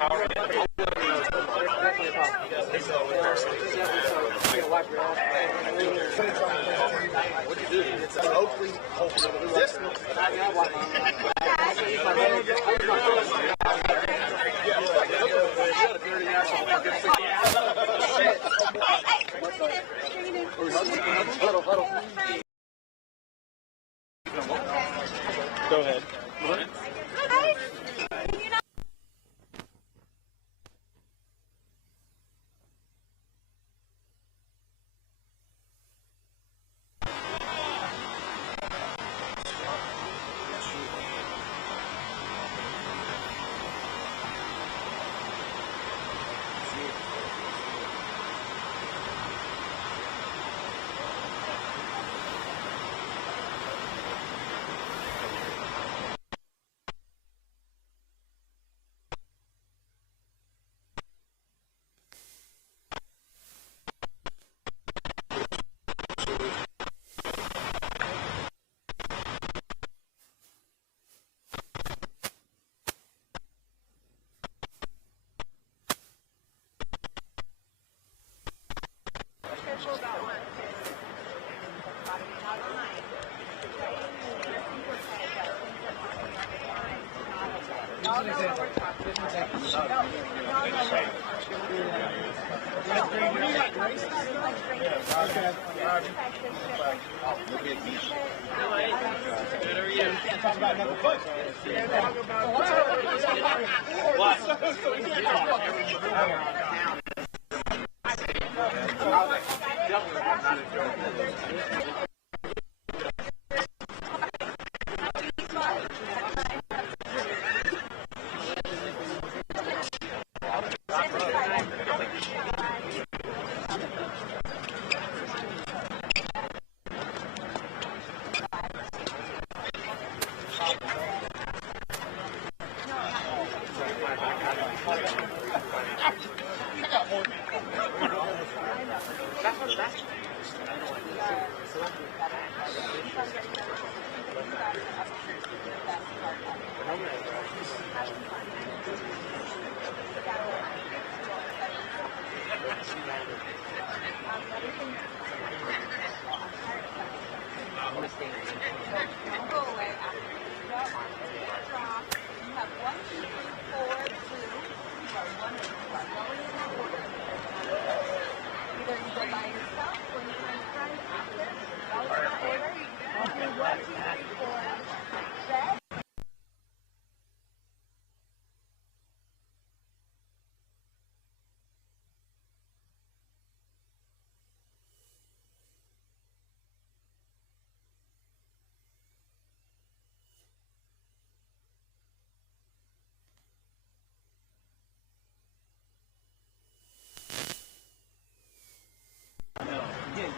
Go ahead.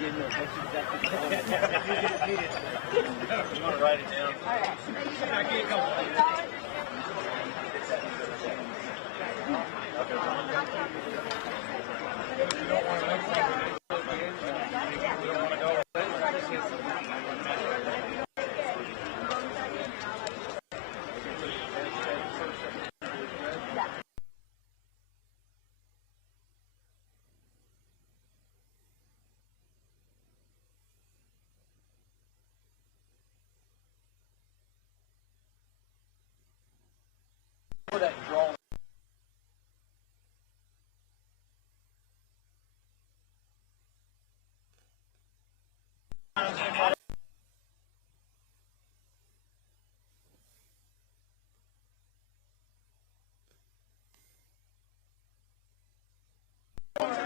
You want to write it down? I can't come. That draw.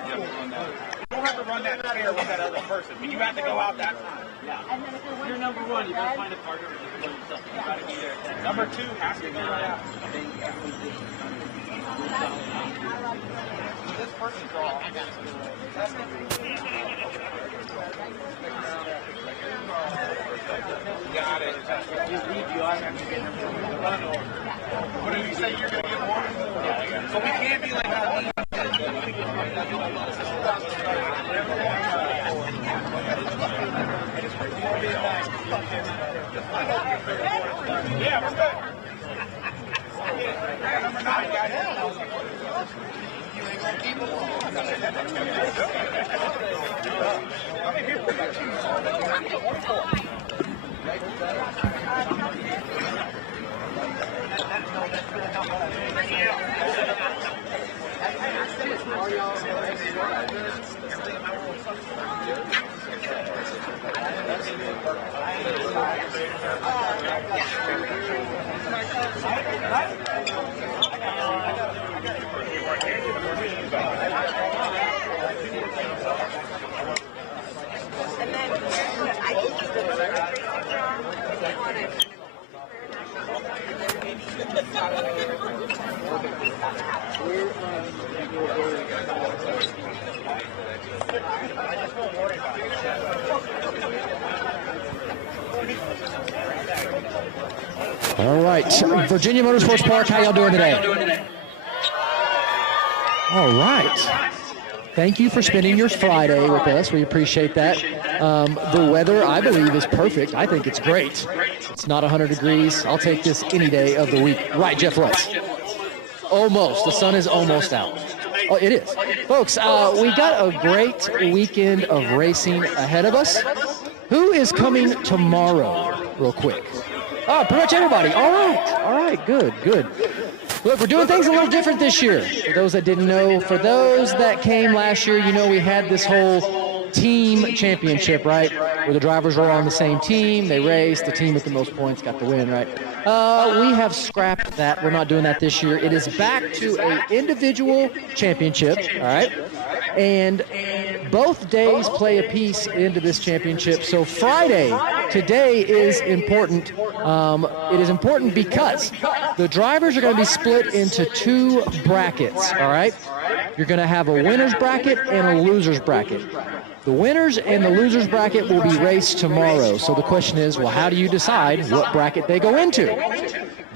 You don't have to run that chair with that other person, but you have to go out that time. Yeah. You're number one. You got to find a partner with yourself. You got to be there. Number two has to go right out. This person's all. Got it. You leave you on after getting them to the run over. What did you say? You're going to get more? Yeah. So we can't be like that. Yeah, we're good. Number 9, guys. All right, Virginia Motorsports Park, how y'all doing today? All right. Thank you for spending your Friday with us. We appreciate that. The weather, I believe, is perfect. I think it's great. It's not 100 degrees. I'll take this any day of the week. Right, Jeff Russ? Almost. The sun is almost out. Oh, it is. Folks, we got a great weekend of racing ahead of us. Who is coming tomorrow, real quick? Oh, pretty much everybody. All right, good. Look, we're doing things a little different this year. For those that didn't know, for those that came last year, you know we had this whole team championship, right? Where the drivers were on the same team, they raced, the team with the most points got the win, right? We have scrapped that. We're not doing that this year. It is back to an individual championship, all right? And both days play a piece into this championship. So Friday, today is important. It is important because the drivers are going to be split into two brackets, all right? You're going to have a winner's bracket and a loser's bracket. The winners and the losers bracket will be raced tomorrow. So the question is, well, how do you decide what bracket they go into?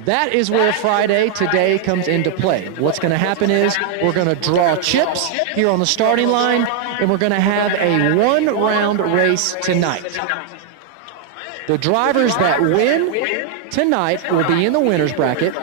That is where Friday, today, comes into play. What's going to happen is we're going to draw chips here on the starting line, and we're going to have a one-round race tonight. The drivers that win tonight will be in the winner's bracket,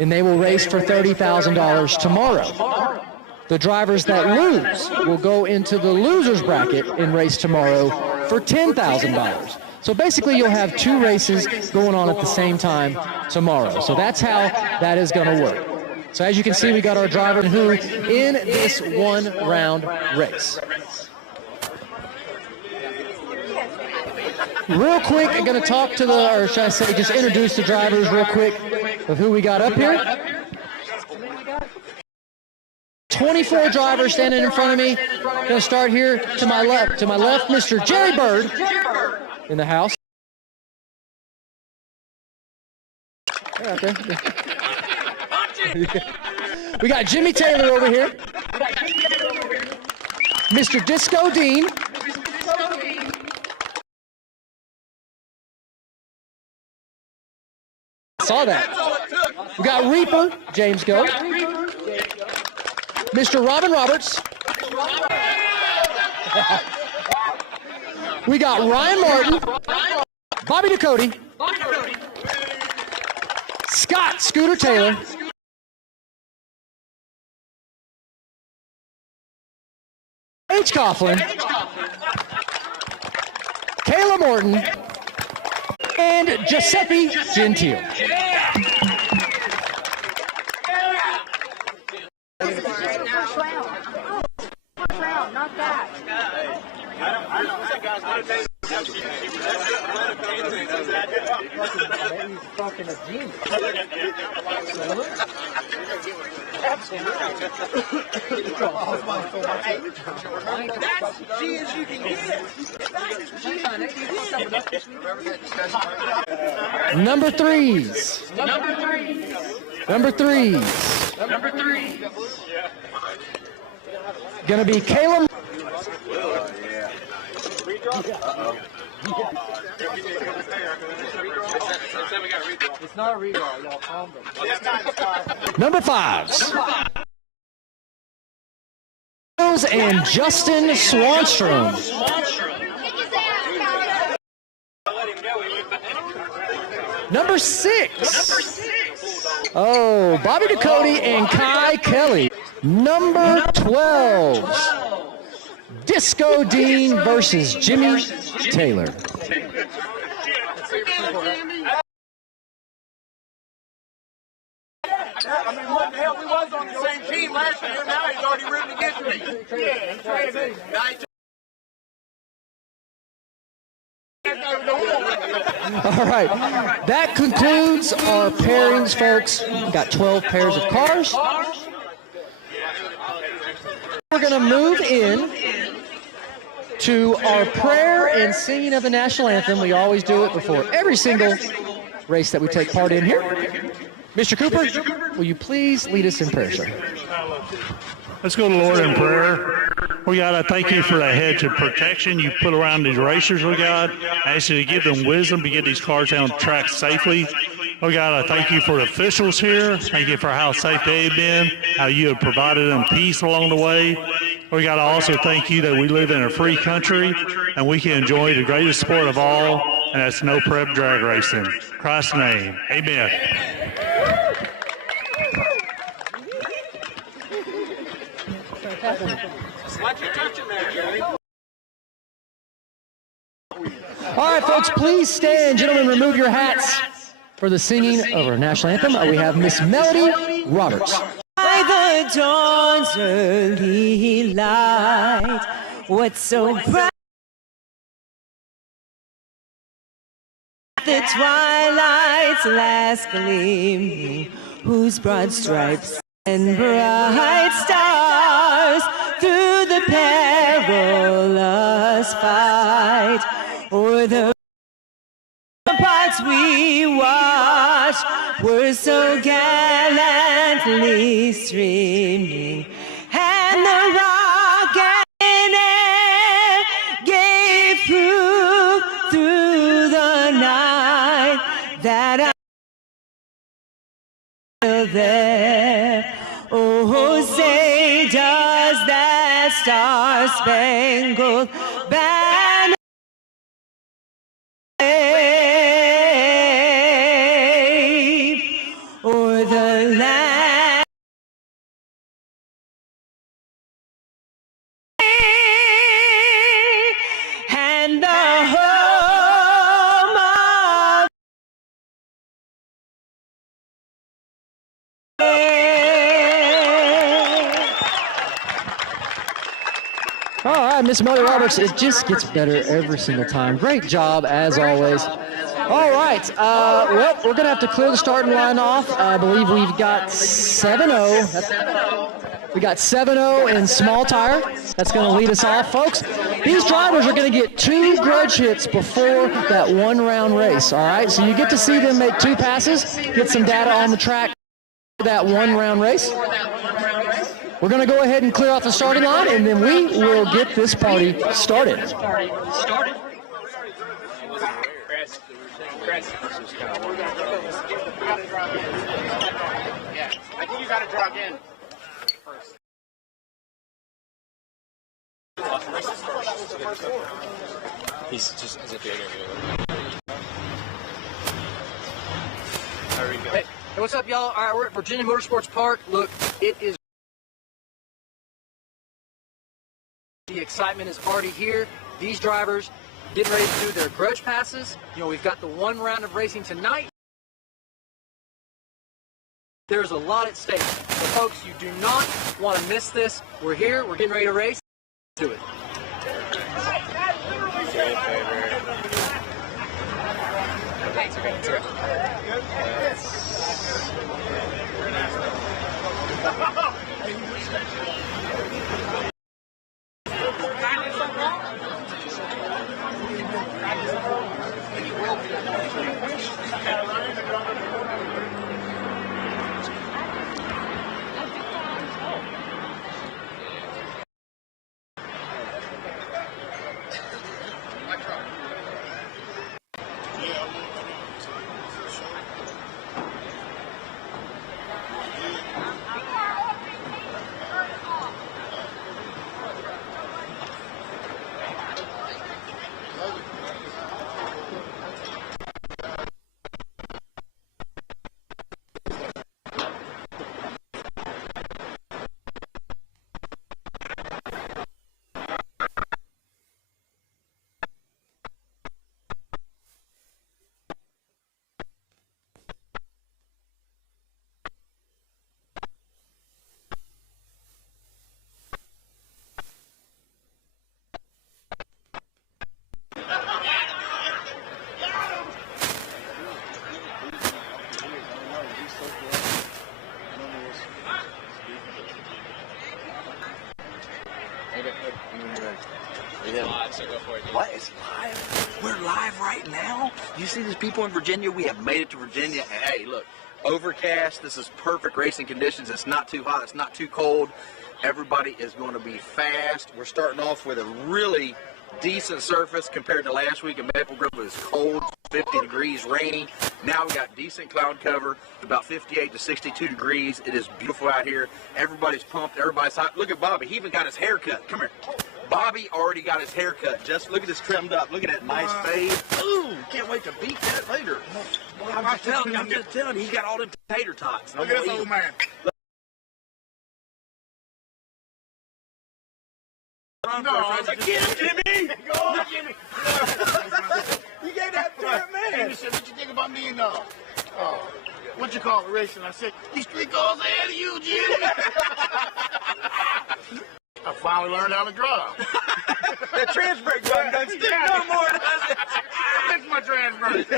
and they will race for $30,000 tomorrow. The drivers that lose will go into the loser's bracket and race tomorrow for $10,000. So basically you'll have two races going on at the same time tomorrow. So that's how that is going to work. So as you can see, we got our driver who in this one-round race. Real quick, I'm going to talk to or should I say just introduce the drivers real quick of who we got up here. 24 drivers standing in front of me. Going to start here to my left. To my left, Mr. Jerry Bird in the house. Right there. We got Jimmy Taylor over here. Mr. Disco Dean. Saw that. We got Reaper, James Goat. Mr. Robin Roberts. We got Ryan Martin, Bobby Ducote, Scott Scooter Taylor, H. Coughlin, Kayla Morton, and Giuseppe Gentile. Not that. He's fucking a genius. That's G as you can get. Number threes. Gonna be Caleb. It's not a redraw, y'all. Calm down. Number fives. And Justin Swanstrom. Number six. Oh, Bobby Ducote and Kai Kelly. Number 12, Disco Dean versus Jimmy Taylor. I mean, what the hell? We was on the same team last year. Now he's already rooting against me. Yeah, that's crazy. All right, that concludes our pairings, folks. We got 12 pairs of cars. We're going to move in to our prayer and singing of the national anthem. We always do it before every single race that we take part in here. Mr. Cooper, will you please lead us in prayer, sir? Let's go to the Lord in prayer. We got to thank you for the hedge of protection you put around these racers, we got. I ask you to give them wisdom to get these cars down the track safely. We got to thank you for the officials here. Thank you for how safe they've been, how you have provided them peace along the way. We got to also thank you that we live in a free country and we can enjoy the greatest sport of all, and that's no prep drag racing. In Christ's name, amen. Watch your touching there, Jerry. All right, folks, please stand. Gentlemen, remove your hats for the singing of our national anthem. We have Miss Melody Roberts. By the dawn's early light, what's so bright? The twilight's last gleaming, whose broad stripes and bright stars through the perilous fight o'er the ramparts we watched were so gallantly streaming, and the rocket in air gave proof through the night that I was there. Oh, say does that star-spangled banner wave o'er the land and the home of All right, Miss Melody Roberts, it just gets better every single time. Great job, as always. All right, well, we're going to have to clear the starting line off. I believe we've got 7-0. We got 7-0 in small tire. That's going to lead us off, folks. These drivers are going to get 2 grudge hits before that one-round race, all right? So you get to see them make 2 passes, get some data on the track for that one-round race. We're going to go ahead and clear off the starting line, and then we will get this party started. Yeah, I think you got to draw again first. He's just as if he Hey, what's up, y'all? All right, we're at Virginia Motorsports Park. Look, it is. The excitement is already here. These drivers getting ready to do their grudge passes. You know, we've got the one round of racing tonight. There's a lot at stake. So, folks, you do not want to miss this. We're here. We're getting ready to race. Let's do it. You see these people in Virginia? We have made it to Virginia. Hey, look, overcast. This is perfect racing conditions. It's not too hot. It's not too cold. Everybody is going to be fast. We're starting off with a really decent surface compared to last week in Maple Grove. It was cold, 50 degrees, rainy. Now we got decent cloud cover, about 58 to 62 degrees. It is beautiful out here. Everybody's pumped. Everybody's hot. Look at Bobby. He even got his hair cut. Come here. Bobby already got his hair cut. Just look at this trimmed up. Look at that nice fade. Ooh, can't wait to beat that later. I'm just telling you, he's got all them tater tots. Look at this old man. No, get him, Jimmy! Go, Jimmy! You gave that to him, man! He said, what you think about me and what you call it, racing? I said, these 3 cars ahead of you, Jimmy! I finally learned how to drive. That trans brake button doesn't stick no more, does it? Fix my trans brake.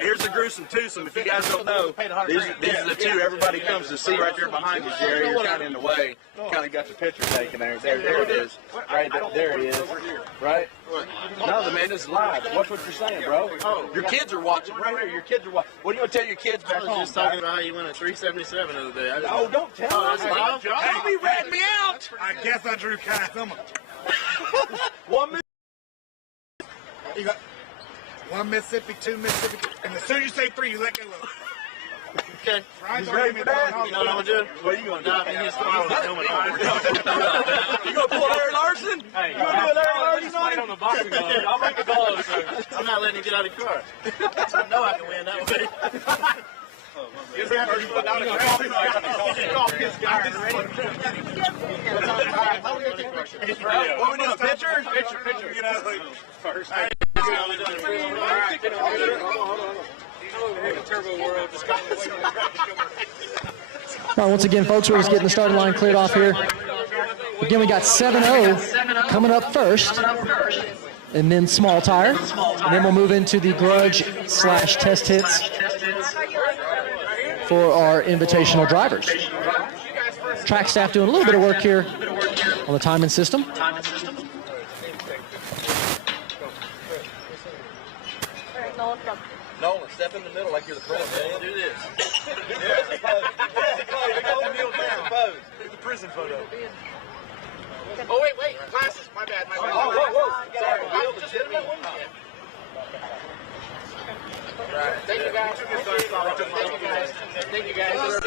Here's the gruesome twosome. If you guys don't know, these are the two everybody comes to see right there behind you, Jerry. You're kind of in the way. Kind of got your picture taken there. There it is. Right there it is. Right? No, the man is live. Watch what you're saying, bro. Your kids are watching right here. Your kids are watching. What are you going to tell your kids back home? I was just talking about how you went at 377 the other day. Oh, don't tell us. Don't be ratting me out. I guess I drew kind of similar. 1 minute. You got 1 Mississippi, 2 Mississippi, and as soon as you say 3, you let go of. Okay. He's ready for that. You know what I'm going to do? What are you going to do? Dive in his throttle and helmet on. You going to pull Larry Larson? Hey, You going to do a Larry Larson on him? on the boxing glove. I'll make the gloves. I'm not letting him get out of the car. I know I can win that way. What we doing? Pitcher? Pitcher. Get out of the way first. All right, once again, folks, we're just getting the starting line cleared off here. Again, we got 7-0 coming up first, and then small tire. And then we'll move into the Grudge / test hits for our invitational drivers. Track staff doing a little bit of work here on the timing system. Nolan, step in the middle like you're the president. Do this. The prison photo. Oh, wait. Glasses. My bad. Whoa. Sorry, real legitimate one? Right. Thank you, guys. Thank you, guys.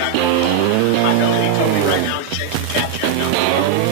got my ability told me right now is changing cat check number.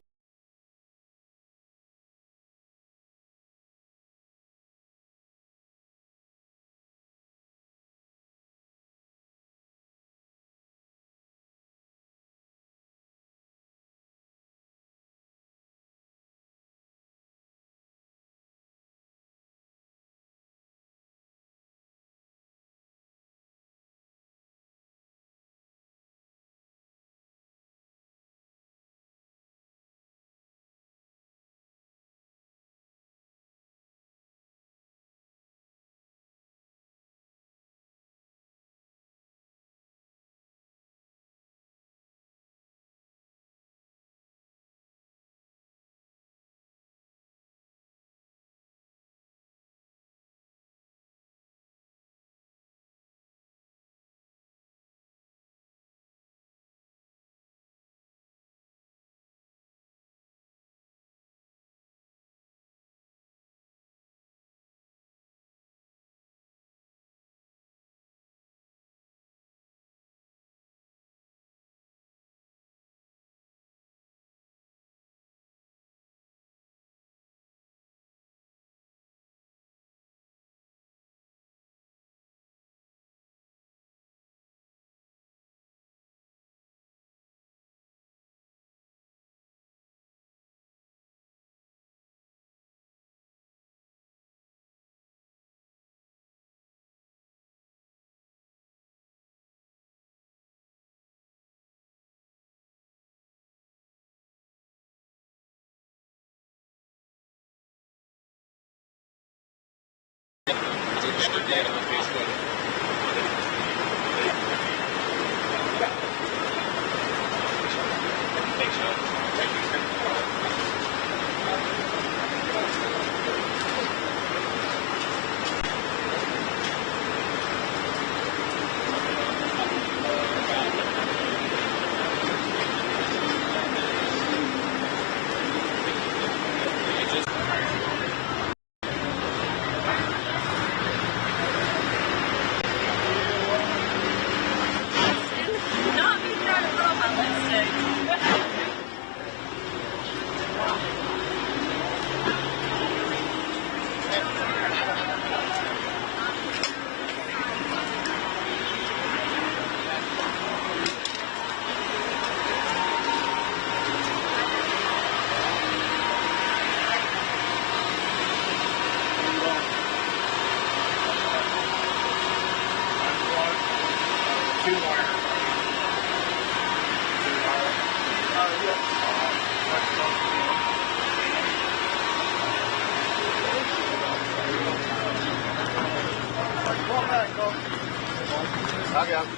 I got it.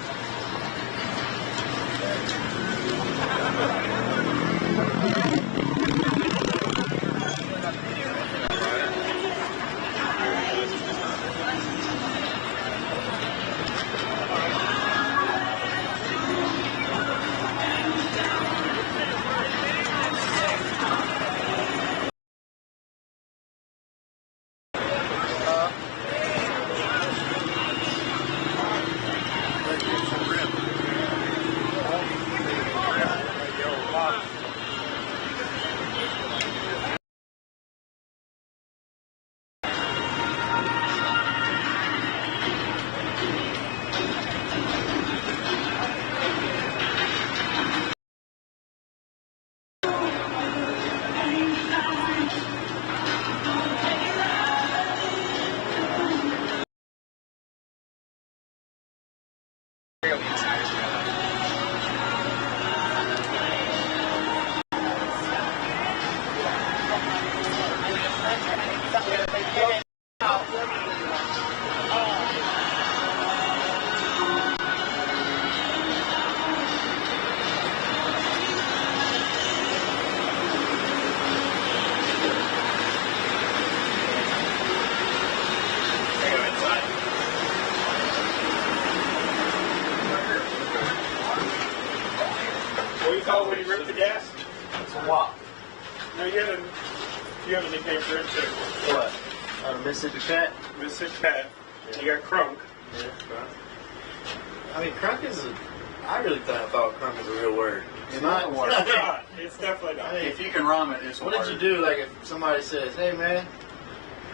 What do you call it when you rip the gas? It's a wop. No, you have a nickname for it too. What? Mississippi Cat? Mississippi Cat. You got Crunk. Yeah. I mean, Crunk is a... I really thought crumb was a real word. It's not a word. It's definitely not. If you can rhyme it, it's a What word. did you do? Like if somebody says, "Hey man,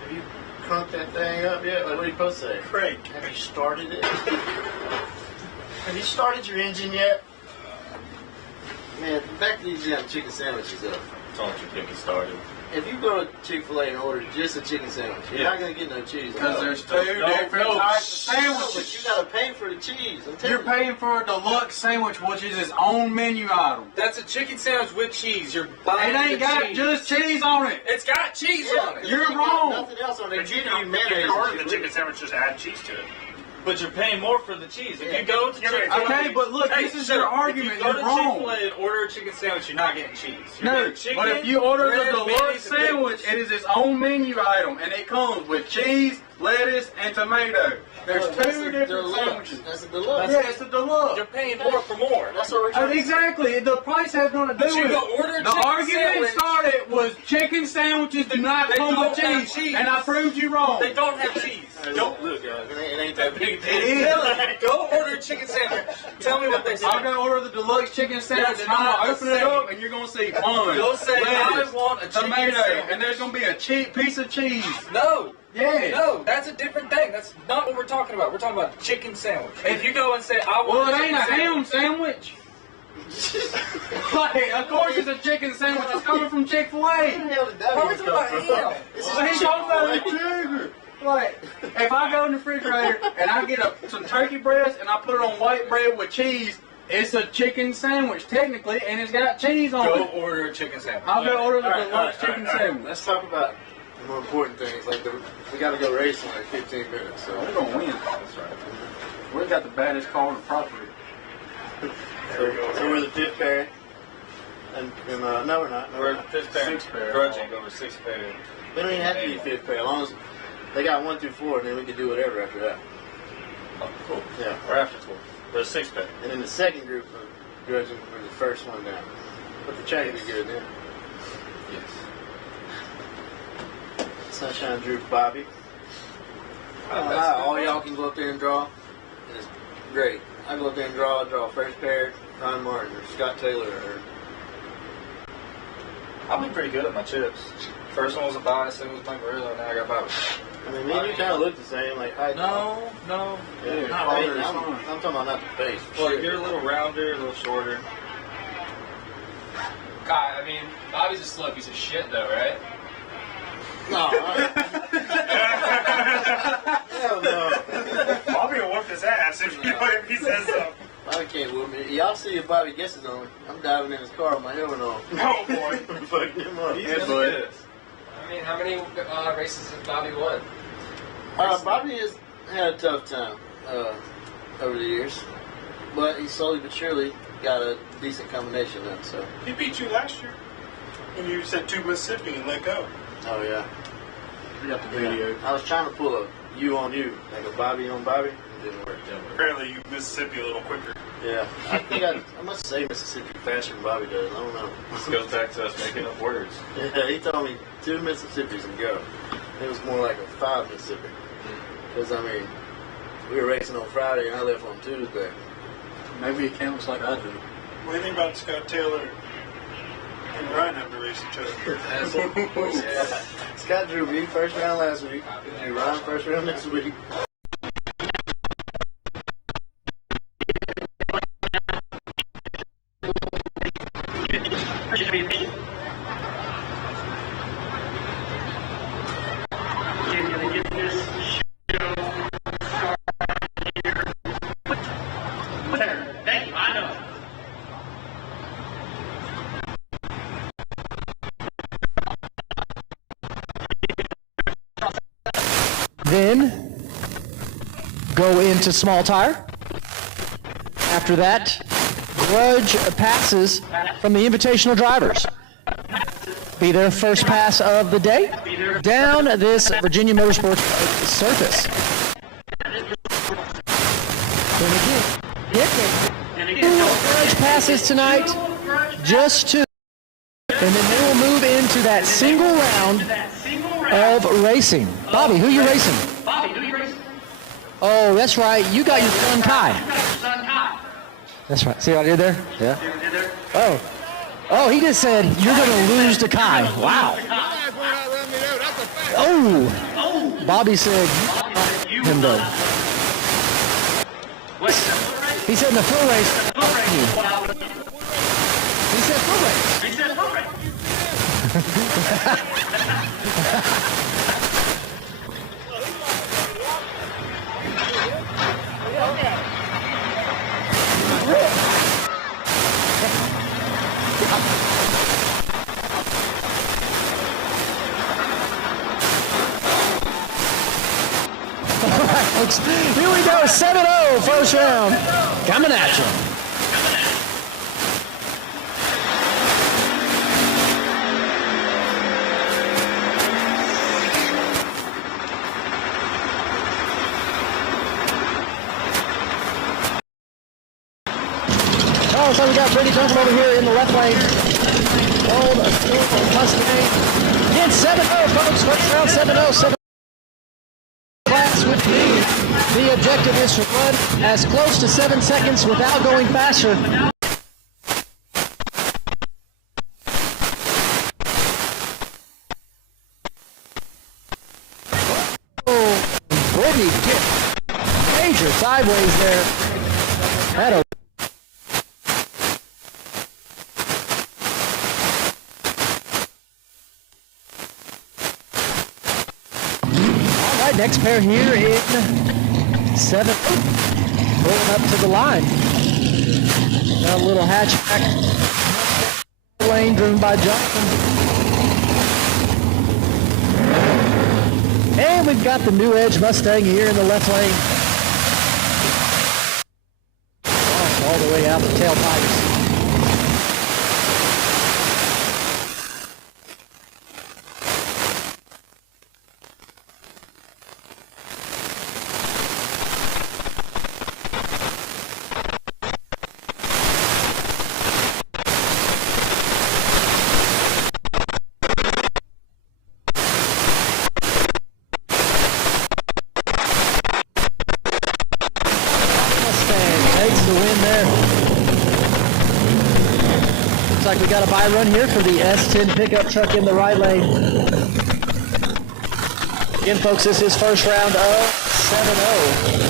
have you crunked that thing up yet?" Like what are you supposed to say? Crank. Have you started it? Have you started your engine yet? Man, back to these damn chicken sandwiches though. Don't you get me started. If you go to Chick-fil-A and order just a chicken sandwich, you're not gonna get no cheese. Because there's two different types of But sandwiches. you gotta pay for the cheese. I'm telling You're paying for a deluxe sandwich, which is its own menu item. That's a chicken sandwich with cheese. You're buying It ain't got cheese. just cheese on it. It's got cheese on it. You're wrong. Nothing else on there. But you Give can you mayonnaise and order shit the with chicken it. sandwich, just add cheese to it. But you're paying more for the cheese. If you go to Chick-fil-A, Okay, but look, this is your argument. If you go You're to wrong. Chick-fil-A and order a chicken sandwich, you're not getting cheese. You're No, getting chicken, but if you order bread, the deluxe mayonnaise, and sandwich, pickles. it is its own menu item, and it comes with cheese, lettuce, and tomato. There's That's two a different deluxe. sandwiches. That's a deluxe. Yeah, it's a deluxe. You're paying more for more. That's what we're trying to Exactly. The price has nothing to do But you with go it. order a The chicken argument sandwich. started was chicken sandwiches do not They come with don't have cheese, cheese. and I proved you wrong. They don't have cheese. Don't look, guys. It ain't that big. It is. Go order a chicken sandwich. Tell me what they say. I'm gonna order the deluxe chicken sandwich, That's and I'm not gonna the open it same. up, and you're gonna see bun, Go say, lettuce, I want a chicken tomato, sandwich. and there's gonna be a piece of cheese. No. Yeah. No, that's a different thing. That's not what we're talking about. We're talking about chicken sandwich. If you go and say, I want Well, a it ain't a chicken ham sandwich. Like, of course it's a chicken sandwich. It's coming from Chick-fil-A. Why are we talking about ham? He's talking about a chicken. Like, if I go in the refrigerator and I get some turkey breast and I put it on white bread with cheese, it's a chicken sandwich technically, and it's got cheese on Go it. order a chicken sandwich. I'll go order the All right, deluxe chicken sandwich. Let's talk about the more important things. Like we got to go racing in like 15 minutes. So We're gonna win. That's right. We got the baddest car on the property. So we're the fifth pair. And no, we're not. No, We're not. fifth pair. Sixth pair. Grudge ain't over sixth pair. We don't even have to be fifth pair. As long as they got 1 through 4, and then we can do whatever after that. Oh, cool. Yeah. We're after 4. We're sixth pair. And then the second group of grudging, we're the first one down. But the track will be good then. Yes. Sunshine Drew Bobby. All y'all can go up there and draw. And it's great. I go up there and draw first pair, Ron Martin or Scott Taylor or I'll be pretty good at my chips. First one was a bye, second was my gorilla, now I got Bobby. I mean, me and you kind of look the same. Like height. No. Yeah, not I mean, really. I'm talking about not the face. Well, you're a little rounder, a little shorter. God, I mean, Bobby's a slow piece of shit, though, right? No. Hell no. Bobby will whoop his ass if he says so. Bobby can't whoop me. Y'all see if Bobby guesses on me. I'm diving in his car with my helmet on. Oh boy. Fucking him up. He's gonna get us. I mean, how many races has Bobby won? Bobby has had a tough time over the years, but he slowly but surely got a decent combination now. So. He beat you last year when you said 2 Mississippi and let go. Oh yeah. We got the video. I was trying to pull a you on you, like a Bobby on Bobby. It didn't work. Apparently you Mississippi a little quicker. Yeah. I think I must say Mississippi faster than Bobby does. I don't know. This goes back to us making up words. Yeah, he told me 2 Mississippis and go. It was more like a 5 Mississippi. Because, I mean, we were racing on Friday and I left on Tuesday. Maybe it counts like I do. What do you think about Scott Taylor and Ryan having to race each other? Yeah. Scott drew me first round last week. Drew Ryan first round next week. Then go into small tire. After that, Grudge passes from the invitational drivers. Be their first pass of the day down this Virginia Motorsports surface. Then again, Grudge passes tonight, just 2. And then they will move into that single round of racing. Bobby, who you racing? Oh, that's right. You got your son Kai. That's right. See what I did there? Yeah. Oh. Oh, he just said, you're going to lose to Kai. Wow. Oh. Bobby said, him though. He said in the full race. He said full race. All right, folks, here we go, 7-0, first round, coming at you. Oh, so we got Brittany Duncan over here in the left lane. Old Mustang. Again, 7-0, folks, first round, 7-0, 7 class with me. The objective is to run as close to 7 seconds without going faster. Oh, Brittany get major sideways there. Had a next pair here in 7. Pulling up to the line. Got a little hatchback lane driven by Johnson. And we've got the New Edge Mustang here in the left lane. All the way out the tailpipes. Like we got a buy run here for the S10 pickup truck in the right lane. Again, folks, this is first round of 7-0.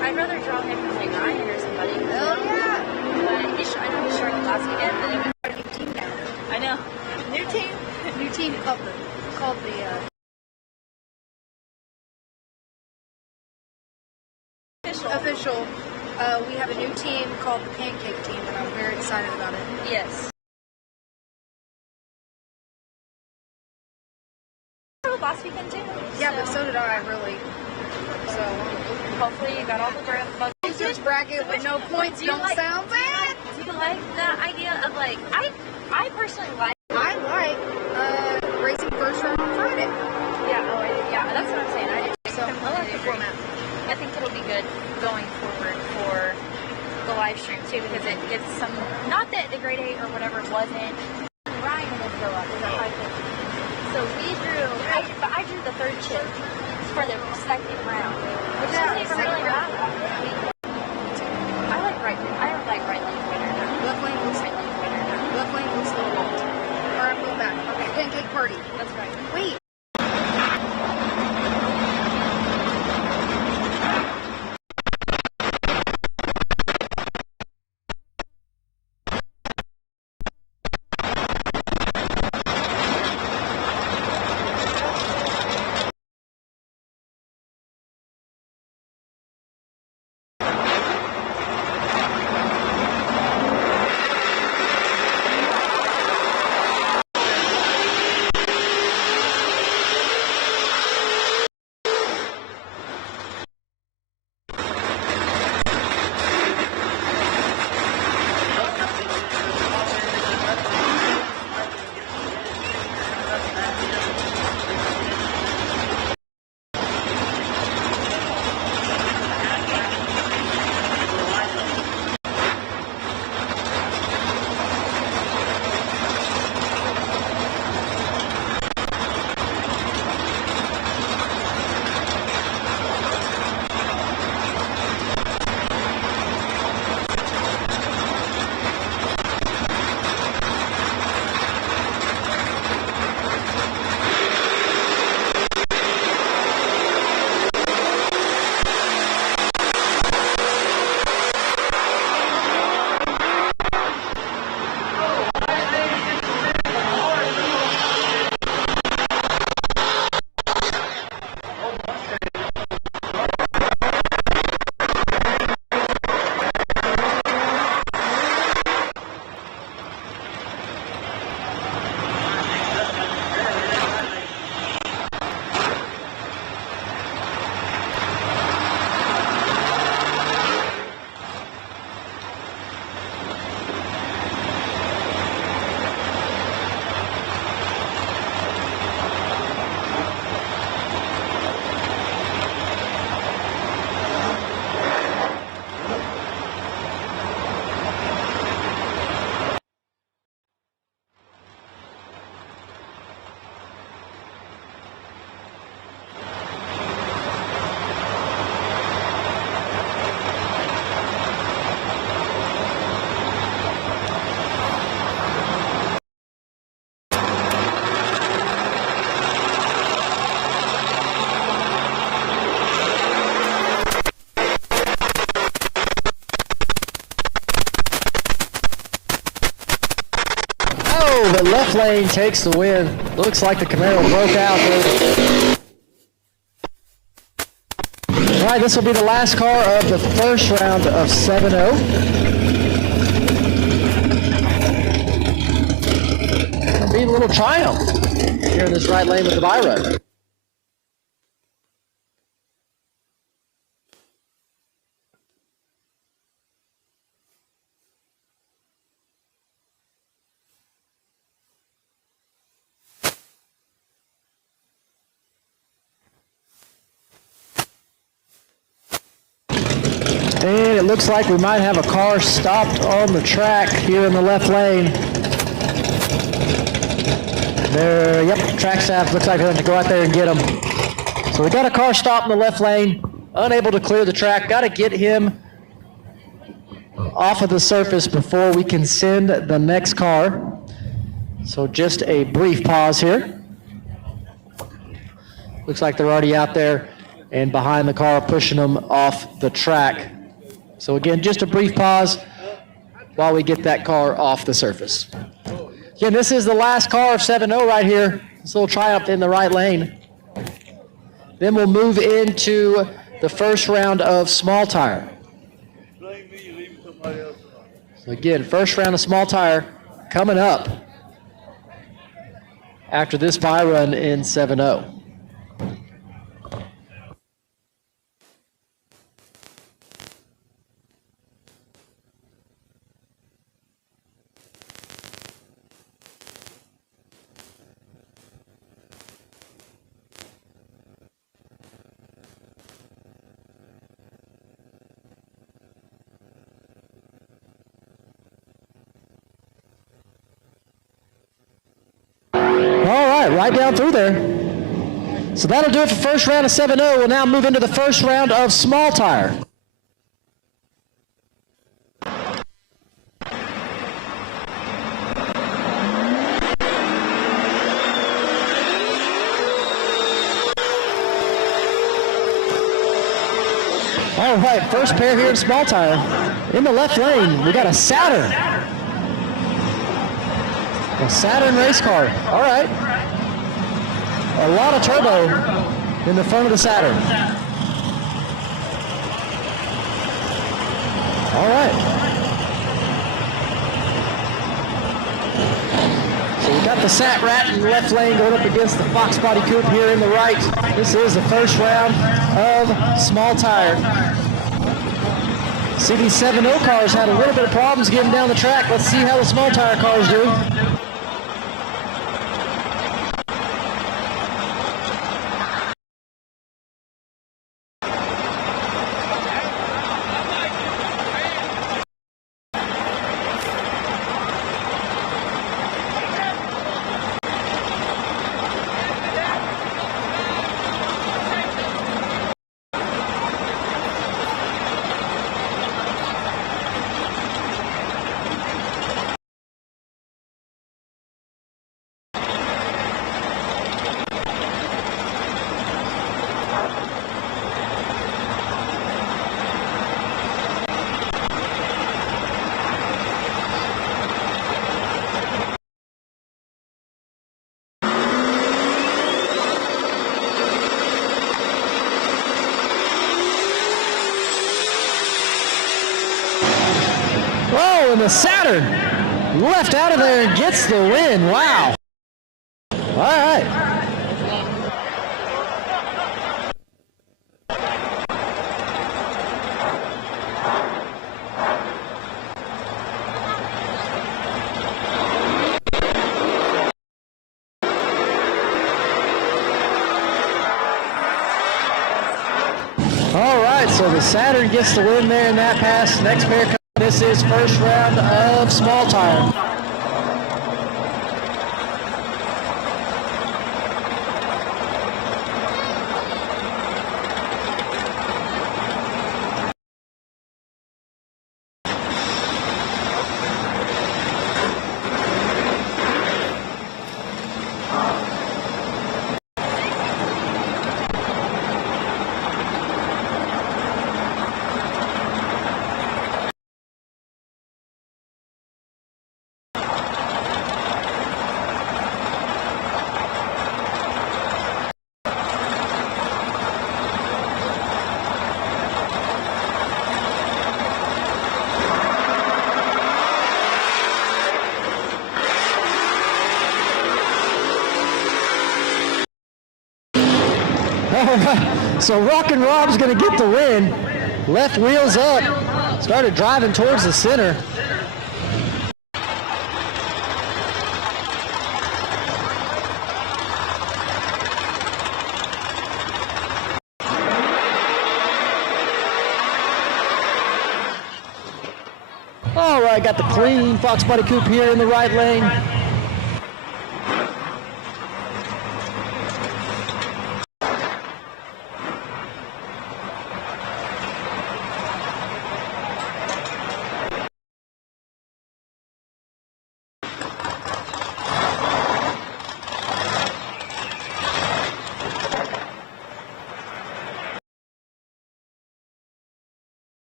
I'd rather draw him from like Ryan or somebody. Oh yeah. But I know he started last weekend, but then we got a new team now. I know. New team? New team called the official. We have a new team called the Pancake Team, and I'm very excited about it. Yes. Last weekend too. Yeah, but so did I, really. So hopefully you got all the bugs. This bracket with no points don't sound bad. Do you like the idea of like I personally like racing first round on Friday. Yeah, that's what I'm saying. I like the format. I think it'll be good going forward for the live stream too, because it gives some, not that the grade 8 or whatever wasn't. Ryan will go up. So we drew, I drew option for the second round. Which isn't even really bad. I like right lane better now. Left lane was Right lane better now. left lane was slow roll. All right, I'm going back. Okay, pancake party. That's right. Wait. The left lane takes the win. Looks like the Camaro broke out there. All right, this will be the last car of the first round of 7-0. It'll be a little triumph here in this right lane with the bye run. And it looks like we might have a car stopped on the track here in the left lane. There, yep, track staff looks like they're going to go out there and get him. So we got a car stopped in the left lane, unable to clear the track. Got to get him off of the surface before we can send the next car. So just a brief pause here. Looks like they're already out there and behind the car, pushing them off the track. So again, just a brief pause while we get that car off the surface. Again, this is the last car of 7-0 right here. This little triumph in the right lane. Then we'll move into the first round of small tire. So again, first round of small tire coming up after this bye run in 7-0. Right down through there. So that'll do it for first round of 7-0. We'll now move into the first round of small tire. All right, first pair here in small tire. In the left lane, we got a Saturn. A Saturn race car. All right. A lot of turbo in the front of the Saturn. All right. So we got the Sat Rat in the left lane going up against the Fox Body Coupe here in the right. This is the first round of small tire. See, these 7-0 cars had a little bit of problems getting down the track. Let's see how the small tire cars do. Oh, and the Saturn left out of there and gets the win. Wow. All right. All right, so the Saturn gets the win there in that pass. Next pair comes. This is first round of small tire. All right, so Rockin' Rob's going to get the win. Left wheels up, started driving towards the center. All right, got the clean Fox Body Coupe here in the right lane.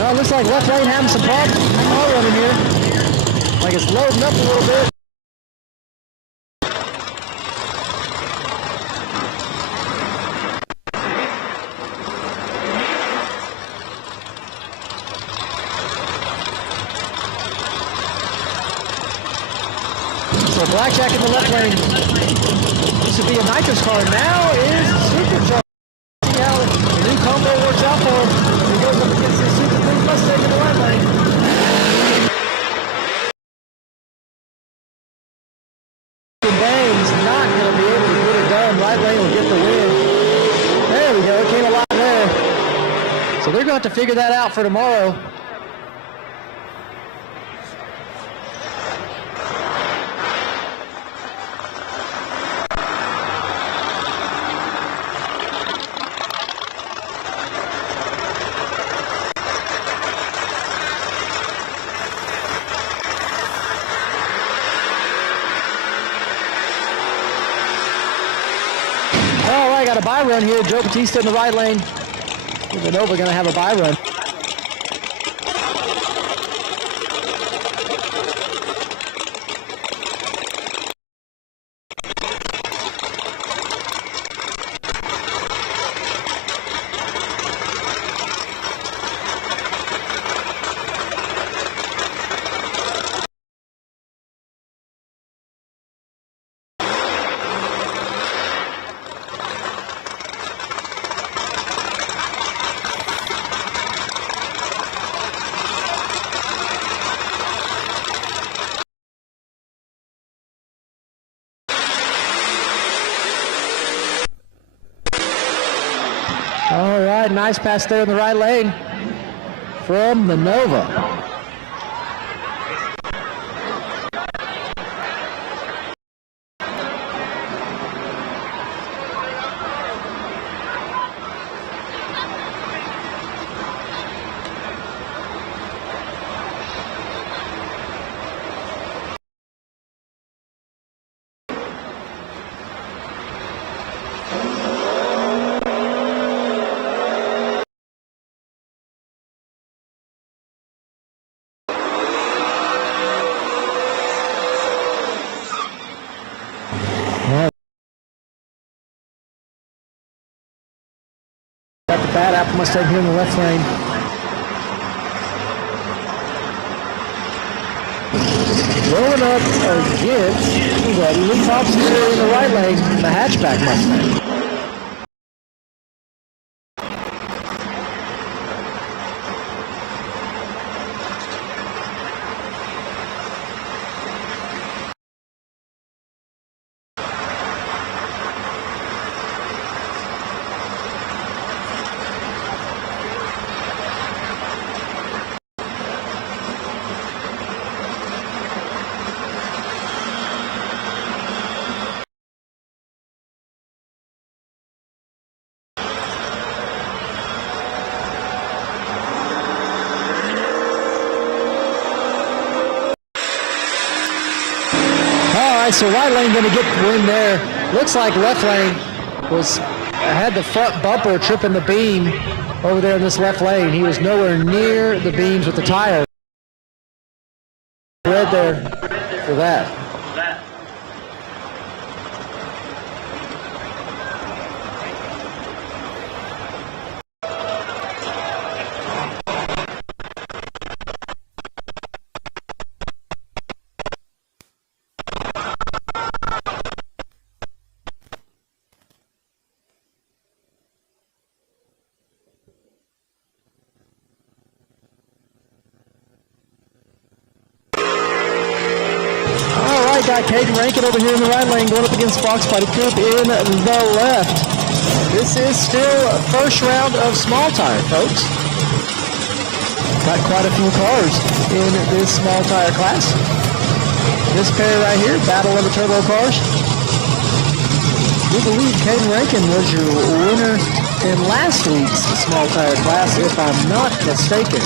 No, it looks like left lane having some problems with the car running here. Like it's loading up a little bit. So Blackjack in the left lane. This would be a nitrous car. Now is Supercharged. See how the new combo works out for him. He goes up against the Super Clean Mustang in the right lane. Bang's not going to be able to get it done. Right lane will get the win. There we go. It came alive there. So they're going to have to figure that out for tomorrow. right, got a bye run here. Joe Batista in the right lane. The Nova going to have a bye run. All right, nice pass there in the right lane from the Nova. Got the bad apple Mustang here in the left lane. Rolling up against Lee Thompson here in the right lane, the hatchback Mustang. So right lane going to get the win there. Looks like left lane had the front bumper tripping the beam over there in this left lane. He was nowhere near the beams with the tire. Red there for that. Got Caden Rankin over here in the right lane going up against Fox Body Coupe in the left. This is still first round of small tire, folks. Got quite a few cars in this small tire class. This pair right here, Battle of the Turbo cars. We believe Caden Rankin was your winner in last week's small tire class, if I'm not mistaken.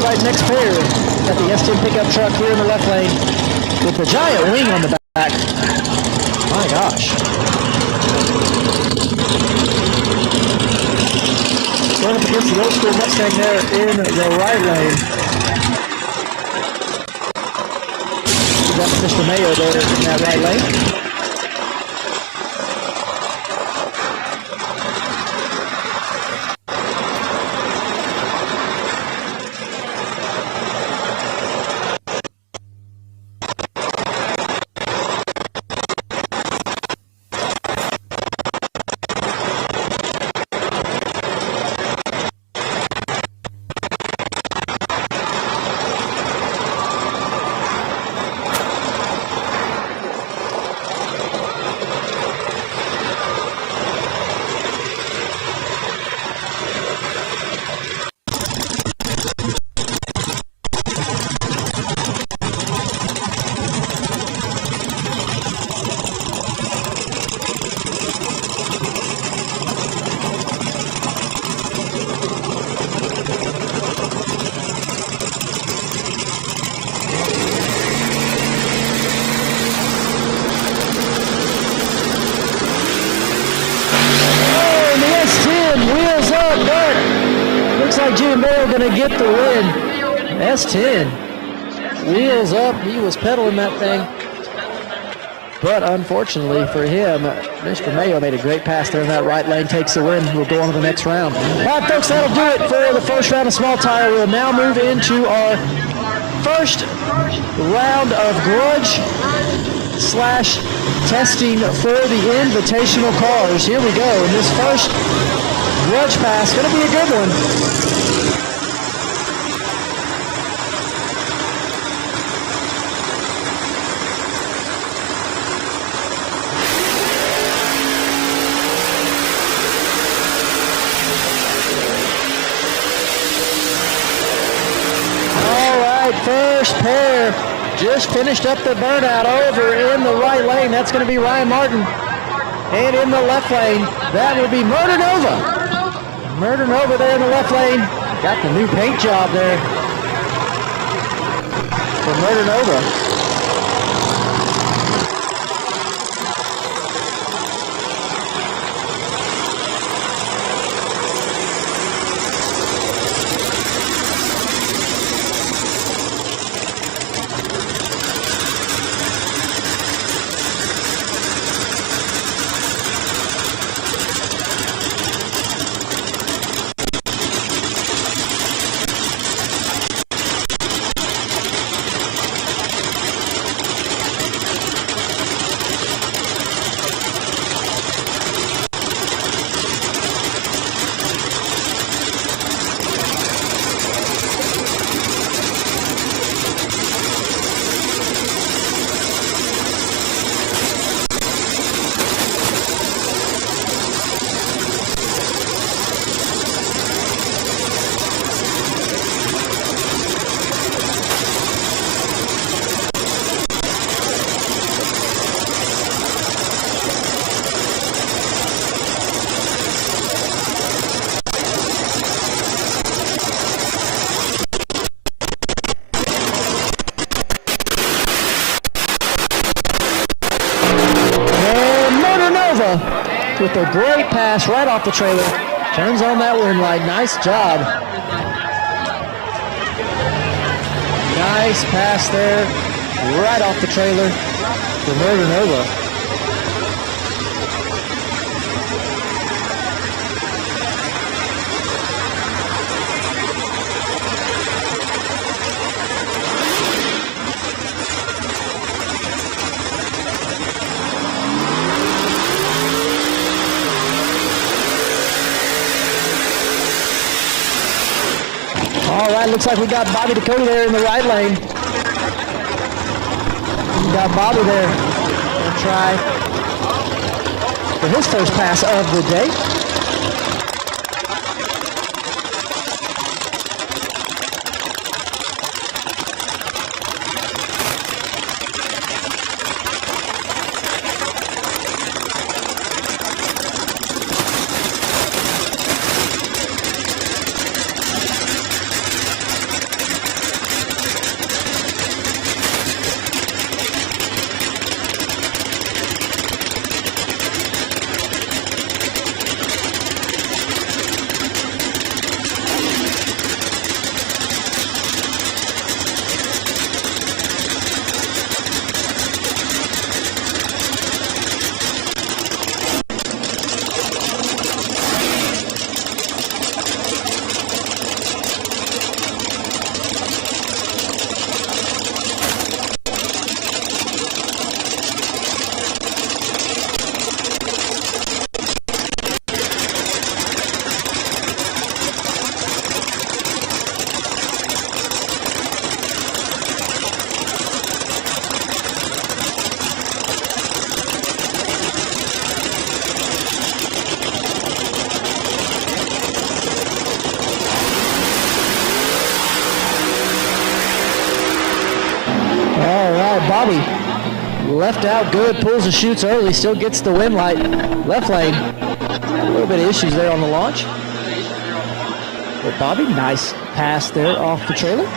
Right, next pair, got the S10 pickup truck here in the left lane with the giant wing on the back. My gosh. Going up against the old school Mustang there in the right lane. We got Mr. Mayo there in that right lane. like Jimmy Mayo going to get the win. S10. Wheels up. He was pedaling that thing. But unfortunately for him, Mr. Mayo made a great pass there in that right lane, takes the win. We'll go on to the next round. All right, folks, that'll do it for the first round of small tire. We'll now move into our first round of Grudge / testing for the invitational cars. Here we go. And this first Grudge pass, going to be a good one. First pair just finished up the burnout over in the right lane. That's going to be Ryan Martin. And in the left lane, that will be Murder Nova. Murder Nova there in the left lane. Got the new paint job there for Murder Nova. With a great pass right off the trailer. Turns on that wind light. Nice job. Nice pass there. Right off the trailer for Murder Nova. All right, looks like we got Bobby Dakota there in the right lane. We got Bobby there. Gonna try for his first pass of the day. Bobby left out good, pulls and shoots early, still gets the win light. Left lane, a little bit of issues there on the launch. But Bobby, nice pass there off the trailer.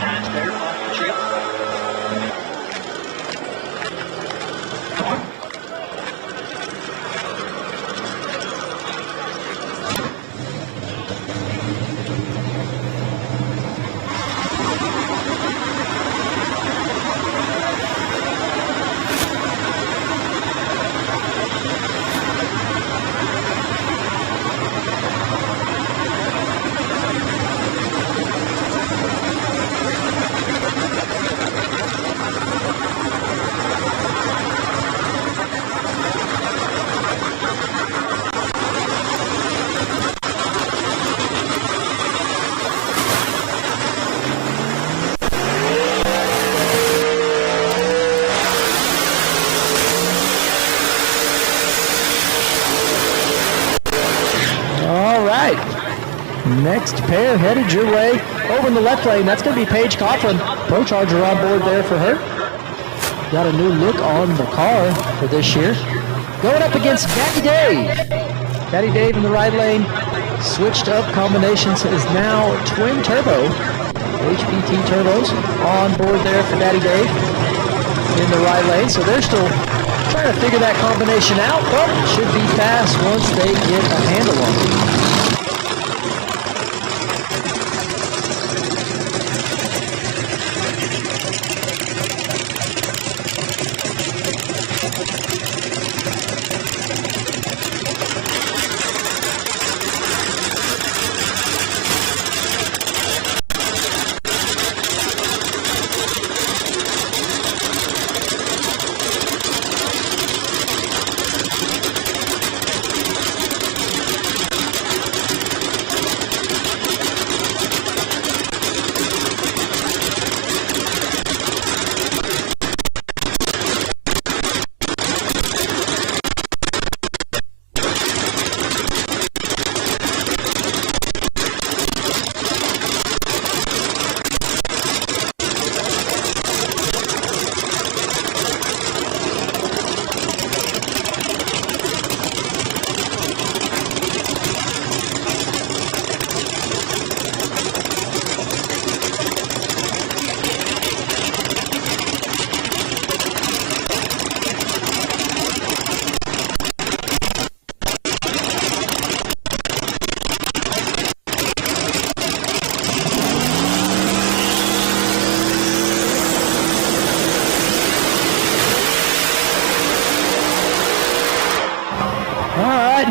Next pair headed your way over in the left lane. That's going to be Paige Coughlin. Pro Charger on board there for her. Got a new look on the car for this year. Going up against Daddy Dave. Daddy Dave in the right lane. Switched up combinations is now twin turbo. HPT turbos on board there for Daddy Dave in the right lane. So they're still trying to figure that combination out, but it should be fast once they get a handle on it.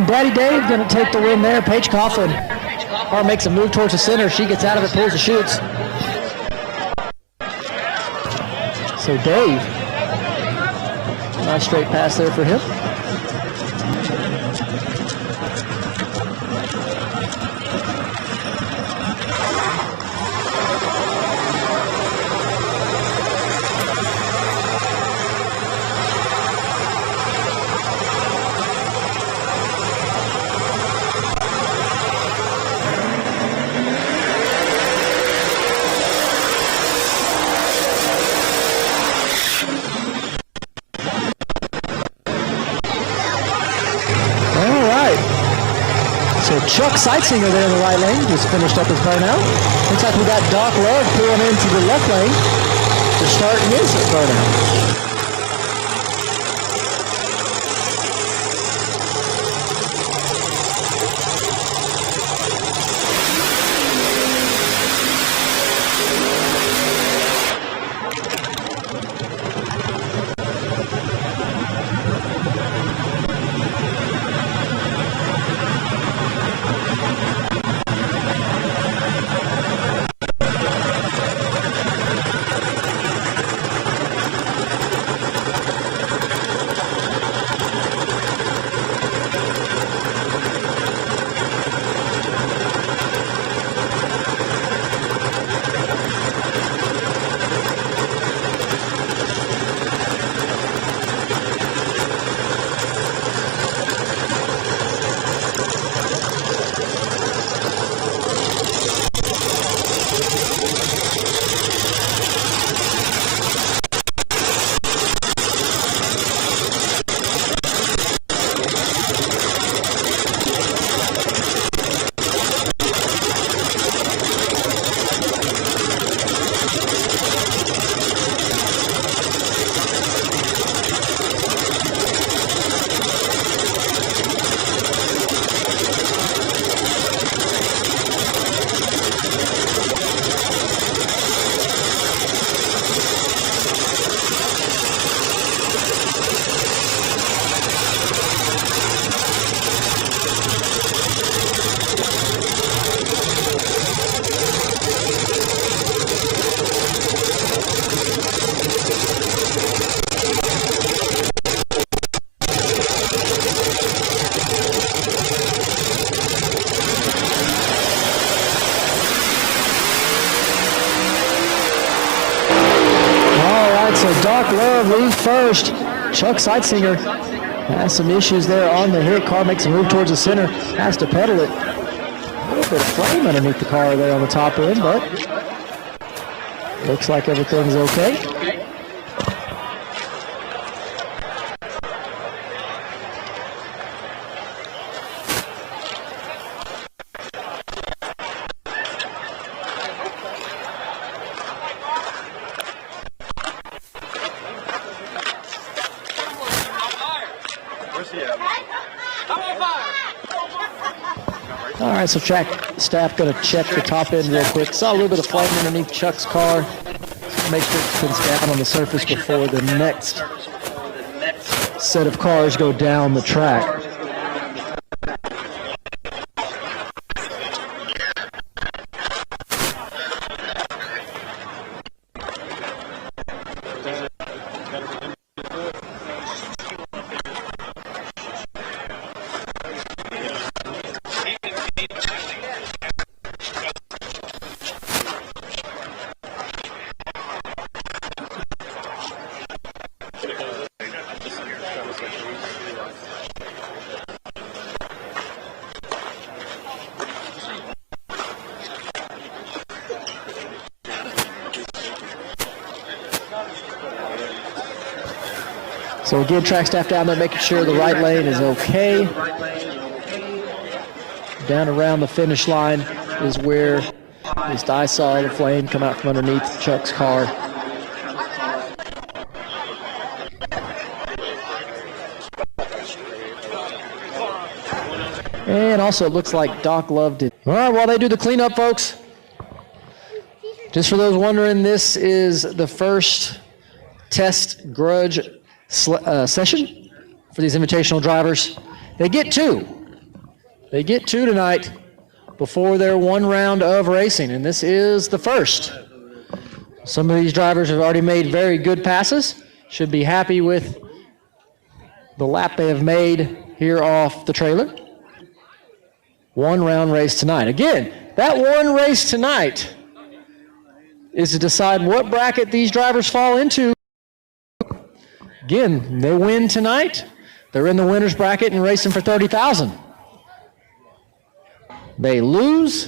Daddy Dave going to take the win there. Paige Coughlin makes a move towards the center. She gets out of it, pulls and shoots. So Dave, nice straight pass there for him. Chuck Sightsinger there in the right lane just finished up his burnout. Looks like we got Doc Love pulling into the left lane to start his burnout. Doc Love leads first. Chuck Sightsinger has some issues there on the hit. Car makes a move towards the center. Has to pedal it. bit of flame underneath the car there on the top end, but looks like everything's okay. All right, so track staff going to check the top end real quick. Saw a little bit of flame underneath Chuck's car. Make sure it comes down on the surface before the next set of cars go down the track. So again, track staff down there making sure the right lane is okay. Down around the finish line is where, at least I saw the flame come out from underneath Chuck's car. And also it looks like Doc loved it. All right, while they do the cleanup, folks, just for those wondering, this is the first test Grudge session for these invitational drivers. They get two. They get two tonight before their one round of racing, and this is the first. Some of these drivers have already made very good passes, should be happy with the lap they have made here off the trailer. One round race tonight. Again, that one race tonight is to decide what bracket these drivers fall into. Again, they win tonight, they're in the winner's bracket and racing for $30,000. They lose,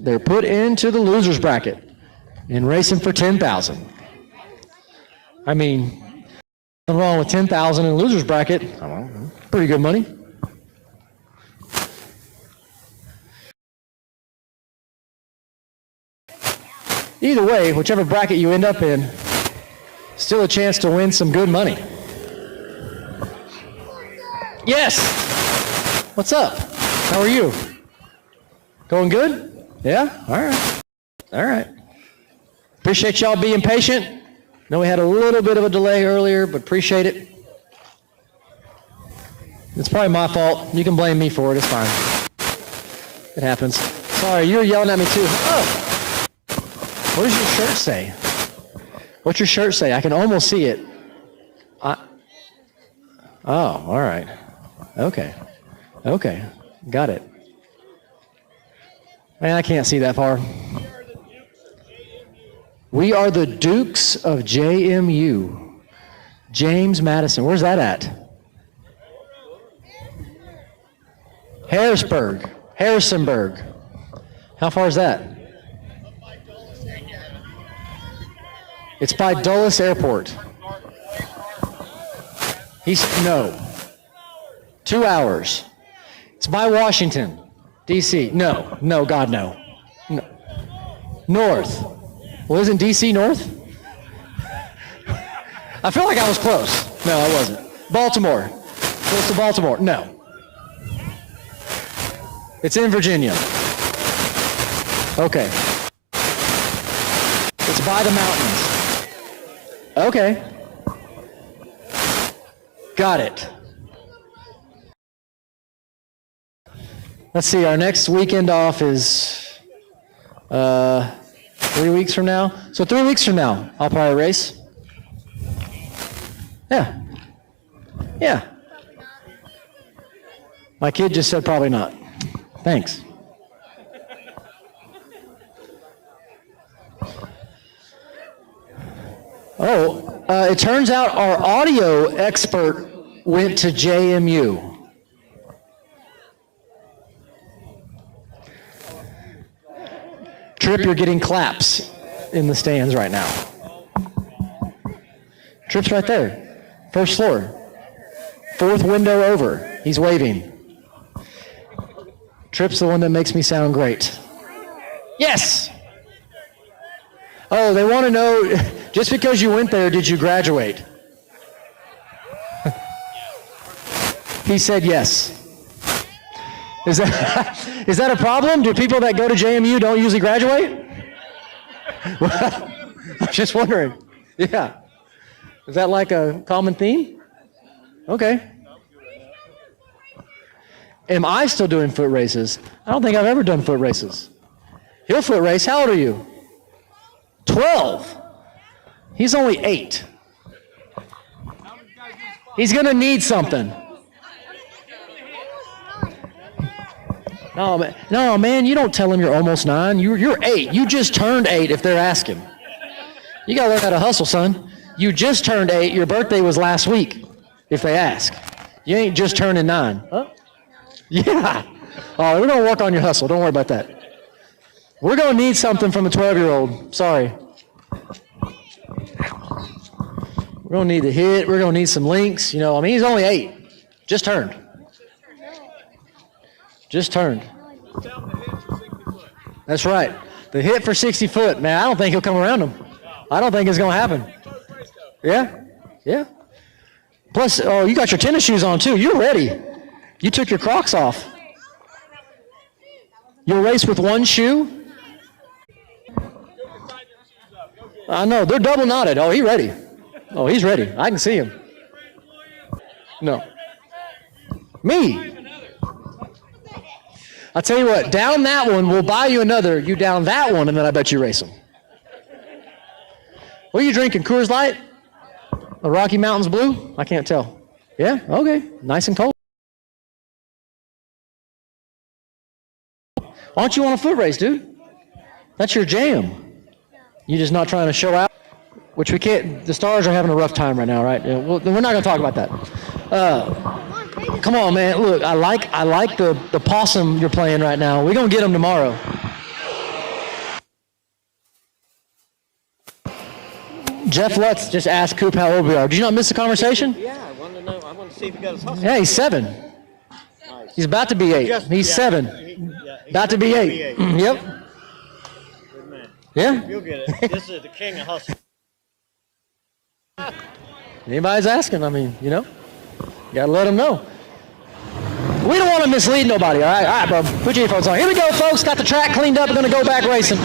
they're put into the loser's bracket and racing for $10,000. I mean, nothing wrong with $10,000 in the loser's bracket. I don't know, pretty good money. Either way, whichever bracket you end up in, still a chance to win some good money. Yes! What's up? How are you? Going good? Yeah? All right. All right. Appreciate y'all being patient. Know we had a little bit of a delay earlier, but appreciate it. It's probably my fault. You can blame me for it. It's fine. It happens. Sorry, you were yelling at me too. Oh! What does your shirt say? What's your shirt say? I can almost see it. Oh, all right. Okay. Okay. Got it. Man, I can't see that far. We are the Dukes of JMU. James Madison. Where's that at? Harrisonburg. How far is that? It's by Dulles Airport. No. 2 hours. It's by Washington, D.C. No, God, no. North. Well, isn't D.C. north? I feel like I was close. No, I wasn't. Baltimore. Close to Baltimore. No. It's in Virginia. Okay. It's by the mountains. Okay. Got it. Let's see, our next weekend off is 3 weeks from now. So 3 weeks from now, I'll probably race. Yeah. Yeah. My kid just said probably not. Thanks. Oh, it turns out our audio expert went to JMU. Trip, you're getting claps in the stands right now. Trip's right there. First floor. Fourth window over. He's waving. Trip's the one that makes me sound great. Yes! Oh, they want to know, just because you went there, did you graduate? He said yes. Is that a problem? Do people that go to JMU don't usually graduate? Well, I'm just wondering. Yeah. Is that like a common theme? Okay. Am I still doing foot races? I don't think I've ever done foot races. He'll foot race. How old are you? 12. He's only 8. He's going to need something. No, man, you don't tell him you're almost 9. You're 8. You just turned 8 if they're asking. You got to learn how to hustle, son. You just turned 8. Your birthday was last week if they ask. You ain't just turning 9. Huh? Yeah. Oh, we're going to work on your hustle. Don't worry about that. We're going to need something from a 12-year-old. Sorry. We're going to need the hit. We're going to need some links. You know, I mean, he's only 8. Just turned. Just turned. That's right. The hit for 60 foot. Man, I don't think he'll come around him. I don't think it's going to happen. Yeah? Yeah. Plus, oh, you got your tennis shoes on, too. You're ready. You took your Crocs off. You'll race with one shoe? I know. They're double knotted. Oh, he's ready. Oh, he's ready. I can see him. No. Me. I'll tell you what, down that one, we'll buy you another. You down that one, and then I bet you race them. What are you drinking, Coors Light? A Rocky Mountains Blue? I can't tell. Yeah? Okay. Nice and cold. Why don't you want a foot race, dude? That's your jam. You're just not trying to show out? Which we can't. The Stars are having a rough time right now, right? Yeah, we're not going to talk about that. Come on, man. Look, I like the possum you're playing right now. We're going to get them tomorrow. Jeff Lutz just asked Coop how old we are. Did you not miss the conversation? Yeah, I wanted to know. I want to see if he got his hustle. Yeah, he's 7. Nice. He's about to be 8. He's 7. He's about to be 8. Yep. Good man. Yeah? You'll get it. This is the king of hustle. Anybody's asking, I mean, you know, you got to let them know. We don't want to mislead nobody, all right? All right, bro. Put your earphones on. Here we go, folks. Got the track cleaned up. We're going to go back racing.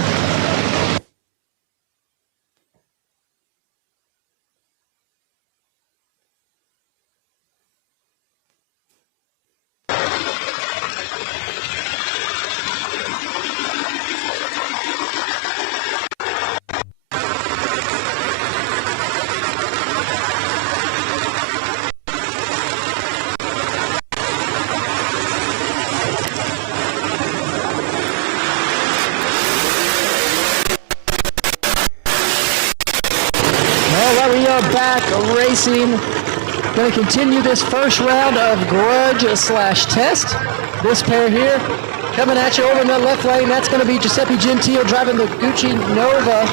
Going to continue this first round of Grudge/Test. This pair here coming at you over in the left lane. That's going to be Giuseppe Gentile driving the Gucci Nova.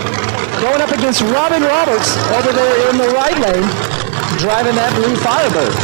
Going up against Robin Roberts over there in the right lane, driving that blue Firebird.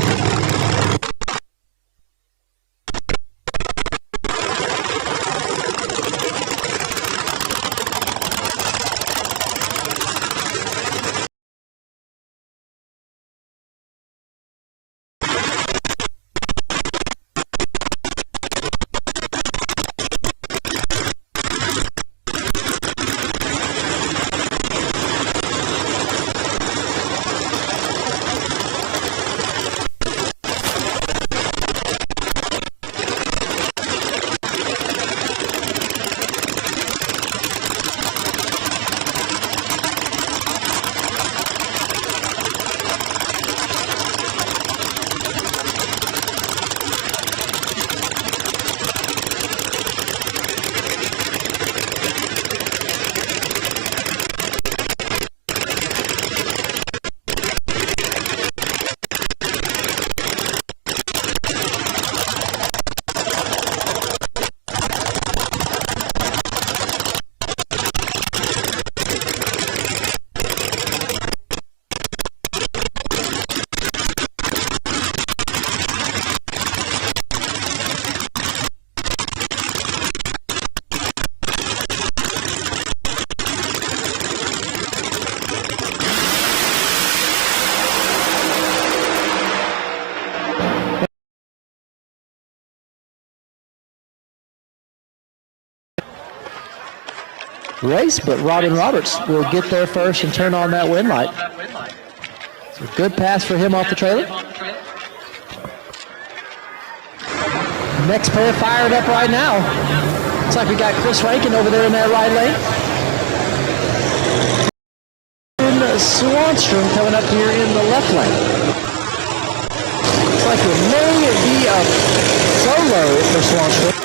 race, but Robin Roberts will get there first and turn on that wind light. So good pass for him off the trailer. Next pair fired up right now. Looks like we got Chris Rankin over there in that right lane. And Swanstrom coming up here in the left lane. Looks like it may be a solo for Swanstrom.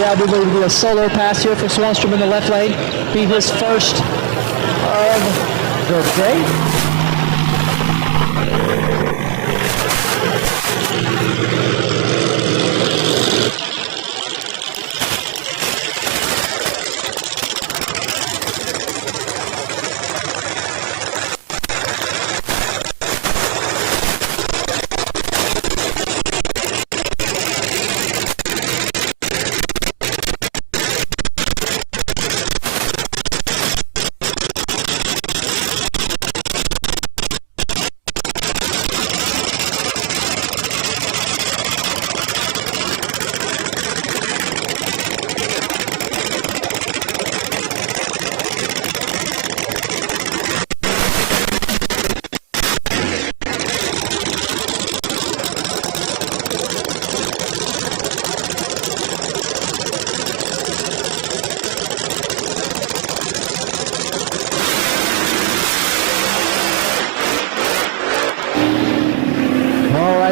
I do believe it'll be a solo pass here for Swanstrom in the left lane. Be his first of the day.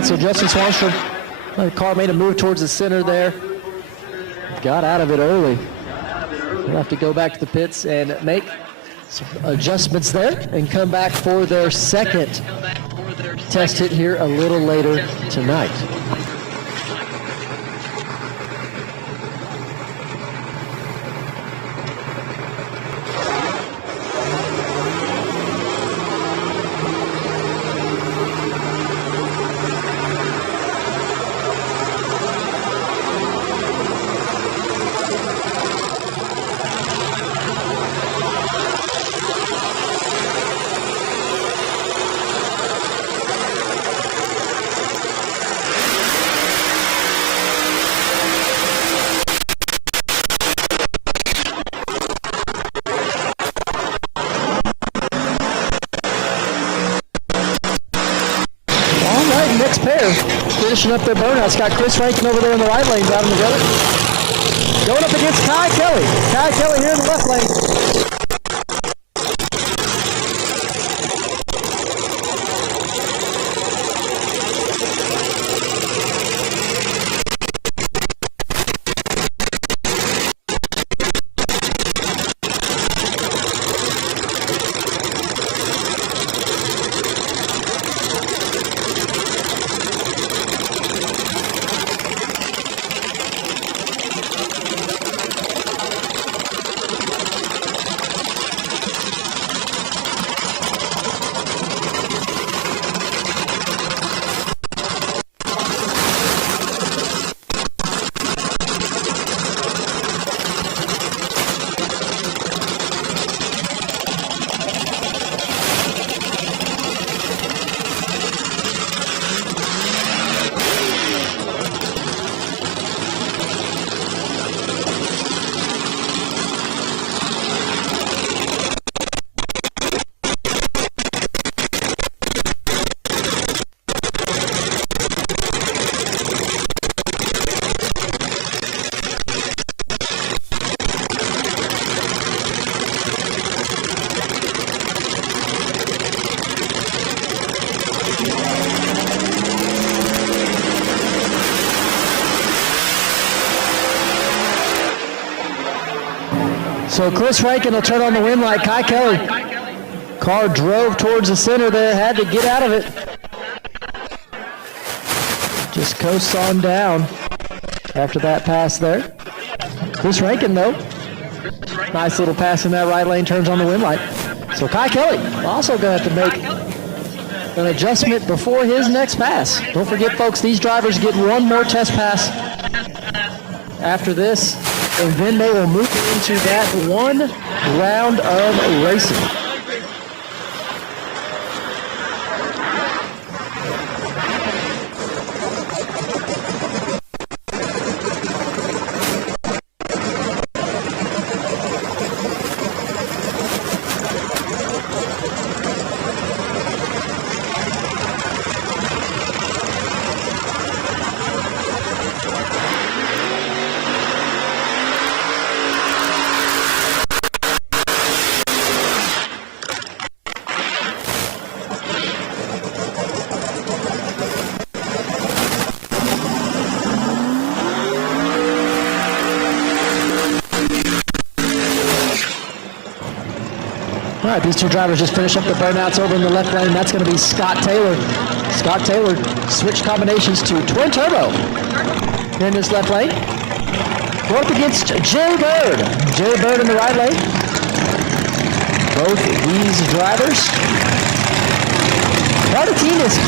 So Justin Swanstrom, the car made a move towards the center there. Got out of it early. We'll have to go back to the pits and make some adjustments there and come back for their second test hit here a little later tonight. Finishing up their burnouts. Got Chris Rankin over there in the right lane driving together. Going up against Kai Kelly. Kai Kelly here in the left lane. So Chris Rankin will turn on the wind light. Kai Kelly. Car drove towards the center there, had to get out of it. Just coasts on down after that pass there. Chris Rankin, though, nice little pass in that right lane, turns on the wind light. So Kai Kelly also going to have to make an adjustment before his next pass. Don't forget, folks, these drivers get one more test pass after this, and then they will move into that one round of racing. right, these two drivers just finished up the burnouts over in the left lane. That's going to be Scott Taylor. Scott Taylor switched combinations to twin turbo in this left lane. Going up against Jerry Bird. Jerry Bird in the right lane. Both these drivers. Martinez.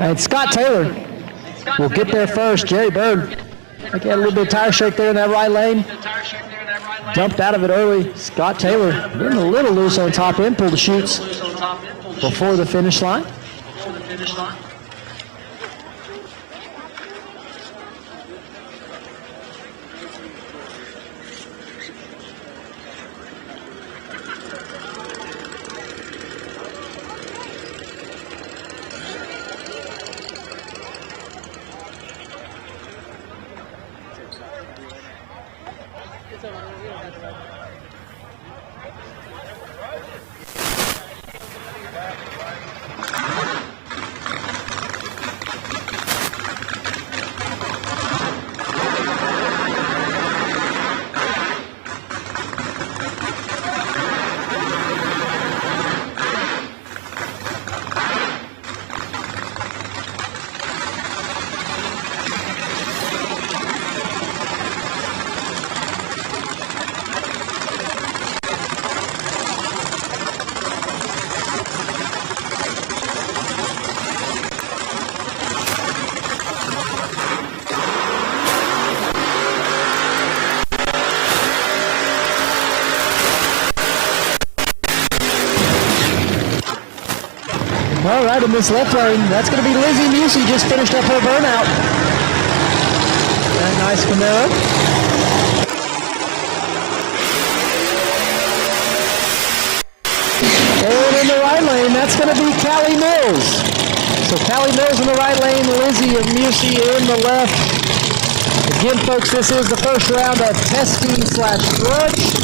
And Scott Taylor will get there first. Jerry Bird, I think he had a little bit of tire shake there in that right lane. Dumped out of it early. Scott Taylor getting a little loose on top end, pulled the chutes before the finish line. All right, in this left lane, that's going to be Lizzie Musey, just finished up her burnout. That nice Camaro. And in the right lane, that's going to be Callie Mills. So Callie Mills in the right lane, Lizzie and Musey in the left. Again, folks, this is the first round of testing/grudge.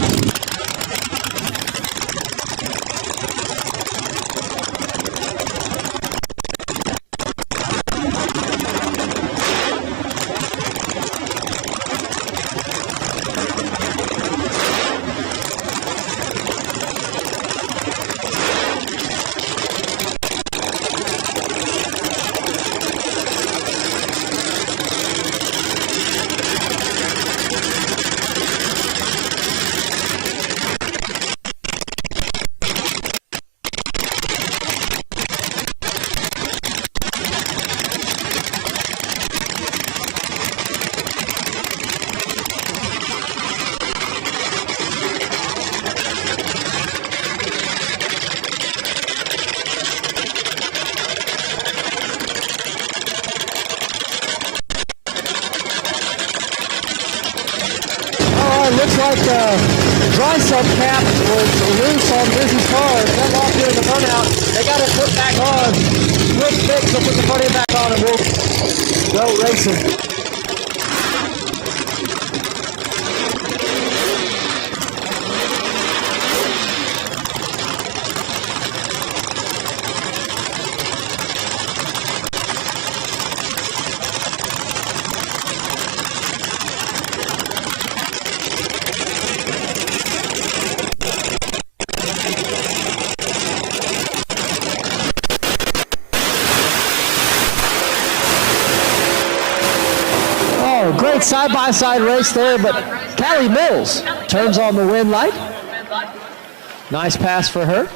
Looks like dry sub cap was loose on Lizzie's car. Fell off during the burnout. They got it put back on. Quick fix, they'll put the front end back on and we'll go racing. great side-by-side race there, but Callie Mills turns on the win light. Nice pass for her.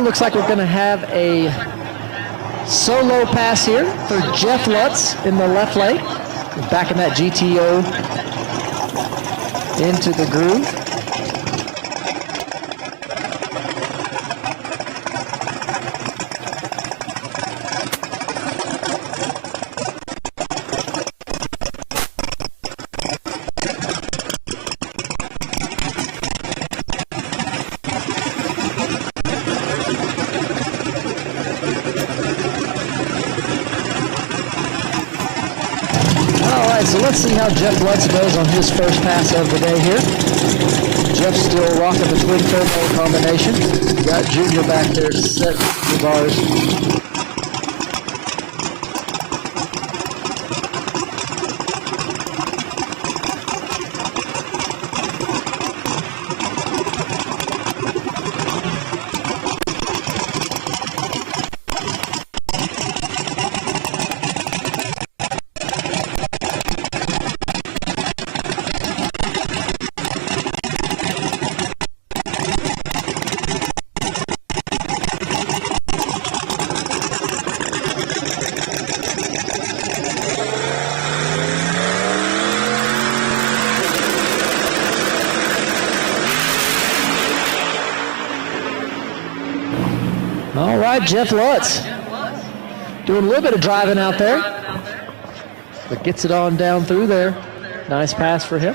Looks like we're going to have a solo pass here for Jeff Lutz in the left lane. Back in that GTO into the groove. So let's see how Jeff Lutz does on his first pass of the day here. Jeff's still rocking the twin turbo combination. Got Junior back there to set the bars. All right, Jeff Lutz doing a little bit of driving out there, but gets it on down through there. Nice pass for him.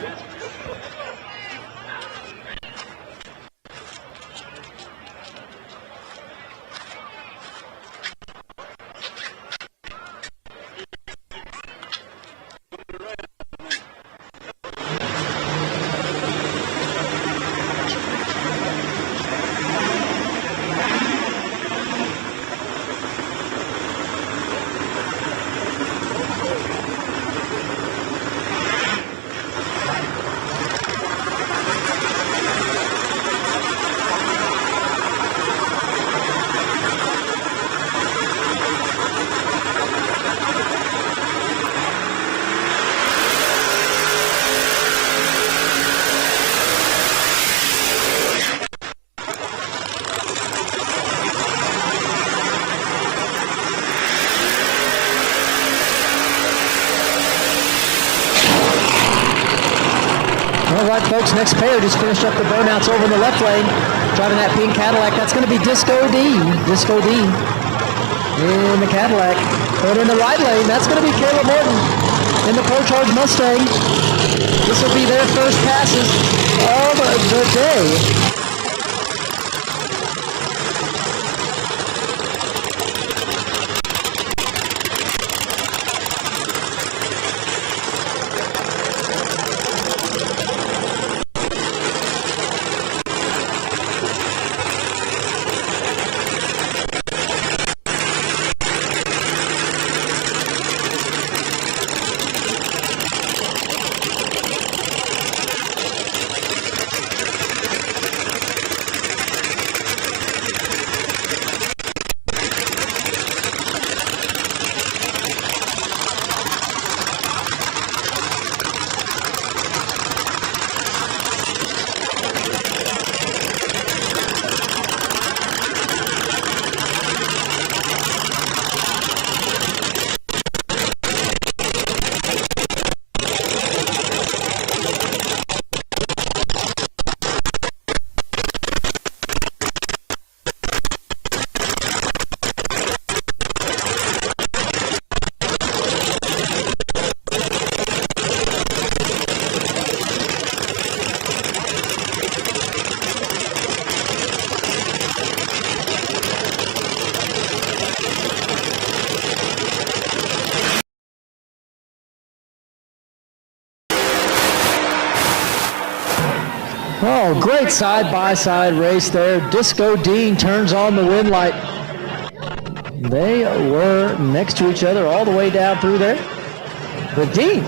All right, folks, next pair just finished up the burnouts over in the left lane. Driving that pink Cadillac, that's going to be Disco D. Disco D in the Cadillac. But in the right lane, that's going to be Caleb Morton in the Pro Charge Mustang. This will be their first passes of the day. Oh, great side-by-side race there. Disco Dean turns on the wind light. They were next to each other all the way down through there. But Dean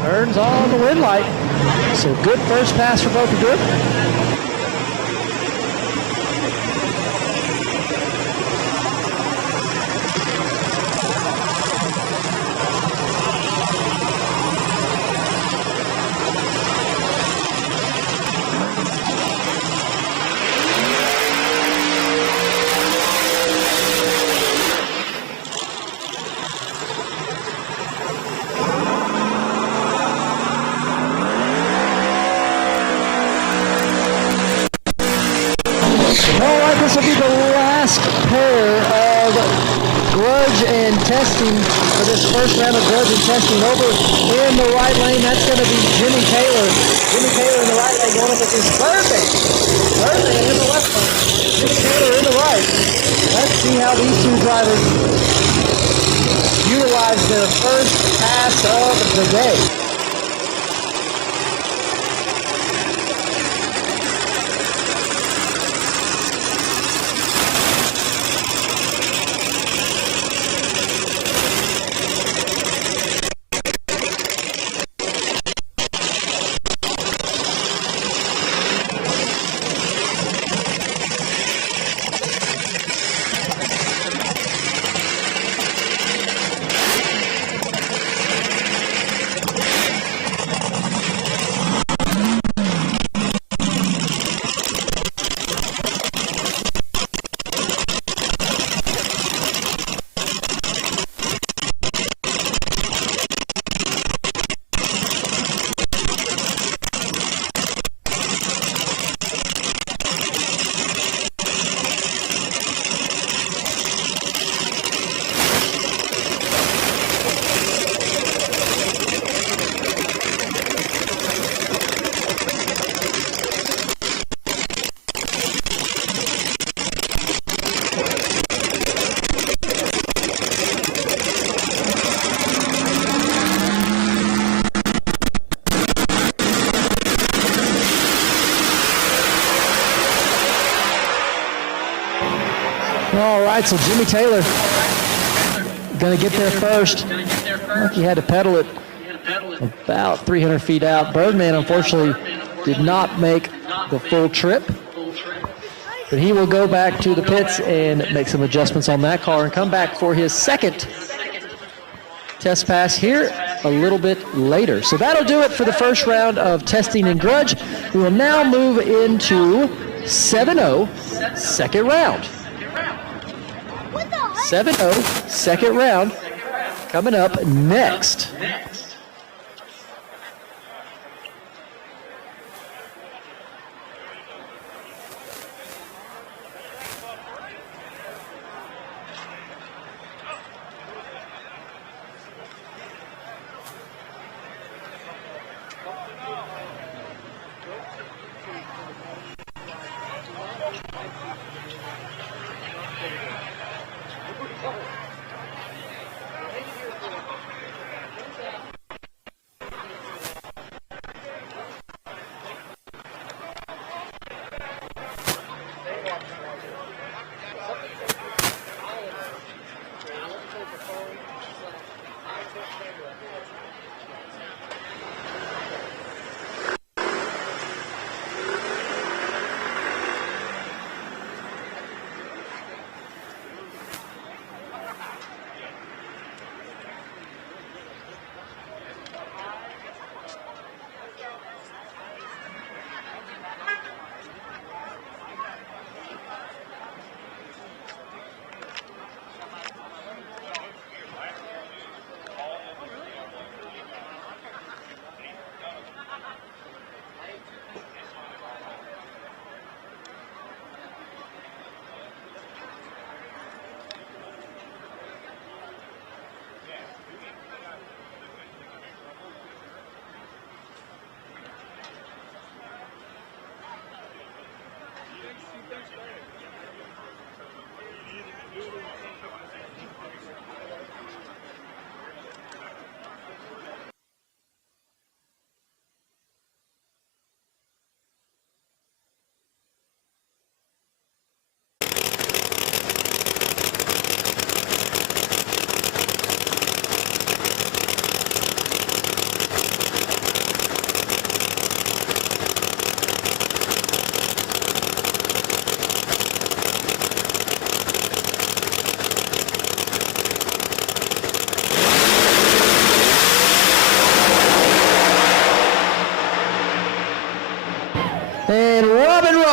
turns on the wind light. So good first pass for both of them. This will be the last pair of Grudge and testing for this first round of Grudge and testing. Over in the right lane, that's going to be Jimmy Taylor. Jimmy Taylor in the right lane going up against Birdman. Birdman in the left lane. Jimmy Taylor in the right. Let's see how these two drivers utilize their first pass of the day. All right, so Jimmy Taylor going to get there first. I think he had to pedal it about 300 feet out. Birdman, unfortunately, did not make the full trip. But he will go back to the pits and make some adjustments on that car and come back for his second test pass here a little bit later. So that'll do it for the first round of testing in Grudge. We will now move into 7-0 second round. 7-0 second round coming up next.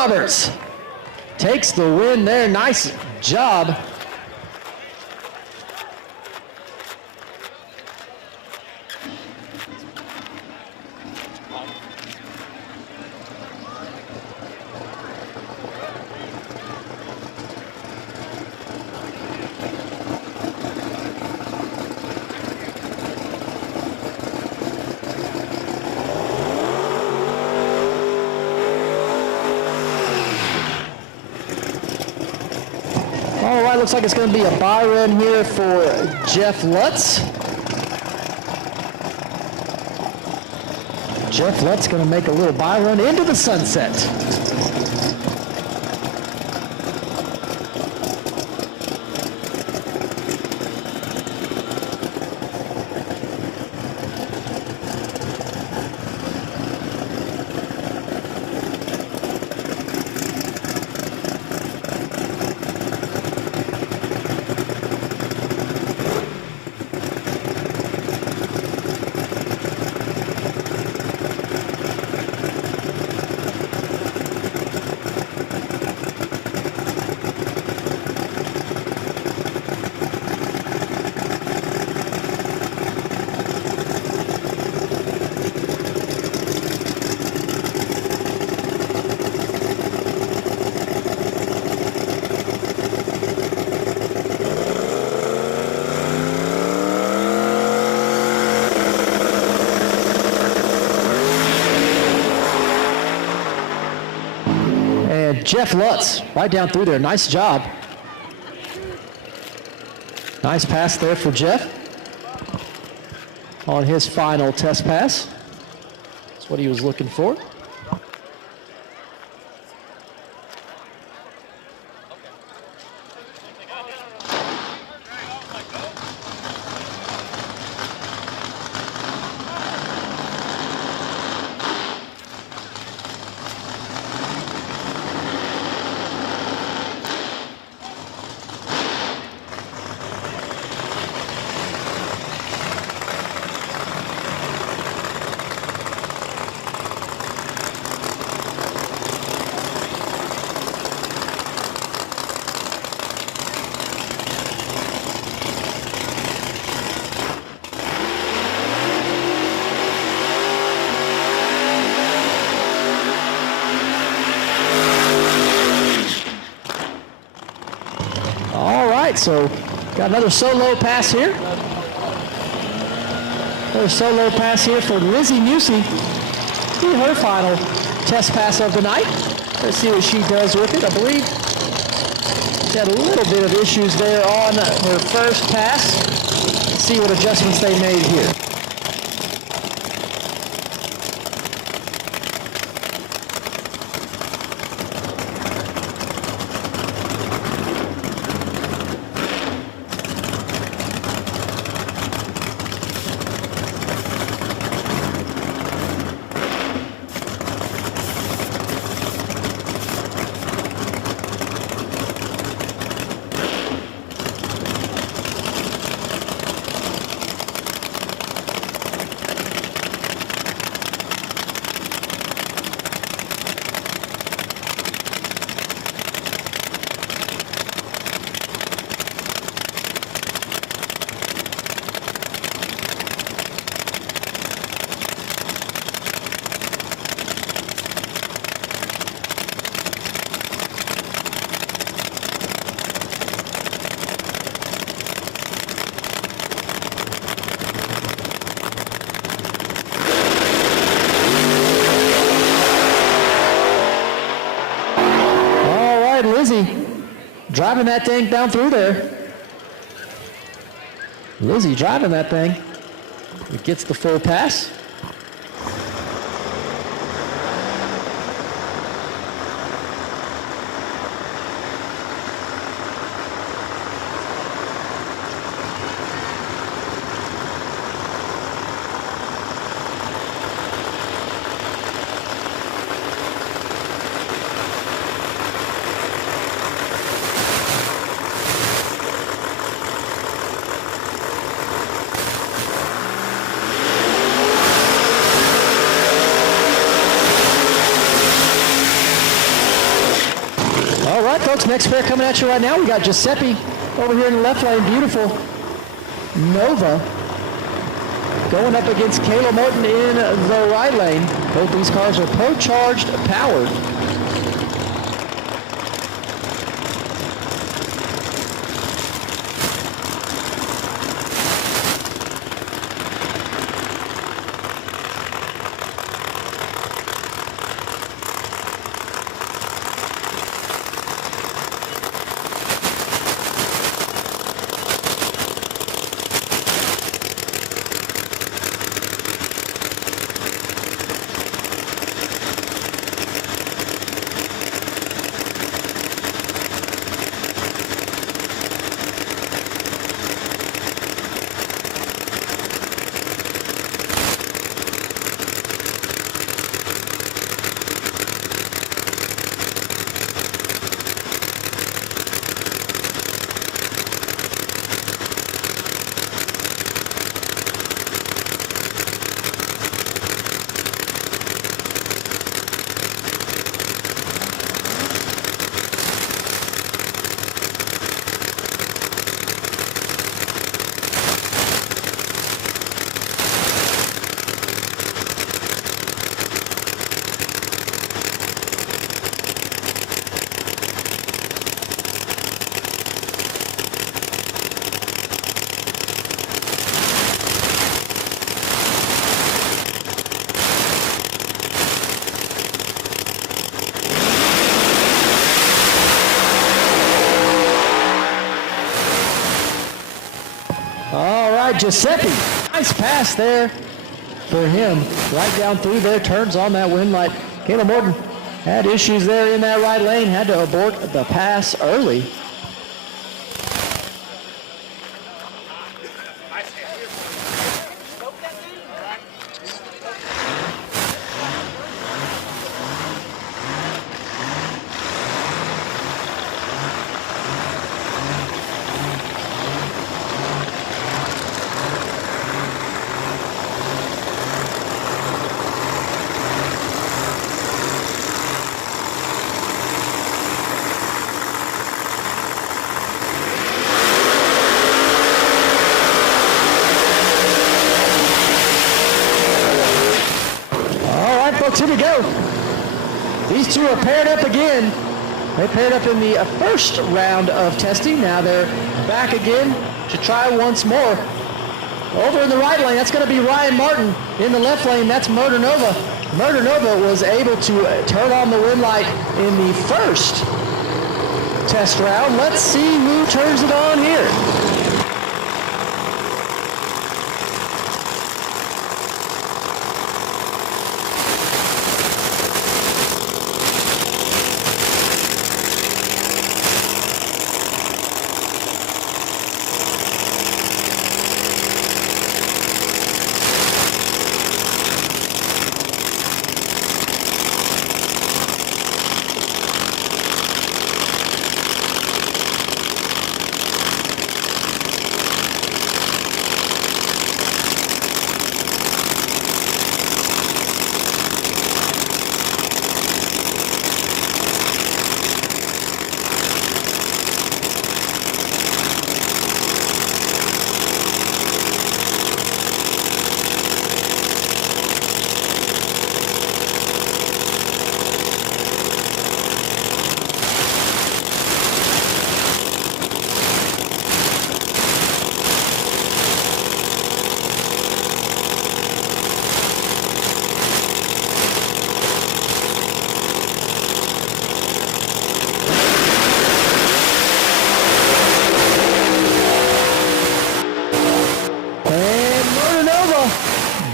Roberts takes the win there. Nice job. All right, looks like it's going to be a buy run here for Jeff Lutz. Jeff Lutz going to make a little buy run into the sunset. Jeff Lutz, right down through there. Nice job. Nice pass there for Jeff on his final test pass. That's what he was looking for. So got another solo pass here. Another solo pass here for Lizzie Musey. Her final test pass of the night. Let's see what she does with it. I believe she had a little bit of issues there on her first pass. Let's see what adjustments they made here. Driving that thing down through there. Lizzie driving that thing. It gets the full pass. folks, next pair coming at you right now. We got Giuseppe over here in the left lane. Beautiful. Nova going up against Kayla Morton in the right lane. Both these cars are pro-charged, powered. Giuseppe, nice pass there for him. Right down through there, turns on that wind light. Kayla Morton had issues there in that right lane, had to abort the pass early. Here we go. These two are paired up again. They paired up in the first round of testing. Now they're back again to try once more. Over in the right lane, that's going to be Ryan Martin. In the left lane, that's Murder Nova. Murder Nova was able to turn on the wind light in the first test round. Let's see who turns it on here.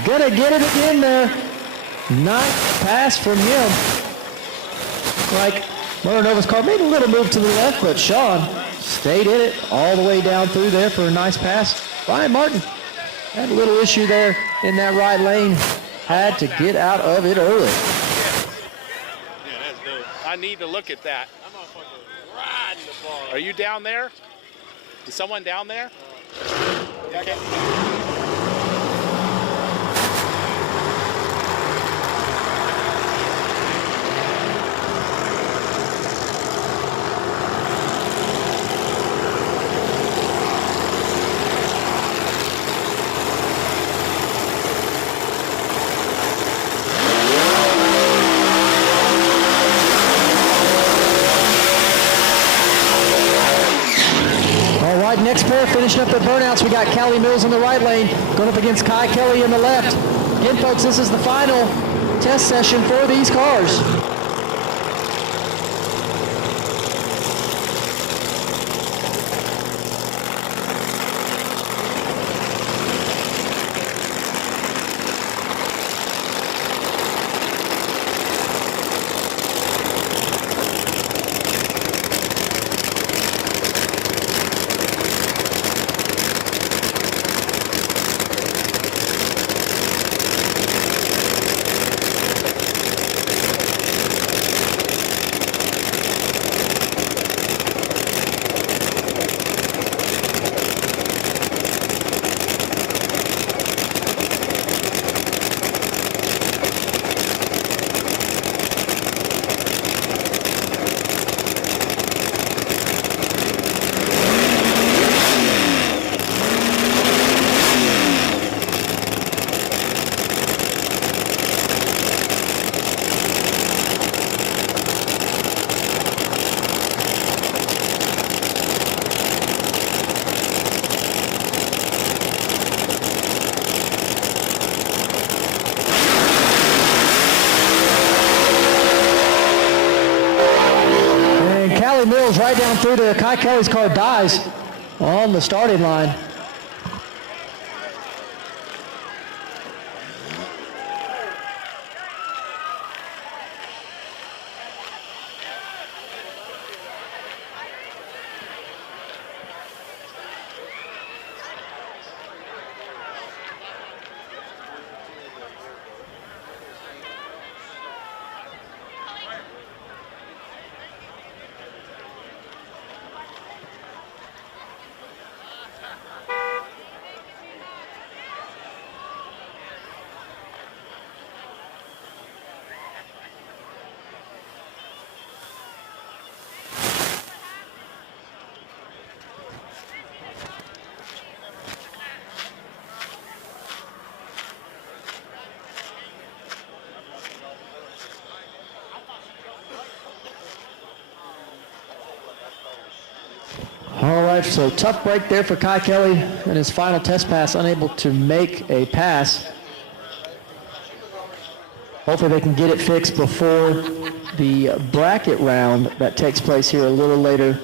Gonna get it again there. Nice pass from him. Like Murder Nova's car made a little move to the left, but Sean stayed in it all the way down through there for a nice pass. Ryan Martin had a little issue there in that right lane. Had to get out of it early. Yeah, that's dope. I need to look at that. I'm riding the ball. Are you down there? Is someone down there? Okay. Next pair finishing up their burnouts. We got Callie Mills in the right lane going up against Kai Kelly in the left. Again, folks, this is the final test session for these cars. Mills right down through there. Kai Kelly's car dies on the starting line. All right, so tough break there for Kai Kelly in his final test pass, unable to make a pass. Hopefully they can get it fixed before the bracket round that takes place here a little later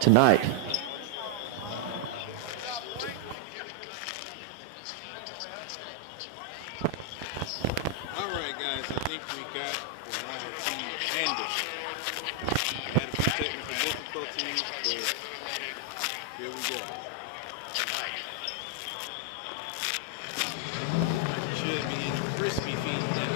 tonight. All right, guys, I think we got what I have seen ended. Had a few technical difficulties, but here we go. Should be in crispy feet now.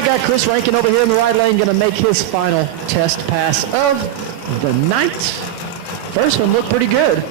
Got Chris Rankin over here in the right lane, going to make his final test pass of the night. First one looked pretty good.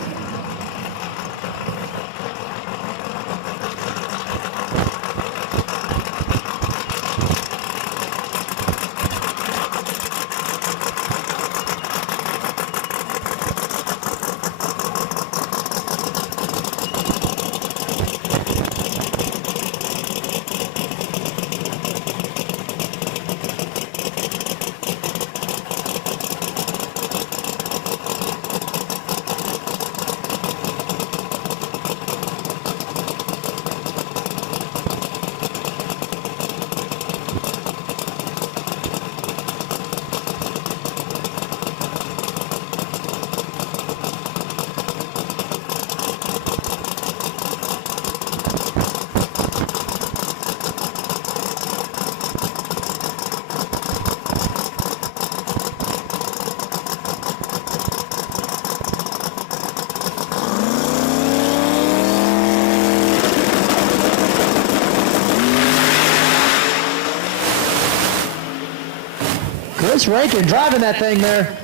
Chris Rankin driving that thing there.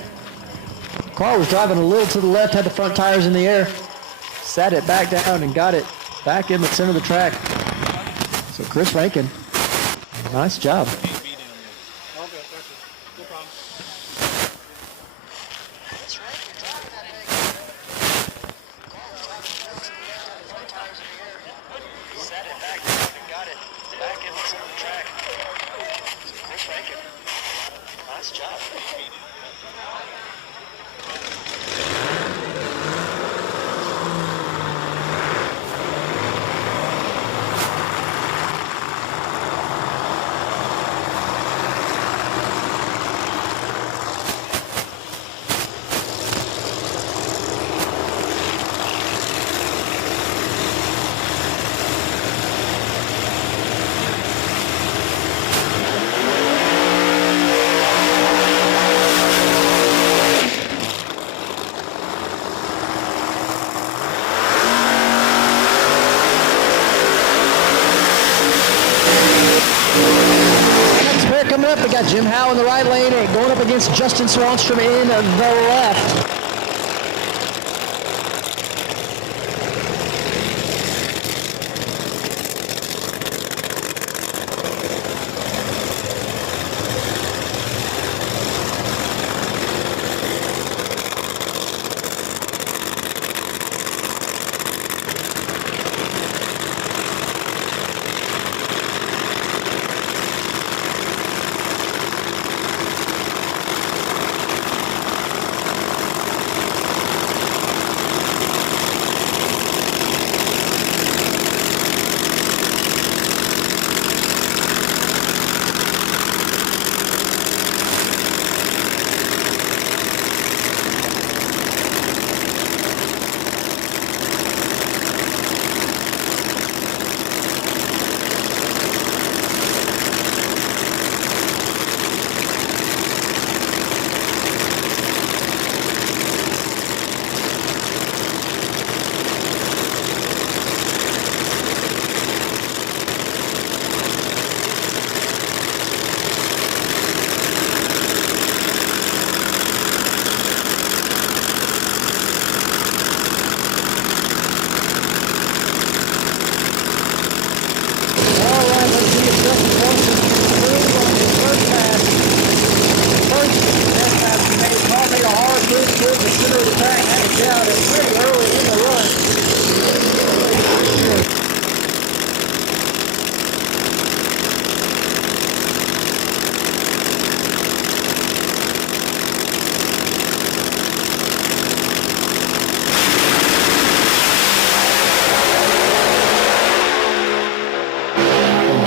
Car was driving a little to the left, had the front tires in the air. Sat it back down and got it back in the center of the track. So Chris Rankin, nice job. Coming up, we got Jim Howe in the right lane and going up against Justin Swanstrom in the left.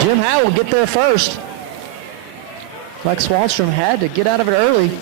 Jim Howe will get there first. Like Swanstrom had to get out of it early.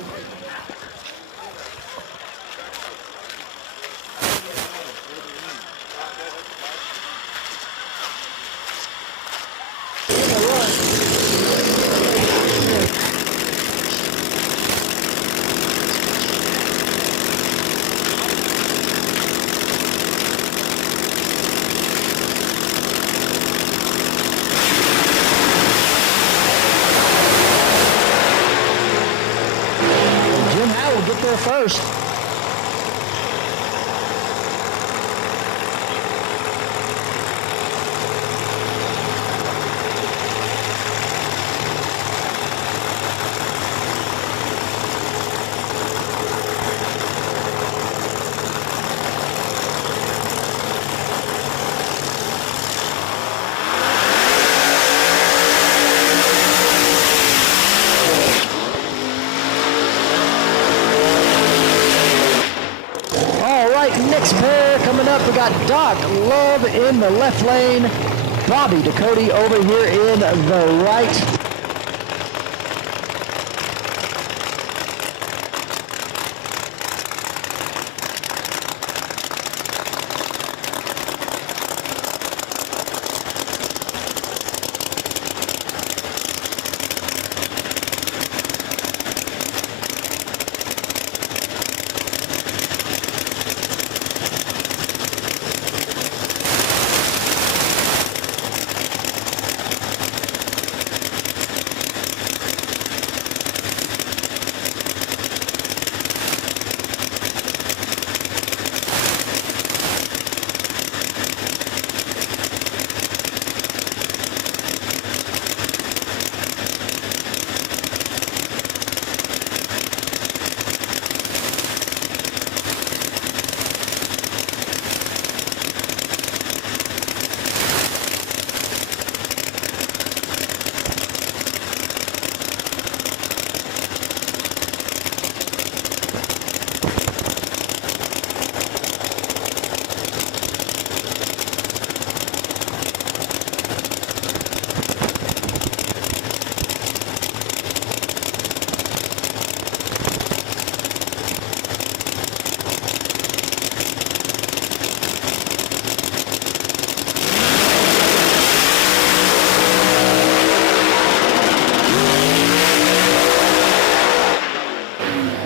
First. Next pair coming up, we got Doc Love in the left lane, Bobby Ducote over here in the right.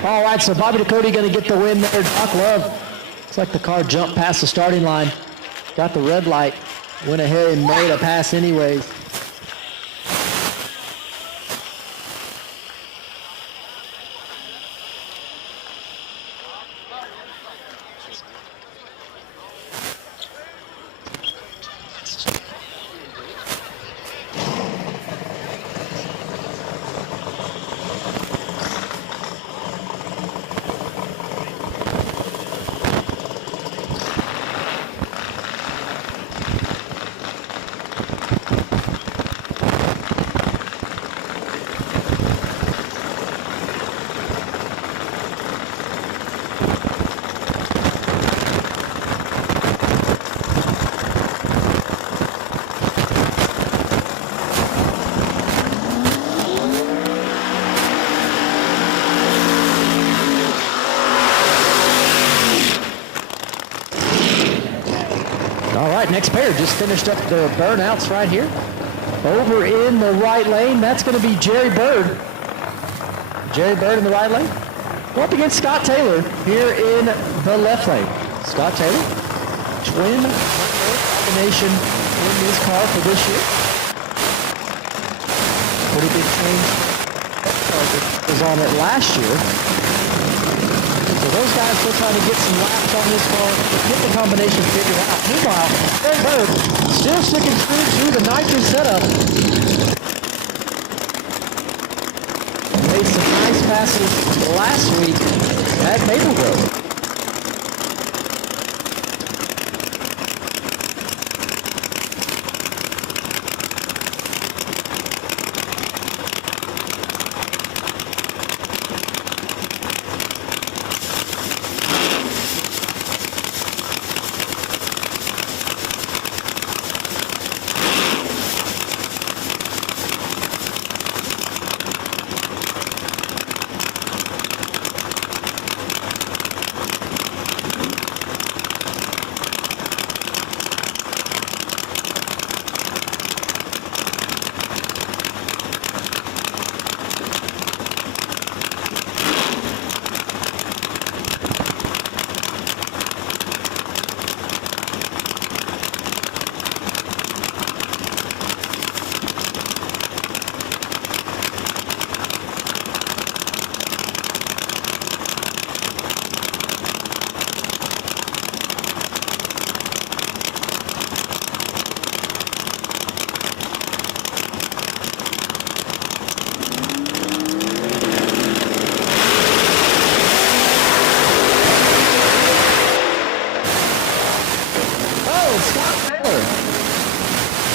All right, so Bobby Ducote going to get the win there. Doc Love, looks like the car jumped past the starting line. Got the red light, went ahead and made a pass anyways. Next pair just finished up their burnouts right here. Over in the right lane, that's going to be Jerry Bird. Jerry Bird in the right lane. Go up against Scott Taylor here in the left lane. Scott Taylor, twin combination in this car for this year. Pretty big change. Was on it last year. So those guys still trying to get some laps on this car, get the combination figured out. Meanwhile, Jerry Bird still sticking true to the nitrous setup. Made some nice passes last week at Maple Grove.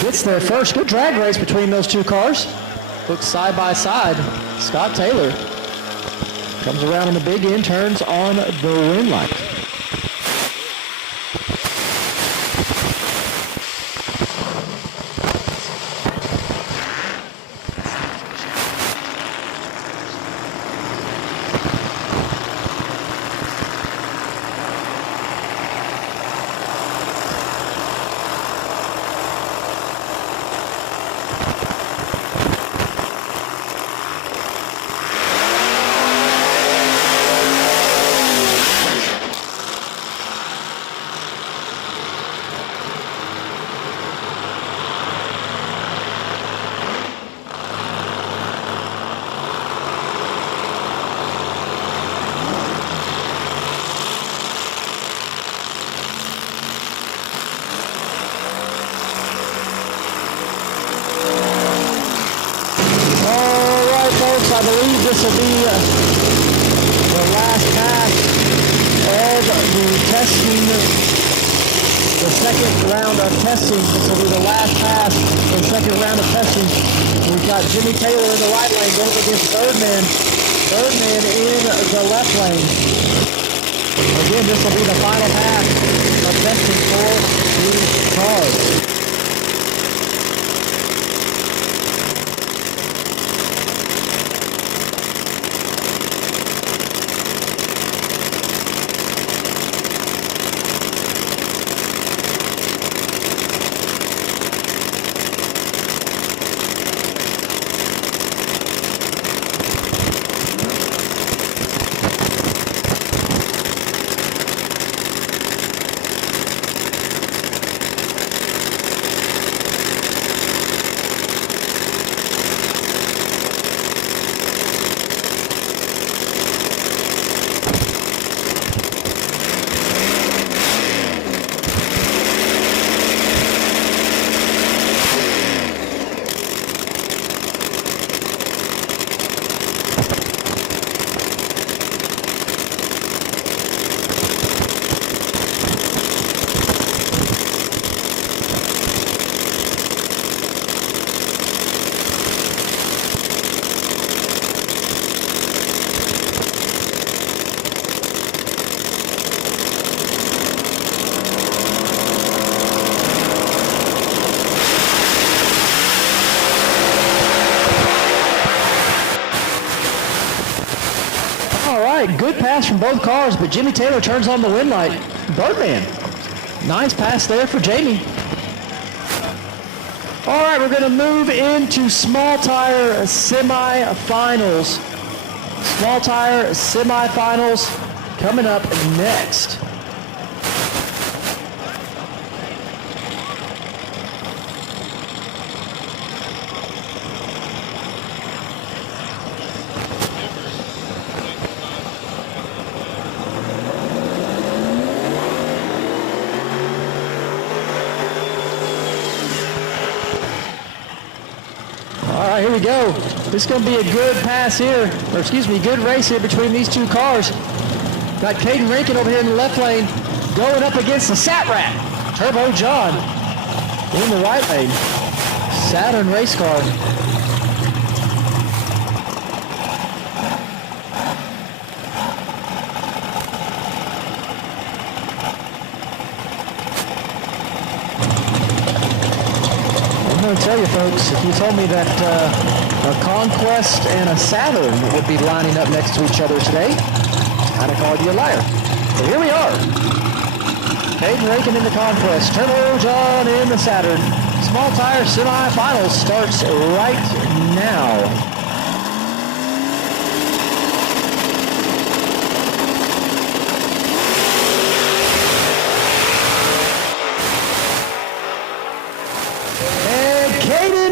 Gets their first good drag race between those two cars. Looks side by side. Scott Taylor comes around on the big end, turns on the win light. I believe this will be the last pass of the testing, the second round of testing. This will be the last pass of the second round of testing. We've got Jimmy Taylor in the right lane going up against Birdman. Birdman in the left lane. Again, this will be the final pass of testing for these cars. right, good pass from both cars, but Jimmy Taylor turns on the win light. Birdman. Nice pass there for Jamie. All right, we're going to move into small tire semifinals. Small tire semifinals coming up next. All right, here we go. This is going to be a good pass here, or excuse me, good race here between these two cars. Got Caden Rankin over here in the left lane going up against the Sat Rat. Turbo John in the right lane. Saturn race car. I'm going to tell you, folks, if you told me that a Conquest and a Saturn would be lining up next to each other today, I'd have called you a liar. But here we are. Caden Rankin in the Conquest, Turbo John in the Saturn. Small tire semifinals starts right now.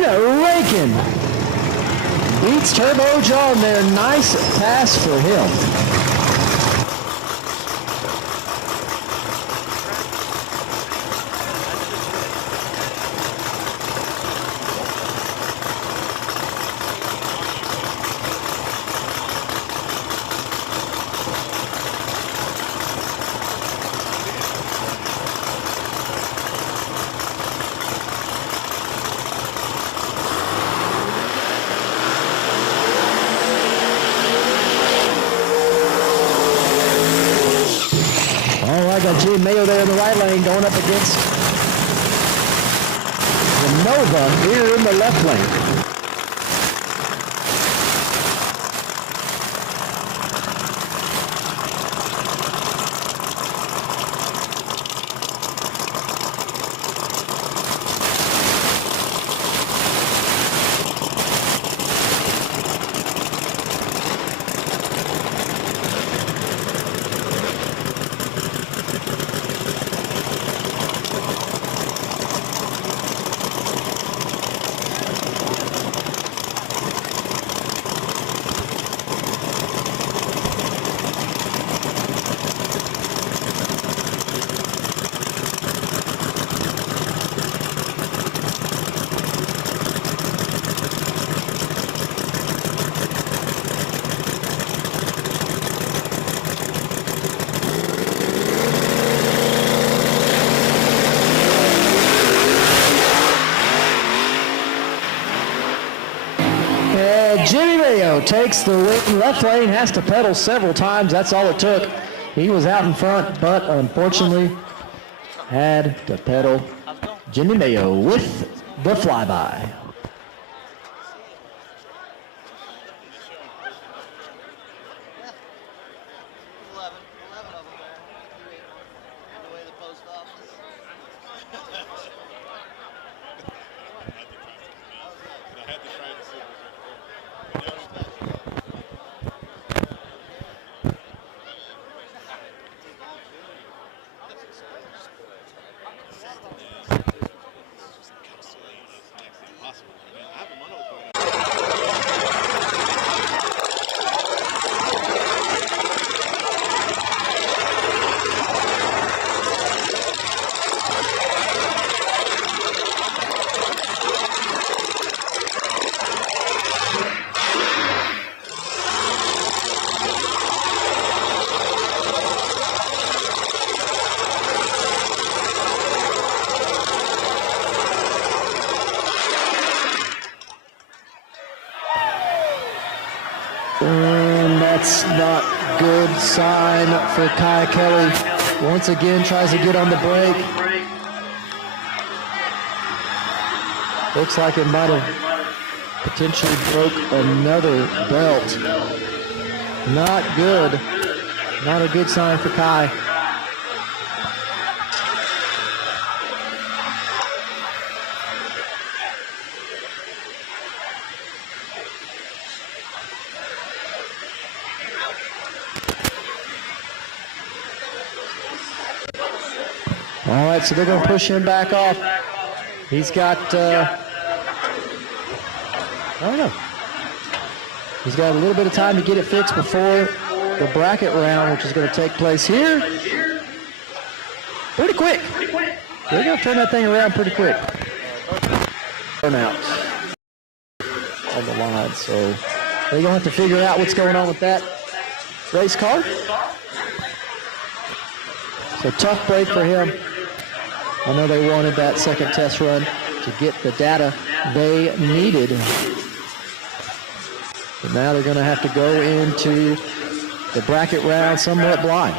Rankin beats Turbo John there. Nice pass for him. Got Jim Mayo there in the right lane going up against the Nova here in the left lane. Jimmy Mayo takes the win. Left lane, has to pedal several times. That's all it took. He was out in front, but unfortunately had to pedal. Jimmy Mayo with the flyby. And that's not good sign for Kai Kelly. Once again tries to get on the brake. Looks like it might have potentially broke another belt. Not good. Not a good sign for Kai. All right, so they're going to push him back off. He's got, I don't know. He's got a little bit of time to get it fixed before the bracket round, which is going to take place here. Pretty quick. They're going to turn that thing around pretty quick. Burnout on the line, so they're going to have to figure out what's going on with that race car. So tough break for him. I know they wanted that second test run to get the data they needed. But now they're going to have to go into the bracket round somewhat blind.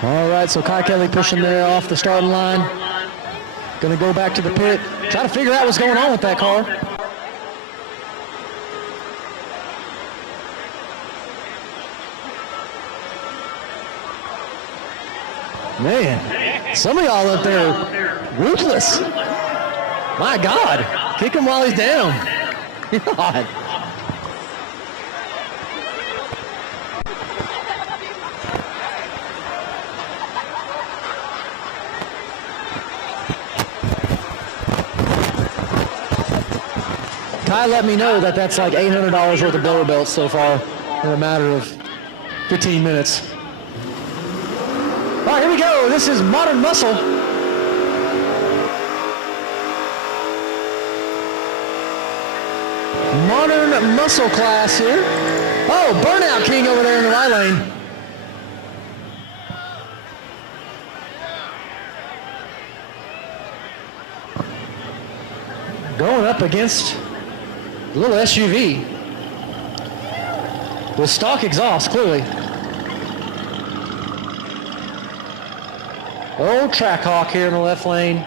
All right, so Kai Kelly pushing there off the starting line. Going to go back to the pit, try to figure out what's going on with that car. Man, some of y'all up there ruthless. My God, kick him while he's down. God. Kai let me know that that's like $800 worth of blower belts so far in a matter of 15 minutes. All right, here we go. This is Modern Muscle. Modern Muscle class here. Oh, Burnout King over there in the right lane. Going up against a little SUV with stock exhaust, clearly. Old Trackhawk here in the left lane.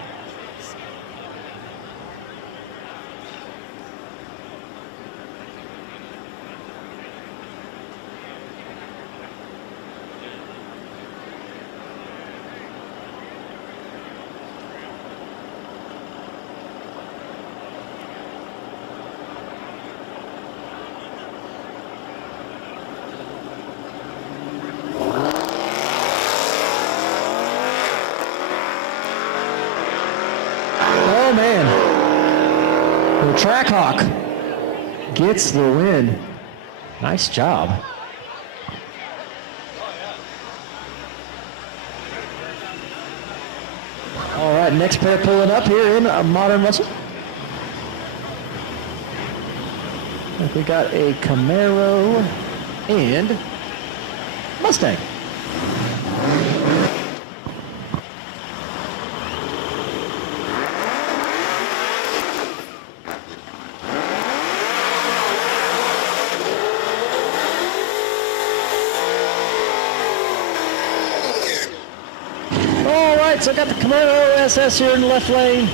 Oh man, the Trackhawk gets the win. Nice job. All right, next pair pulling up here in a Modern Muscle. I think we got a Camaro and Mustang. So I got the Camaro SS here in the left lane.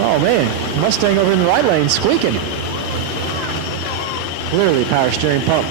Oh man, Mustang over in the right lane, squeaking. Clearly power steering pump.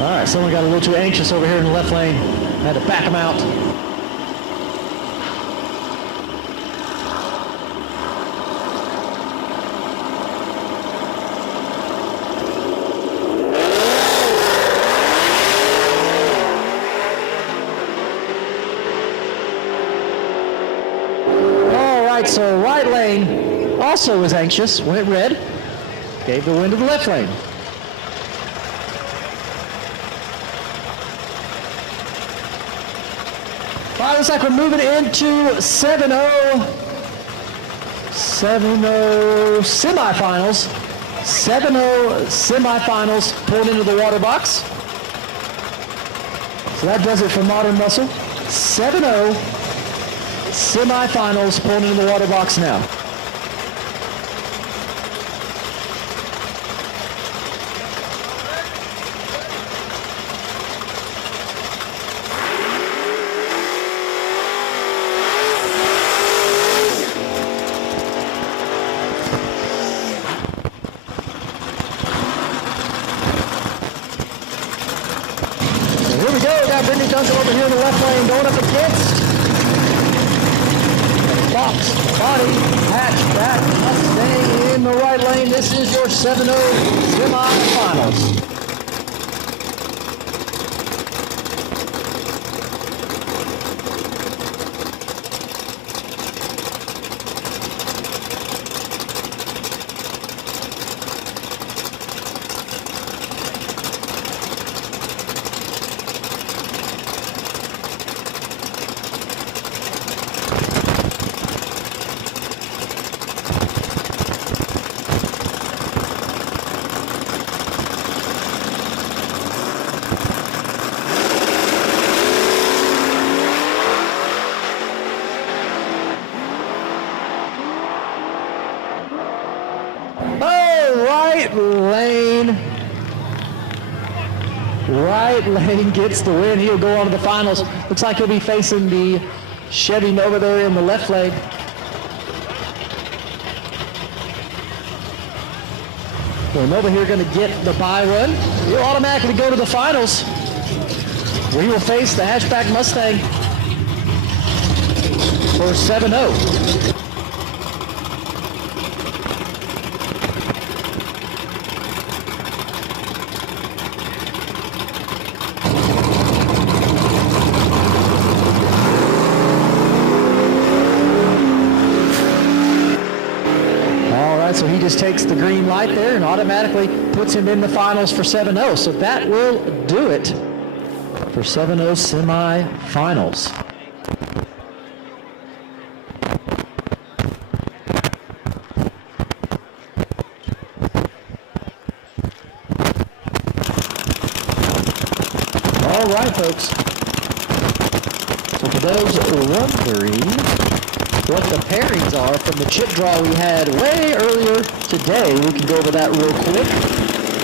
All right, someone got a little too anxious over here in the left lane. Had to back him out. All right, so right lane also was anxious, went red, gave the win to the left lane. All right, looks like we're moving into 7-0 semifinals. 7-0 semifinals pulled into the water box. So that does it for Modern Muscle. 7-0 semifinals pulled into the water box now. Over here in the left lane, going up against Fox, Body, Hatchback, Mustang in the right lane. This is your 7-0 semifinals. Right lane gets the win. He'll go on to the finals. Looks like he'll be facing the Chevy Nova there in the left lane. So Nova here going to get the bye run. He'll automatically go to the finals, where he will face the hatchback Mustang for 7-0. So he just takes the green light there and automatically puts him in the finals for 7-0. So that will do it for 7-0 semifinals. All right, folks. So for those wondering what the pairings are from the chip draw we had way earlier today, we can go over that real quick.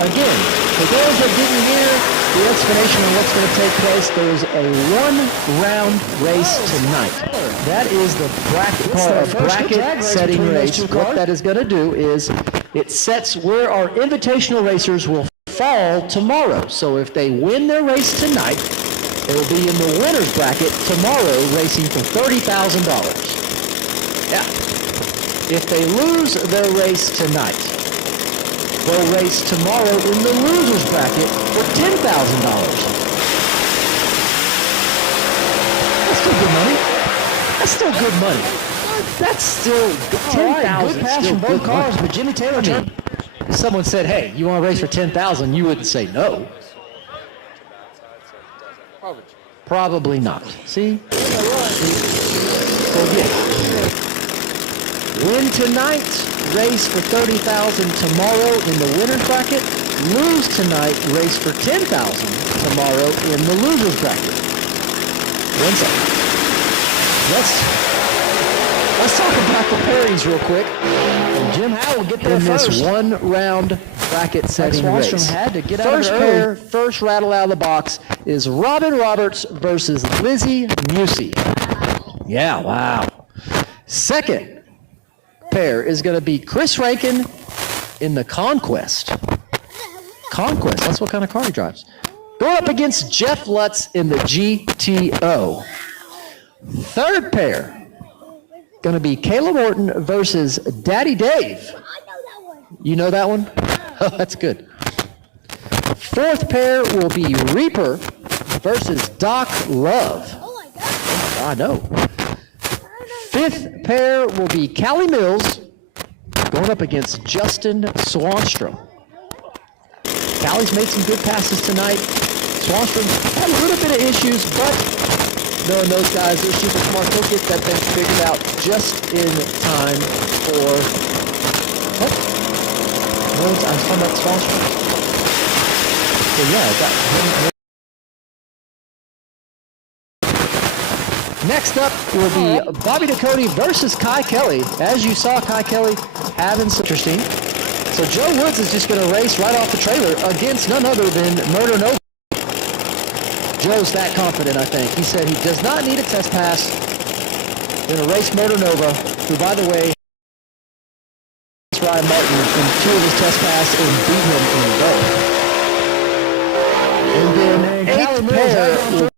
Again, for those that didn't hear the explanation on what's going to take place, there's a one-round race tonight. That is the bracket setting race. What that is going to do is it sets where our invitational racers will fall tomorrow. So if they win their race tonight, they will be in the winner's bracket tomorrow racing for $30,000. Yeah. If they lose their race tonight, they'll race tomorrow in the loser's bracket for $10,000. That's still good money. That's still good money. That's still $10,000. Good pass from both cars, but Jimmy Taylor. If someone said, "Hey, you want to race for $10,000?" you wouldn't say no. Probably not. See? So yeah. Win tonight, race for $30,000 tomorrow in the winner's bracket. Lose tonight, race for $10,000 tomorrow in the loser's bracket. 1 second. Let's talk about the pairings real quick. Jim Howell will get there first. In this one-round bracket setting race. Had to get first pair, first rattle out of the box is Robin Roberts versus Lizzie Musey. Yeah, wow. Second pair is going to be Chris Rankin in the Conquest. Conquest, that's what kind of car he drives. Going up against Jeff Lutz in the GTO. Third pair, going to be Kayla Morton versus Daddy Dave. You know that one? Oh, that's good. Fourth pair will be Reaper versus Doc Love. I know. Fifth pair will be Callie Mills going up against Justin Swanstrom. Callie's made some good passes tonight. Swanstrom had a little bit of issues, but knowing those guys, they're super smart. They'll get that thing figured out just in time for... What? No, I was talking about Swanstrom. So yeah, next up will be Bobby Ducote versus Kai Kelly. As you saw, Kai Kelly having some interesting. So Joe Woods is just going to race right off the trailer against none other than Murder Nova. Joe's that confident, I think. He said he does not need a test pass. Going to race Murder Nova, who, by the way, Ryan Martin in 2 of his test pass and beat him in both. And then eighth pair will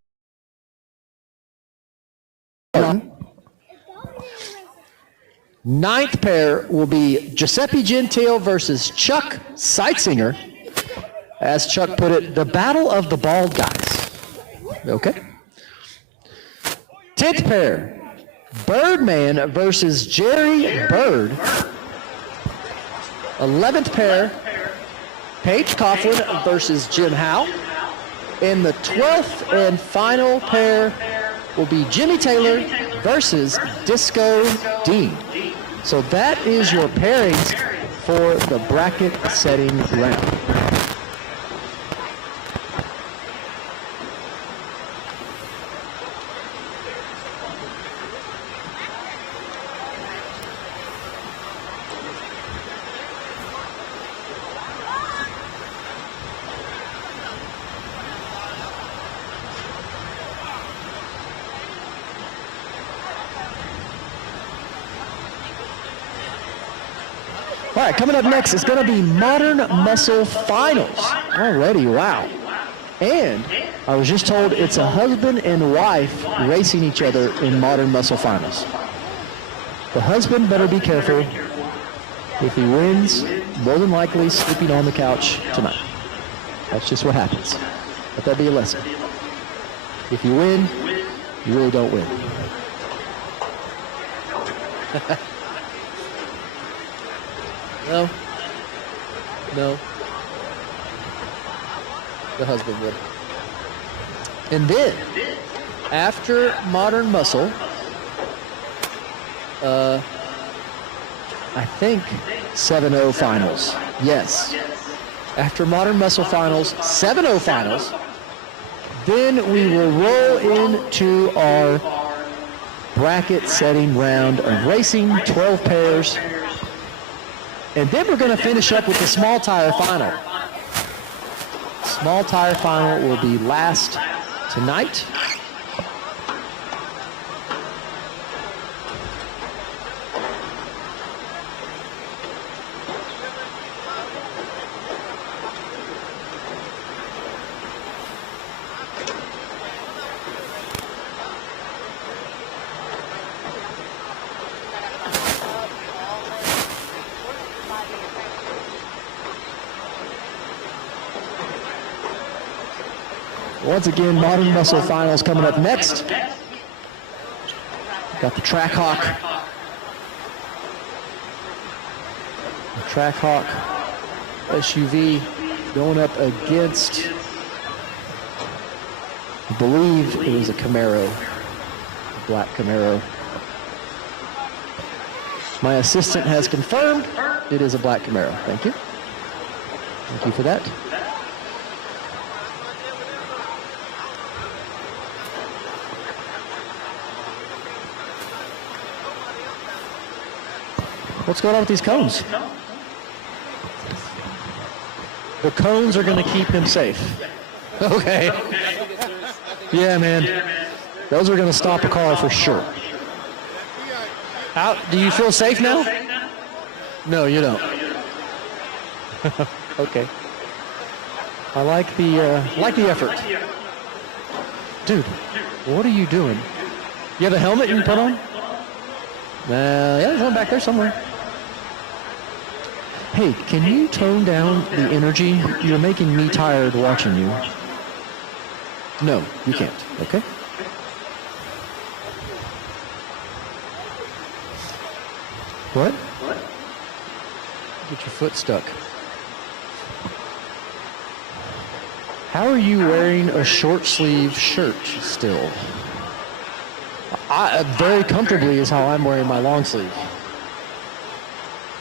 ninth pair will be Giuseppe Gentile versus Chuck Seitzinger. As Chuck put it, the battle of the bald guys. Okay. 10th pair, Birdman versus Jerry Bird. 11th pair, Paige Coughlin versus Jim Howe. And the 12th and final pair will be Jimmy Taylor versus Disco Dean. So that is your pairings for the bracket setting round. All right, coming up next is going to be Modern Muscle Finals. Already, wow. And I was just told it's a husband and wife racing each other in Modern Muscle Finals. The husband better be careful. If he wins, more than likely sleeping on the couch tonight. That's just what happens. Let that be a lesson. If you win, you really don't win. No. No. The husband would. And then, after Modern Muscle, I think 7-0 finals. Yes. After Modern Muscle finals, 7-0 finals, then we will roll into our bracket setting round of racing, 12 pairs. And then we're going to finish up with the small tire final. Small tire final will be last tonight. Once again, Modern Muscle Finals coming up next. Got the Trackhawk. The Trackhawk SUV going up against, I believe it was a Camaro, a black Camaro. My assistant has confirmed it is a black Camaro. Thank you. Thank you for that. What's going on with these cones? The cones are going to keep him safe. Okay. Yeah, man. Those are going to stop a car for sure. Out. Do you feel safe now? No, you don't. Okay. I like the effort. Dude, what are you doing? You have a helmet you can put on? Yeah, there's one back there somewhere. Hey, can you tone down the energy? You're making me tired watching you. No, you can't, okay? What? Get your foot stuck. How are you wearing a short sleeve shirt still? Very comfortably is how I'm wearing my long sleeve.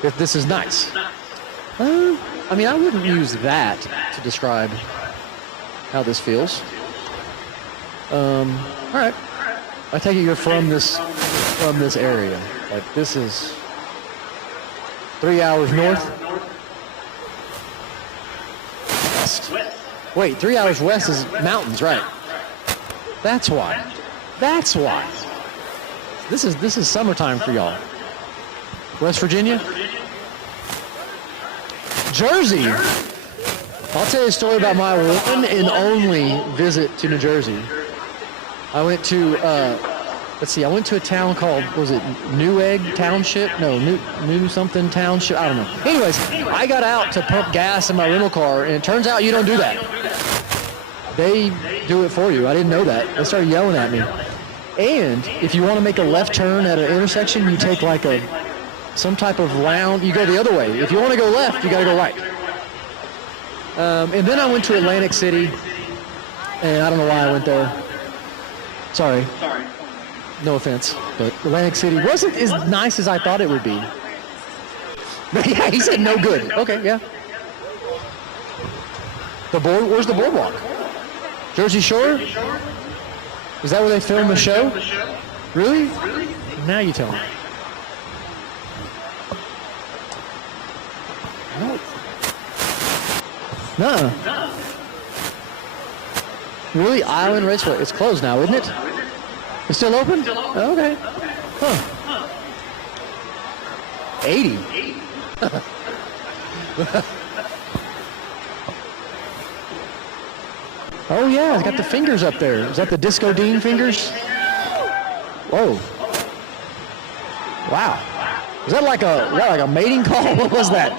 If this is nice. I mean, I wouldn't use that to describe how this feels. All right. I take it you're from this area. Like this is 3 hours north. West. Wait, 3 hours west is mountains, right? That's why. That's why. This is summertime for y'all. West Virginia? Jersey. I'll tell you a story about my one and only visit to New Jersey. I went to, I went to a town called, was it Newegg Township? No, New something Township, I don't know. Anyways, I got out to pump gas in my rental car, and it turns out you don't do that. They do it for you. I didn't know that. They started yelling at me. And if you want to make a left turn at an intersection, you take like some type of round, you go the other way. If you want to go left, you got to go right. And then I went to Atlantic City, and I don't know why I went there. Sorry. No offense, but Atlantic City wasn't as nice as I thought it would be. Yeah, he said no good. Okay, yeah. Where's the boardwalk? Jersey Shore? Is that where they filmed the show? Really? Now you tell me. No. Nuh-uh. Really? Island Raceway. It's closed now, isn't it? It's still open? Oh, okay. Huh. 80. Oh yeah, it's got the fingers up there. Is that the Disco Dean fingers? Whoa. Wow. Was that like a mating call? What was that?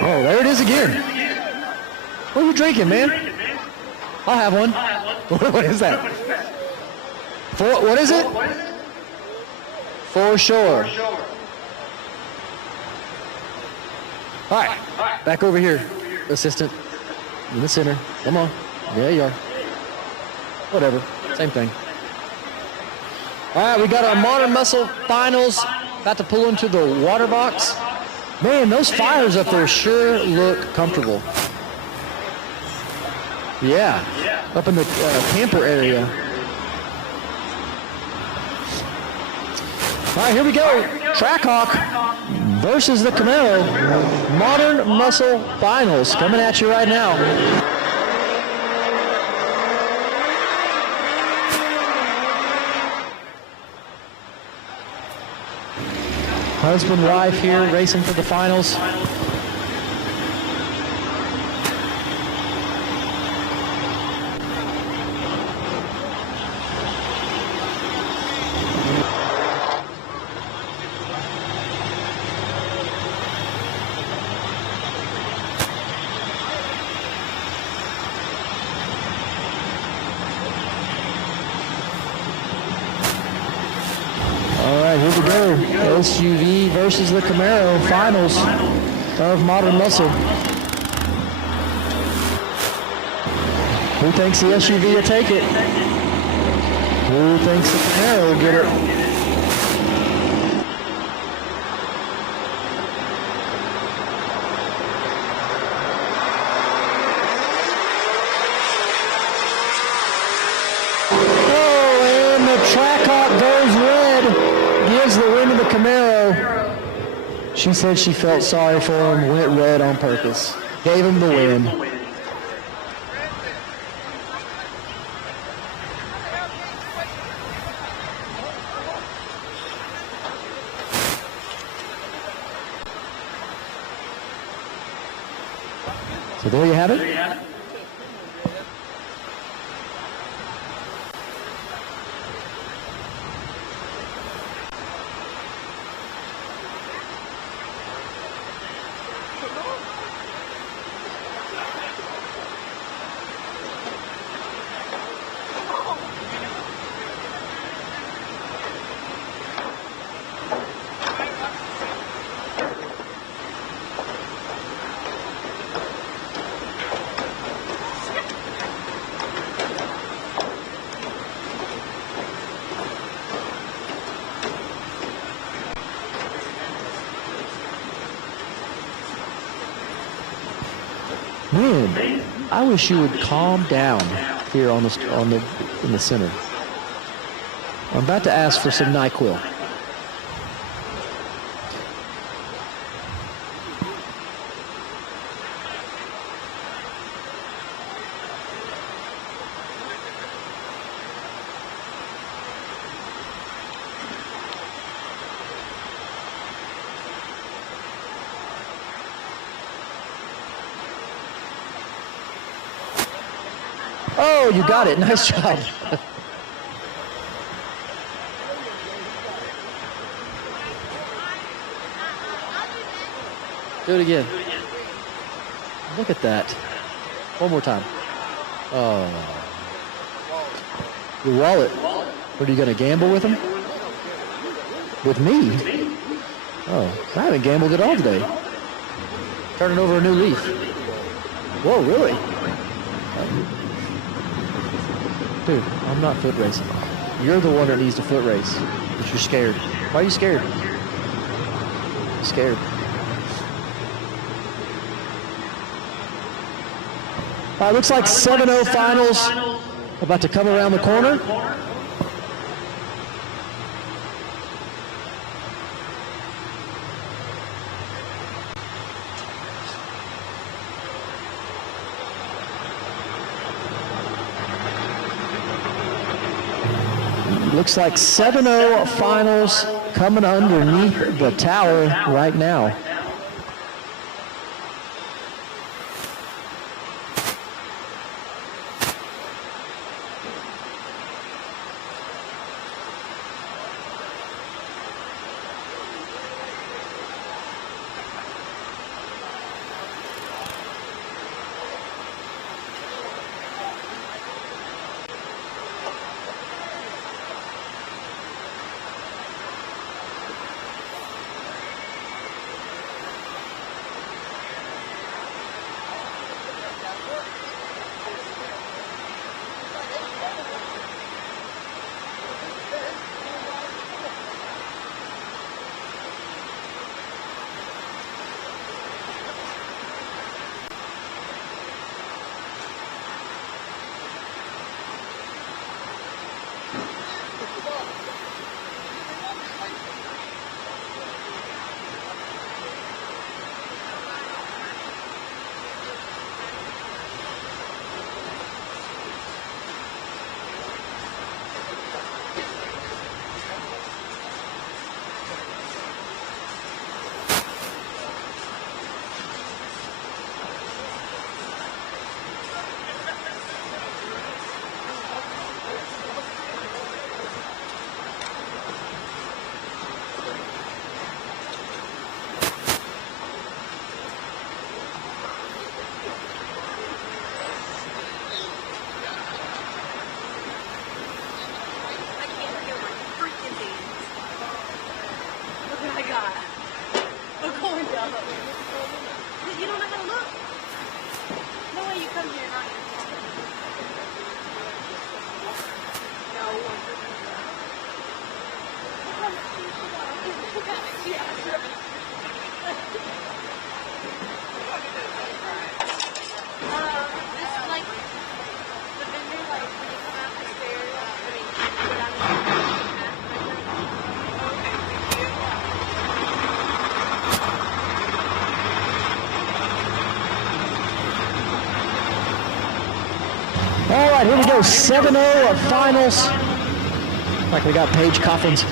Oh, there it is again. What are you drinking, man? I'll have one. What is that? What is it? For sure. All right, back over here, assistant, in the center. Come on. There you are. Whatever, same thing. All right, we got our Modern Muscle finals. About to pull into the water box. Man, those fires up there sure look comfortable. Yeah, up in the camper area. All right, here we go. Trackhawk versus the Camaro. Modern Muscle finals coming at you right now. Husband, wife here racing for the finals. SUV versus the Camaro finals of Modern Muscle. Who thinks the SUV will take it? Who thinks the Camaro will get it? Oh, and the Trackhawk goes red. Gives the win to the Camaro. She said she felt sorry for him, went red on purpose. Gave him the win. So there you have it. Man, I wish you would calm down here in the center. I'm about to ask for some NyQuil. Oh, you got it. Nice job. Do it again. Look at that. One more time. Oh. Your wallet. What, are you going to gamble with him? With me? Oh, I haven't gambled at all today. Turning over a new leaf. Whoa, really? Dude, I'm not foot racing. You're the one that needs to foot race. But you're scared. Why are you scared? Scared. All right, looks like 7-0 finals about to come around the corner. Looks like 7-0 finals coming underneath the tower right now. All right, here we go, 7-0 of finals. Like we got Paige Coffin's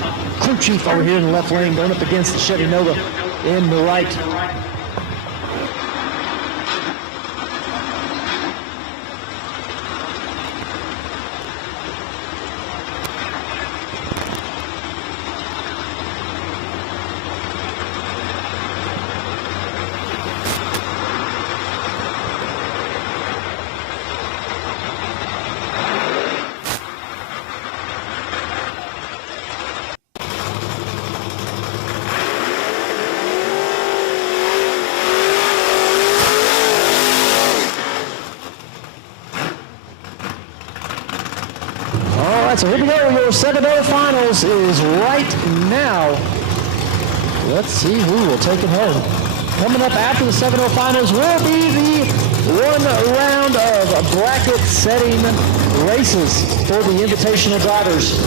crew chief over here in the left lane going up against the Chevy Nova in the right. right, so here we go. Your 7-0 finals is right now. Let's see who will take it home. Coming up after the 7-0 finals will be the one round of bracket setting races for the invitational drivers.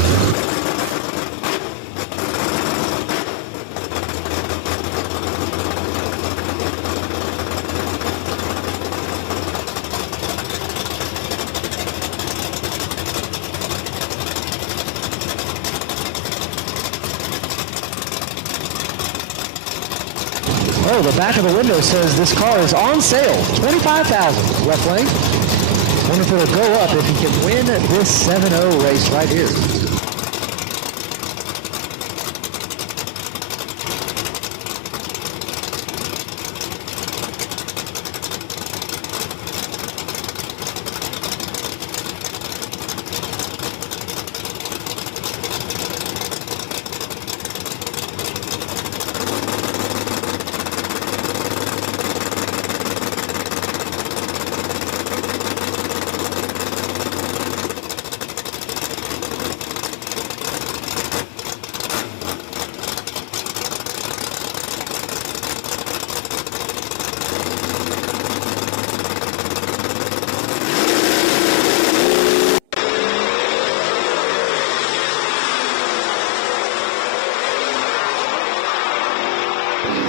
Oh, the back of the window says this car is on sale, $25,000 left lane. Wonder if it'll go up if he can win this 7-0 race right here.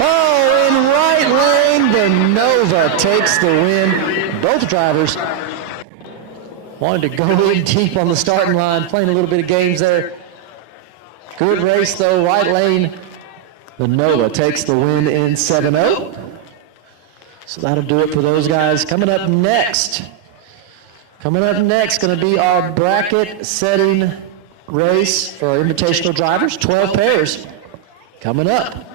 Oh, in right lane, the Nova takes the win. Both drivers wanted to go in deep on the starting line, playing a little bit of games there. Good race though, right lane. The Nova takes the win in 7-0. So that'll do it for those guys. Coming up next, going to be our bracket setting race for our invitational drivers, 12 pairs coming up.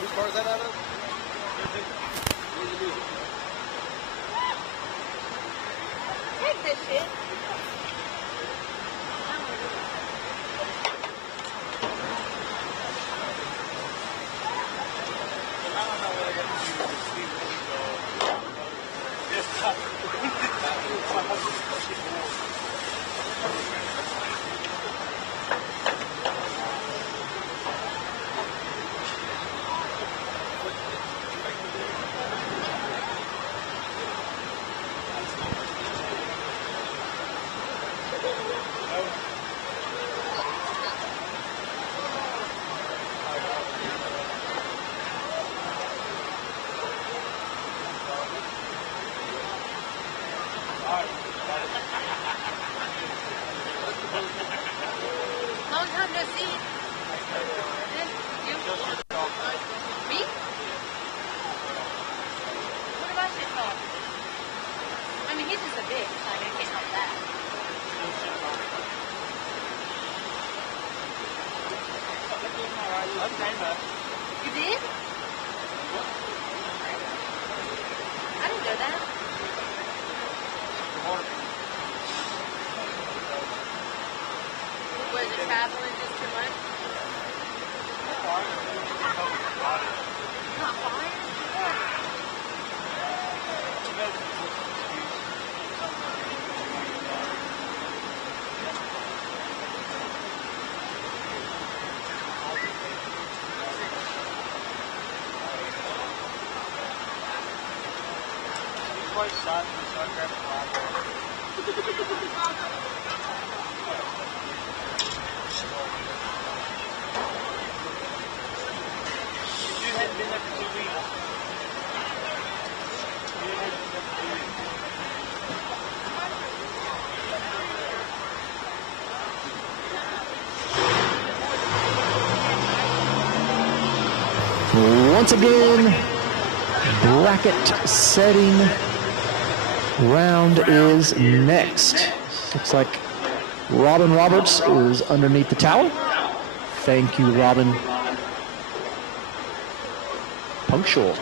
Whose car is that out of? Take this shit. Long time no see. You? Me? What about shit called? I mean, he's just a bitch, like I can't help that. You did? I didn't know that. Was it traveling just too much? Not fine? Once again, bracket setting round is next. Looks like Robin Roberts is underneath the tower. Thank you, Robin. Punctual.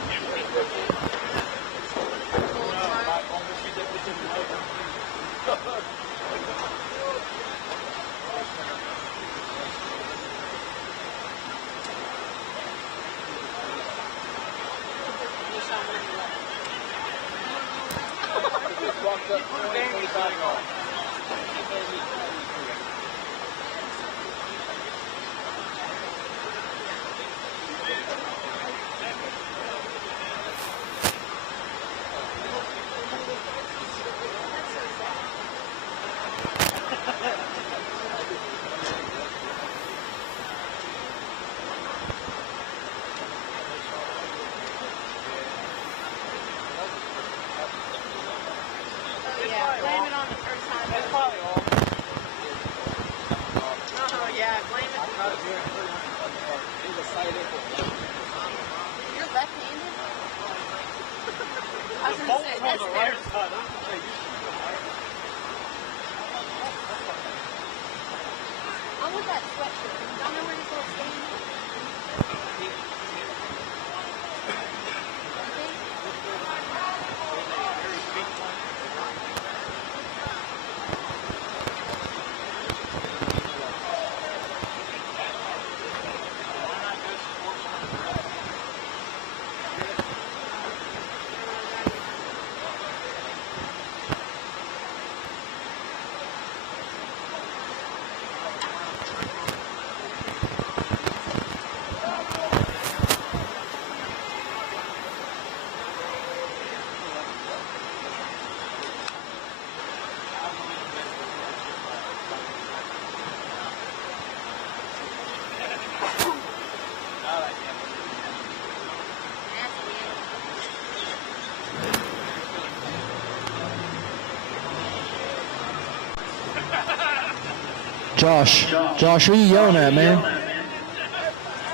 Josh, who you yelling at, man?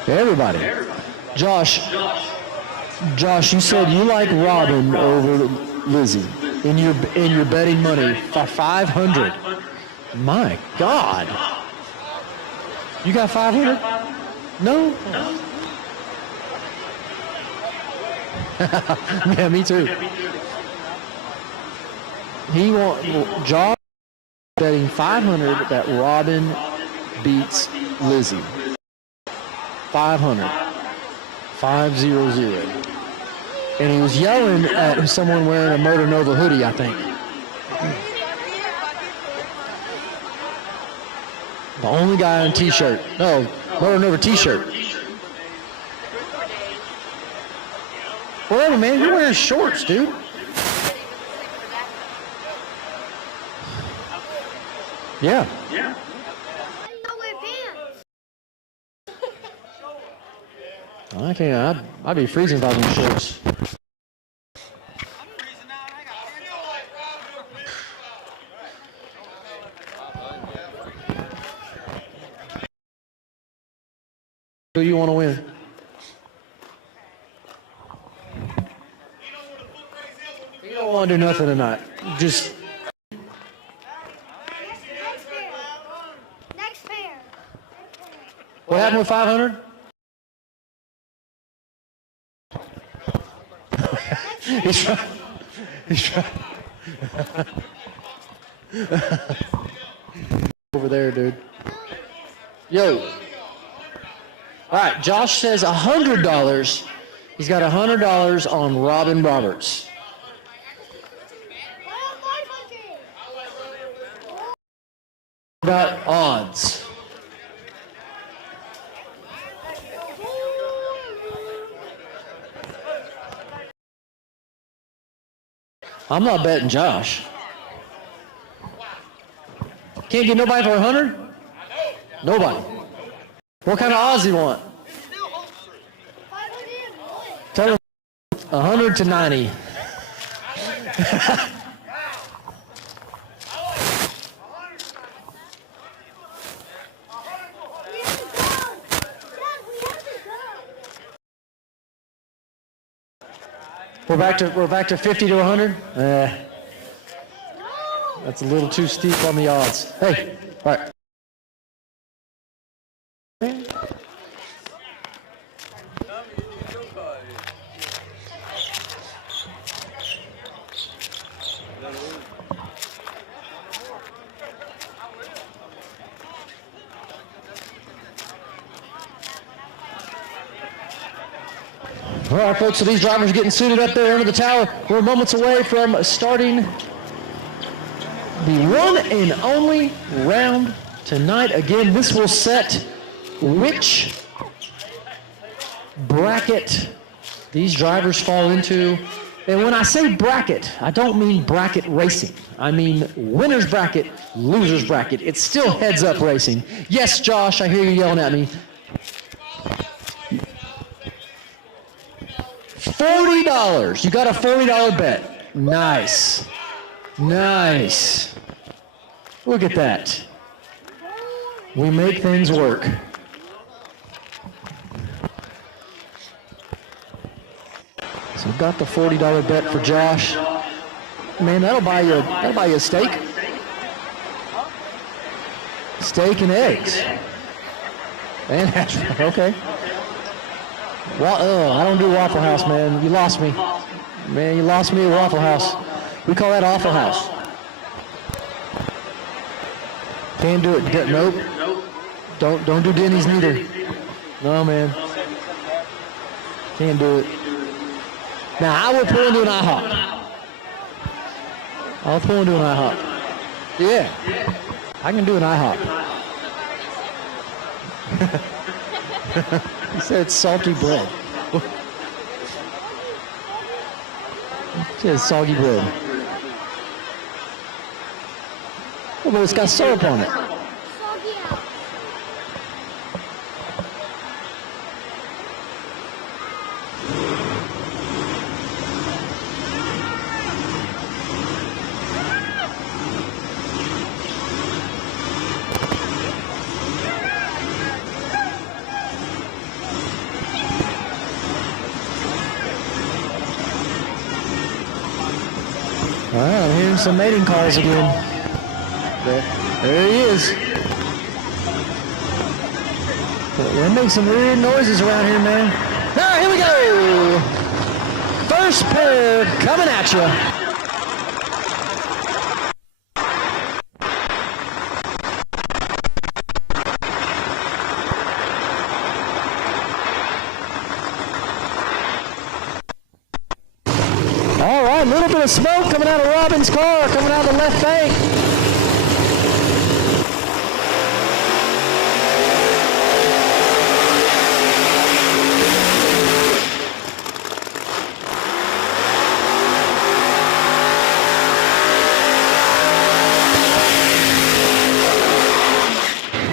Everybody. Josh, you said you like Robin over Lizzie in your betting money for 500. My God. You got 500? No? Yeah, me too. Josh betting 500 that Robin beats Lizzie. 500. 500. And he was yelling at someone wearing a Murder Nova hoodie, I think. The only guy in t-shirt. No, Murder Nova t-shirt. Whatever, man. You're wearing shorts, dude. Yeah. I can't. I'd be freezing if I was in shorts. Who you want to win? You don't want to do nothing tonight. Just. What happened with 500? He's trying. Over there, dude. Yo. All right, Josh says $100. He's got $100 on Robin Roberts. About odds. I'm not betting Josh. Can't get nobody for 100? Nobody. What kind of odds do you want? Tell him 100 to 90. We're back to 50 to 100. That's a little too steep on the odds. Hey, all right. All right, folks, so these drivers are getting suited up there under the tower. We're moments away from starting the one and only round tonight. Again, this will set which bracket these drivers fall into. And when I say bracket, I don't mean bracket racing. I mean winner's bracket, loser's bracket. It's still heads-up racing. Yes, Josh, I hear you yelling at me. $40. You got a $40 bet. Nice. Nice. Look at that. We make things work. So we got the $40 bet for Josh. Man, that'll buy you a steak. Steak and eggs. And okay. Well, I don't do Waffle House, man. You lost me. Man, you lost me at Waffle House. We call that Awful House. Can't do it. Nope. Don't do Denny's neither. No, man. Can't do it. Now, I would pull into an IHOP. I'll pull into an IHOP. Yeah. I can do an IHOP. He said salty bread. He said soggy bread. Oh, but it's got syrup on it. All right, I'm hearing some mating calls again. There he is. They make some weird noises around here, man. All right, here we go. First pair coming at you. All right, a little bit of smoke coming out of Robin's car, coming out of the left bank.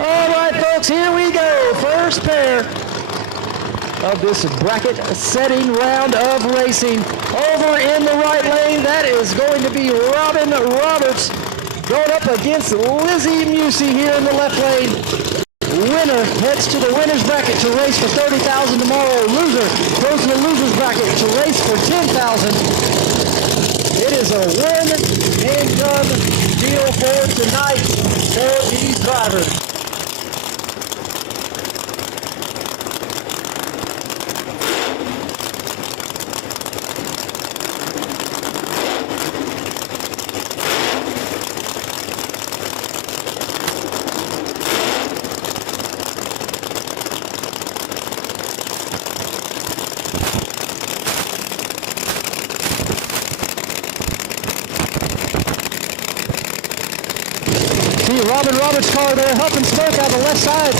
All right, folks, here we go. First pair of this bracket setting round of racing. Over in the right lane, that is going to be Robin Roberts going up against Lizzie Musey here in the left lane. Winner heads to the winner's bracket to race for $30,000 tomorrow. Loser goes to the loser's bracket to race for $10,000. It is a win and done deal for tonight for these drivers. Robin Roberts' car there, huffing smoke out the left side.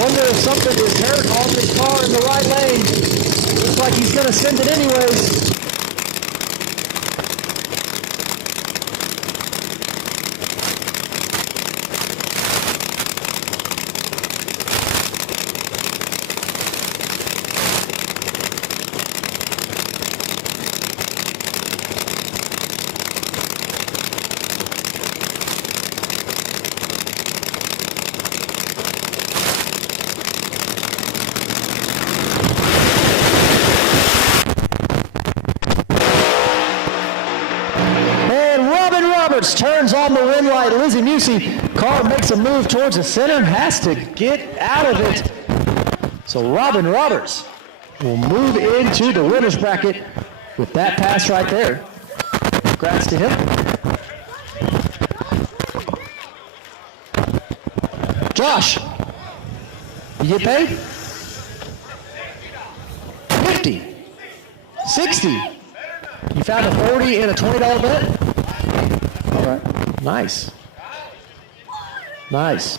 Wonder if something is hurt on this car in the right lane. Looks like he's going to send it anyways. Roberts turns on the win light. Lizzie Musey, car makes a move towards the center, has to get out of it. So Robin Roberts will move into the winner's bracket with that pass right there. Congrats to him. Josh, you get paid? 50, 60. You found a 40 and a $20 bet? All right, nice. Nice.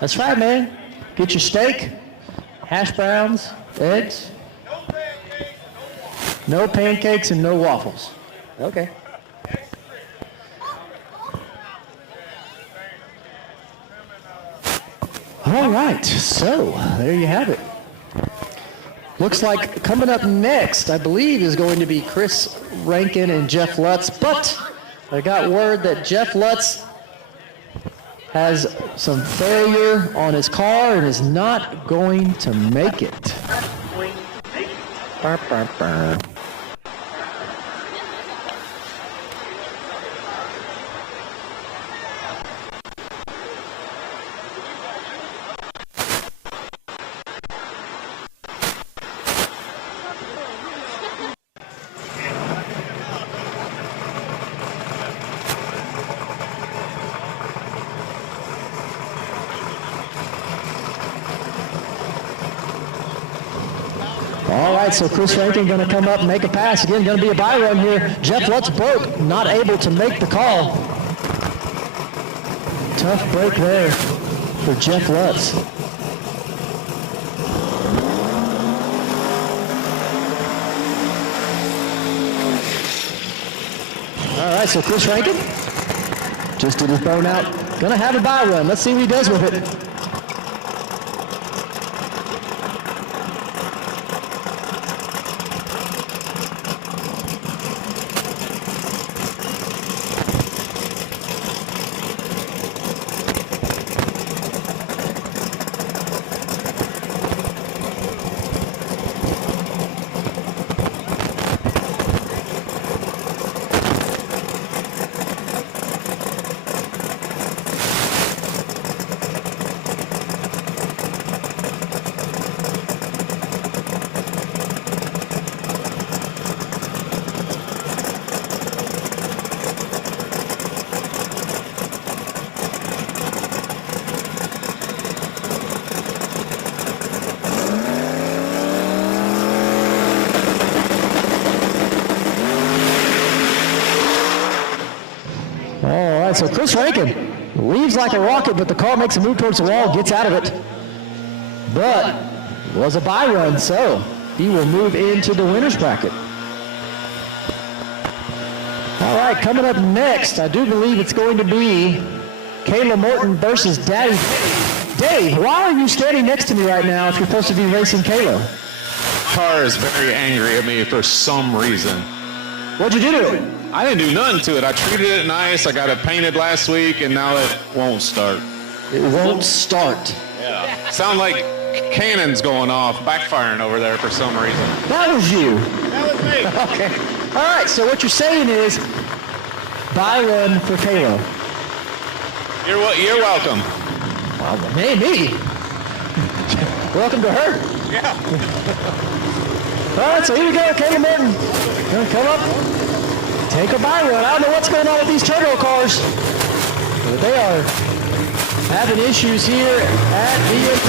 That's right, man. Get your steak, hash browns, eggs. No pancakes and no waffles. Okay. All right, so there you have it. Looks like coming up next, I believe, is going to be Chris Rankin and Jeff Lutz, but I got word that Jeff Lutz has some failure on his car and is not going to make it. Burr, burr, burr. All right, so Chris Rankin going to come up and make a pass. Again, going to be a buy run here. Jeff Lutz broke, not able to make the call. Tough break there for Jeff Lutz. All right, so Chris Rankin just did his burnout. Going to have a buy run. Let's see what he does with it. So Chris Rankin leaves like a rocket, but the car makes a move towards the wall, gets out of it. But it was a buy run, so he will move into the winner's bracket. All right, coming up next, I do believe it's going to be Kayla Morton versus Daddy. Dave, why are you standing next to me right now if you're supposed to be racing Kayla? Car is very angry at me for some reason. What'd you do to it? I didn't do nothing to it. I treated it nice. I got it painted last week, and now it won't start. It won't start. Yeah. Sound like cannons going off, backfiring over there for some reason. That was you. That was me. Okay. All right, so what you're saying is buy run for Kayla. You're welcome. Well, hey, me. Welcome to her. Yeah. All right, so here we go. Kayla Morton. Gonna come up. Take a buy run. I don't know what's going on with these turbo cars, but they are having issues here at Vmp.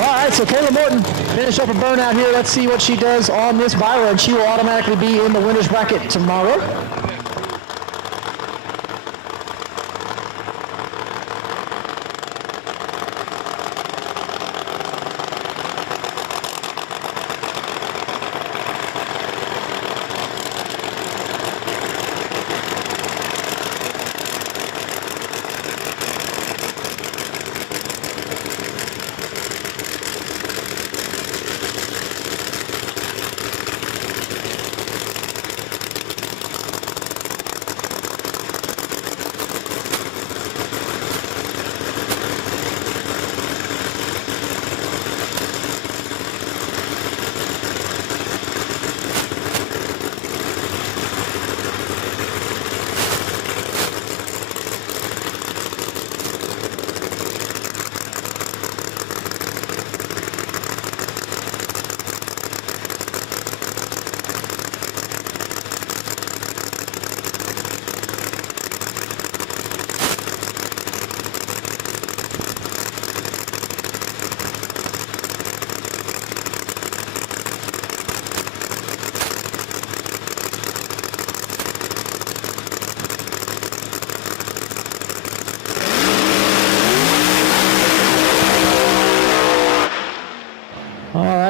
All right, so Kayla Morton finished up a burnout here. Let's see what she does on this buy run. She will automatically be in the winner's bracket tomorrow.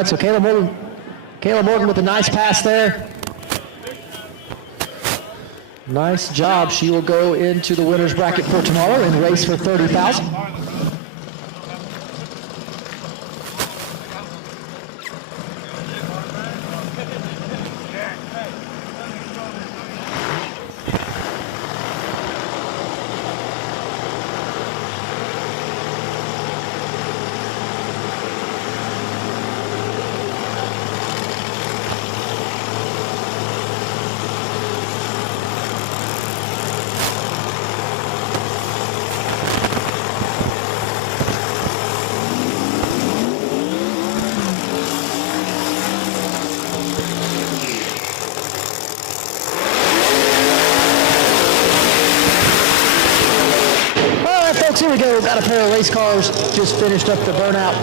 right, so Kayla Morgan with a nice pass there. Nice job. She will go into the winner's bracket for tomorrow and race for $30,000. Here we go. Got a pair of race cars just finished up the burnout.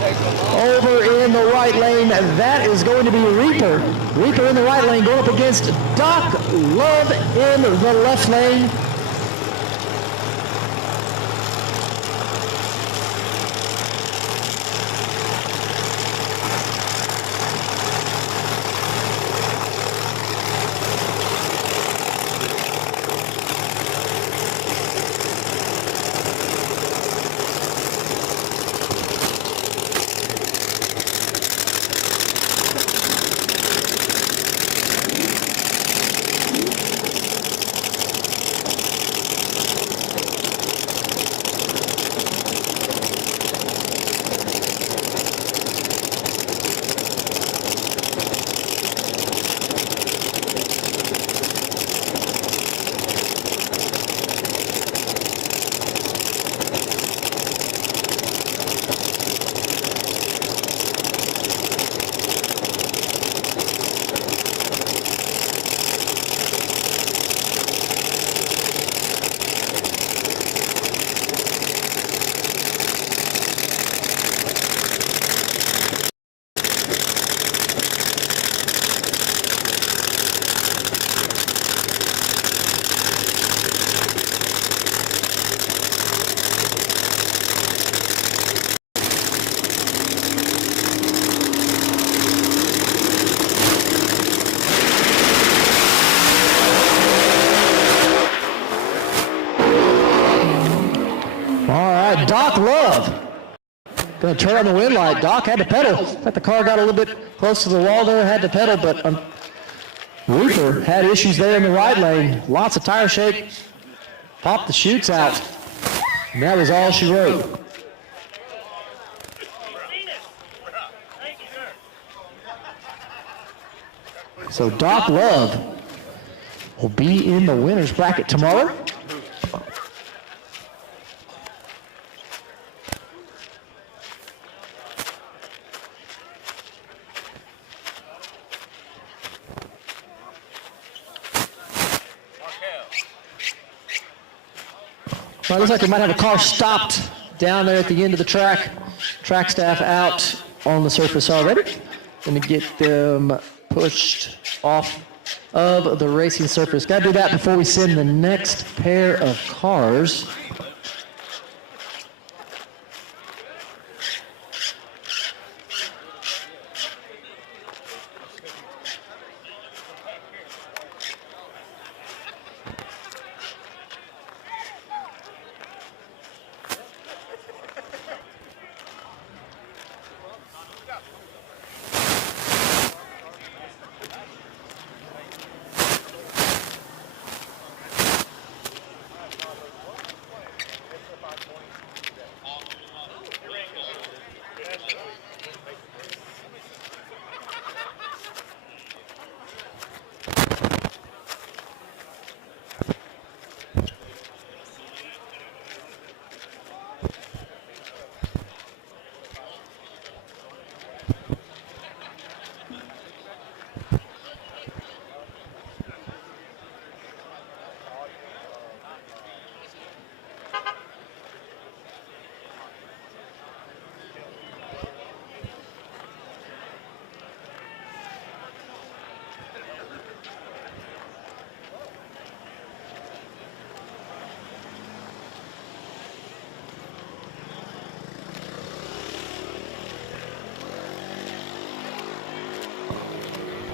Over in the right lane, that is going to be Reaper. Reaper in the right lane going up against Doc Love in the left lane. Doc Love going to turn on the wind light. Doc had to pedal. Thought the car got a little bit close to the wall there, had to pedal, but Reaper had issues there in the right lane. Lots of tire shake. Popped the chutes out. And that was all she wrote. So Doc Love will be in the winner's bracket tomorrow. Well, it looks like they might have a car stopped down there at the end of the track. Track staff out on the surface already. Going to get them pushed off of the racing surface. Got to do that before we send the next pair of cars.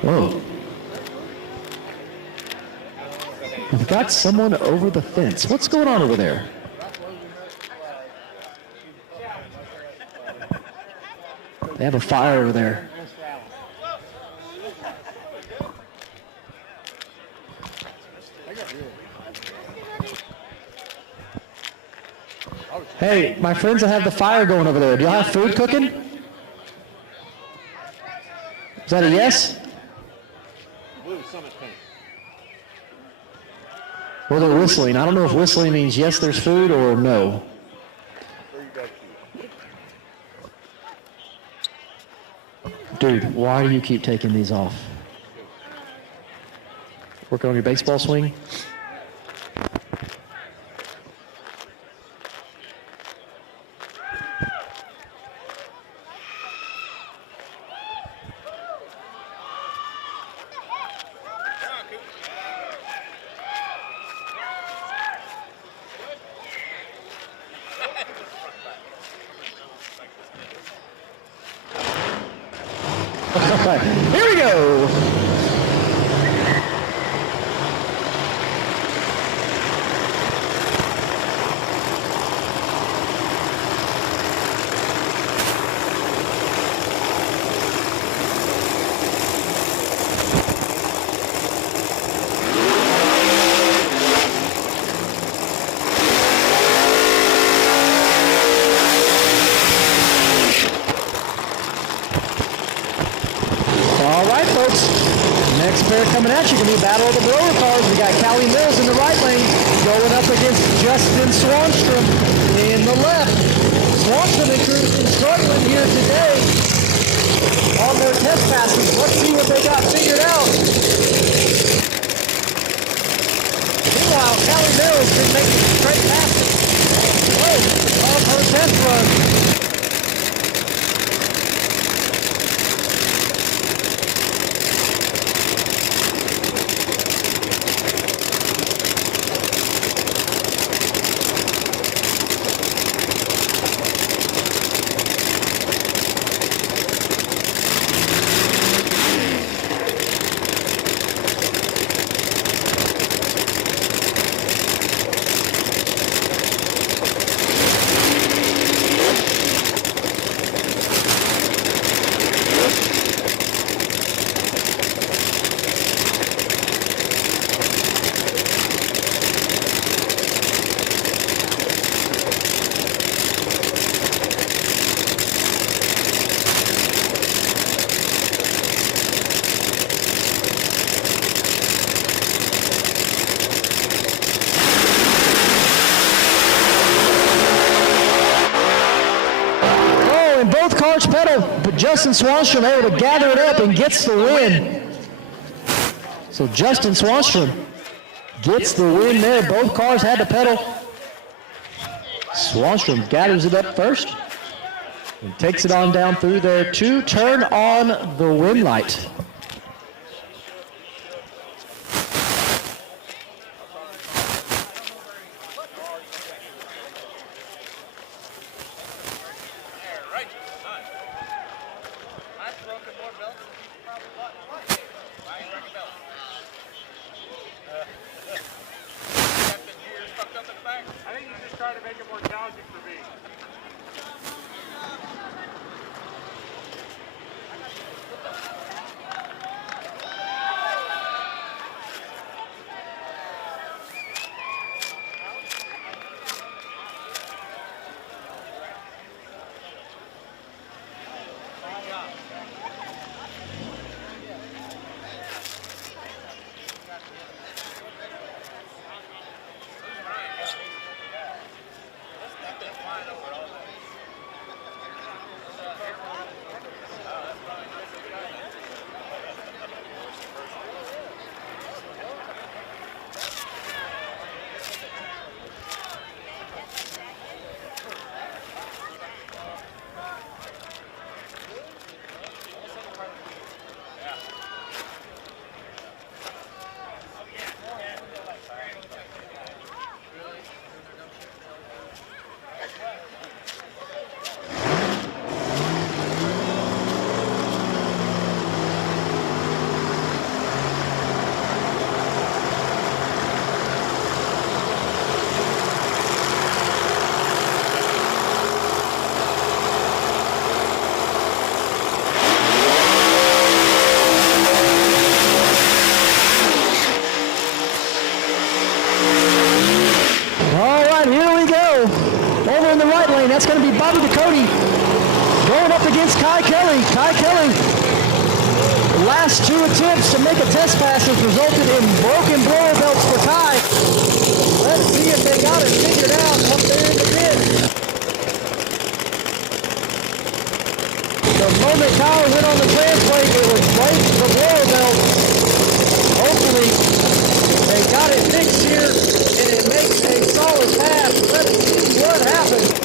Whoa. We've got someone over the fence. What's going on over there? They have a fire over there. Hey, my friends that have the fire going over there, do y'all have food cooking? Is that a yes? Well, they're whistling. I don't know if whistling means yes, there's food, or no. Dude, why do you keep taking these off? Working on your baseball swing? Here we go. All right, folks. Next pair coming at you, going to be a battle of the blower cars. We got Callie Mills in the right lane going up against Justin Swanstrom in the left. Swanstrom and crew been struggling here today on their test passes. Let's see what they got figured out. Meanwhile, Callie Mills been making straight passes of her test run. Both cars pedal, but Justin Swanstrom able to gather it up and gets the win. So Justin Swanstrom gets the win there. Both cars had to pedal. Swanstrom gathers it up first and takes it on down through there to turn on the win light. I think you just try to make it more challenging for me. the right lane. That's going to be Bobby Ducote going up against Kai Kelly. Kai Kelly, the last 2 attempts to make a test pass has resulted in broken blower belts for Kai. Let's see if they got it figured out up there in the pit. The moment Kai went on the transplate, it was break the blower belt. Hopefully, they got it fixed here, and it makes a solid pass. Let's see what happens.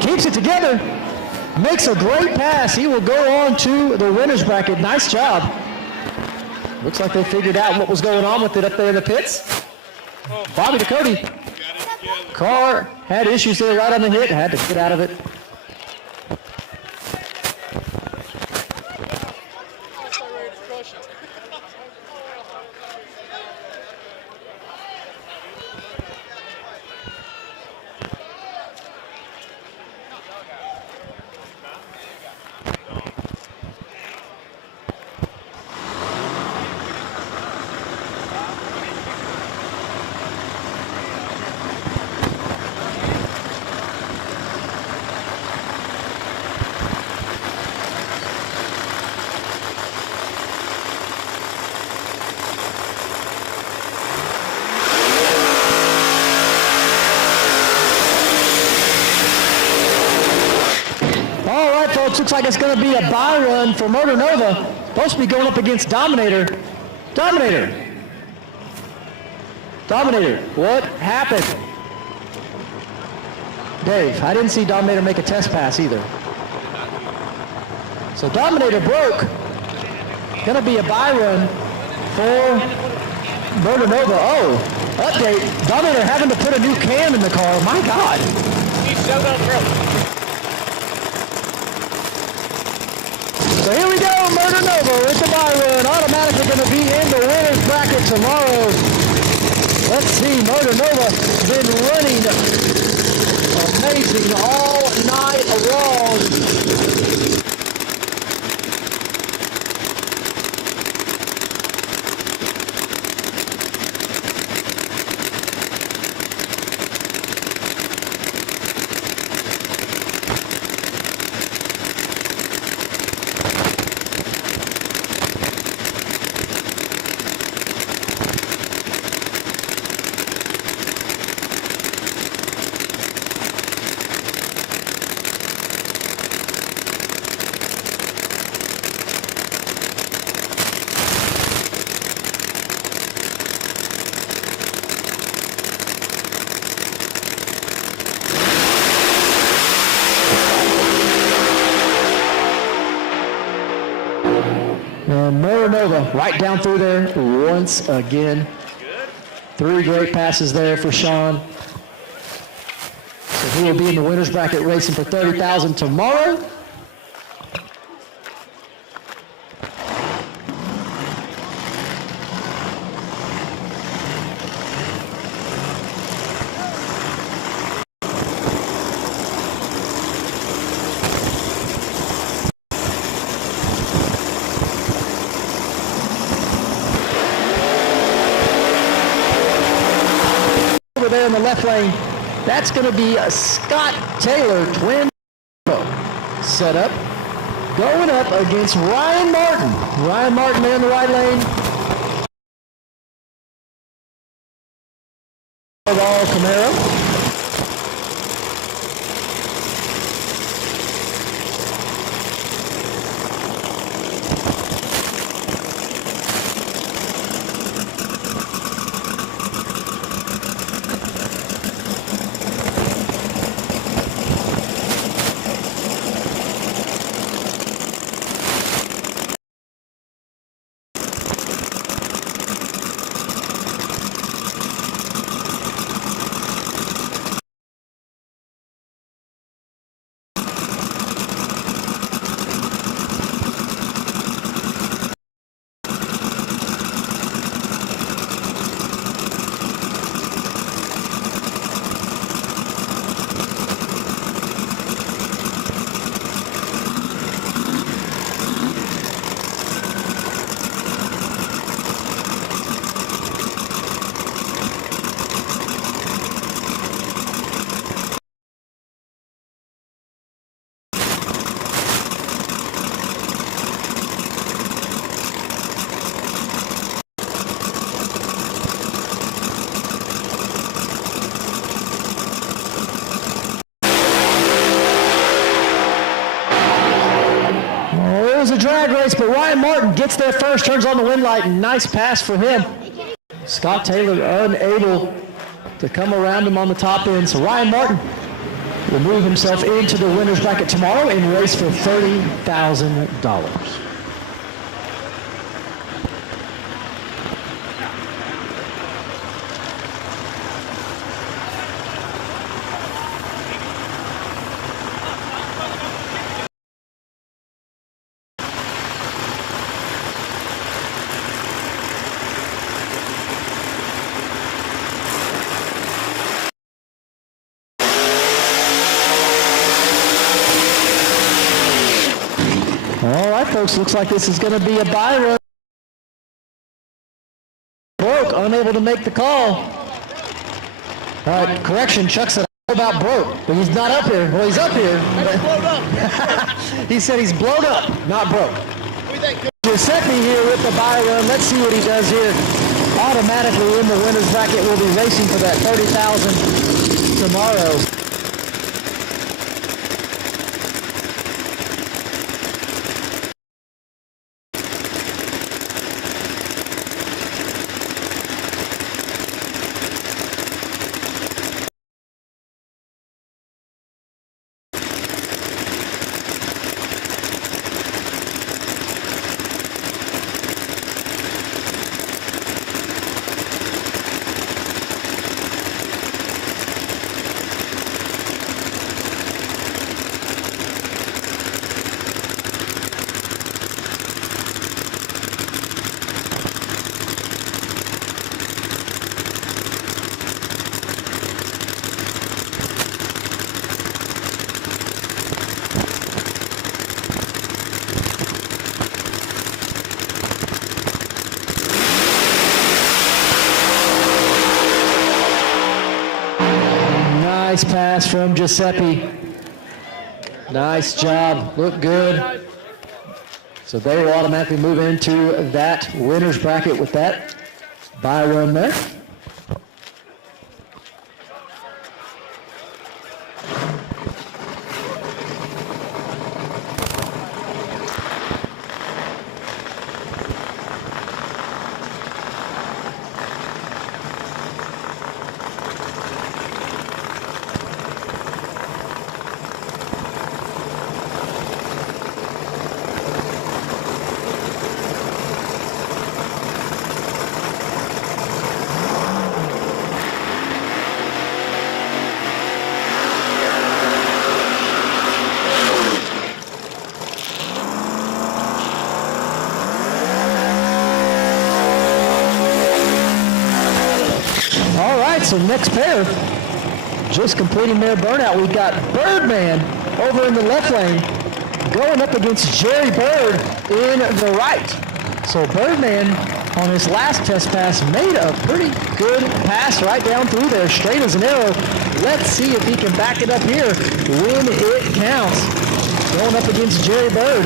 Keeps it together, makes a great pass. He will go on to the winner's bracket. Nice job. Looks like they figured out what was going on with it up there in the pits. Bobby Ducote. Car had issues there right on the hit, had to get out of it. Looks like it's going to be a bye run for Motor Nova. Supposed to be going up against Dominator. Dominator, what happened? Dave, I didn't see Dominator make a test pass either. So Dominator broke. Going to be a bye run for Motor Nova. Oh, update. Dominator having to put a new cam in the car. My God. He's so gonna throw. So here we go, Motor Nova with the bye run, automatically going to be in the winner's bracket tomorrow. Let's see, Motor Nova been running amazing all night long. Motor Nova right down through there once again. 3 great passes there for Sean. So he will be in the winner's bracket racing for $30,000 tomorrow. There in the left lane, that's going to be a Scott Taylor twin set up, going up against Ryan Martin. Ryan Martin there in the right lane. All Camaro. drag race, but Ryan Martin gets there first, turns on the wind light, and nice pass for him. Scott Taylor unable to come around him on the top end, so Ryan Martin will move himself into the winner's bracket tomorrow and race for $30,000. All right, folks, looks like this is going to be a bye run. Broke, unable to make the call. All right, correction, Chuck said about broke, but he's not up here. Well, he's up here. He said he's blown up, not broke. Giuseppe here with the bye run. Let's see what he does here. Automatically in the winner's bracket, we'll be racing for that $30,000 tomorrow. Nice pass from Giuseppe. Nice job. Look good. So they will automatically move into that winner's bracket with that bye run there. So next pair, just completing their burnout, we've got Birdman over in the left lane going up against Jerry Bird in the right. So Birdman on his last test pass made a pretty good pass right down through there, straight as an arrow. Let's see if he can back it up here when it counts. Going up against Jerry Bird.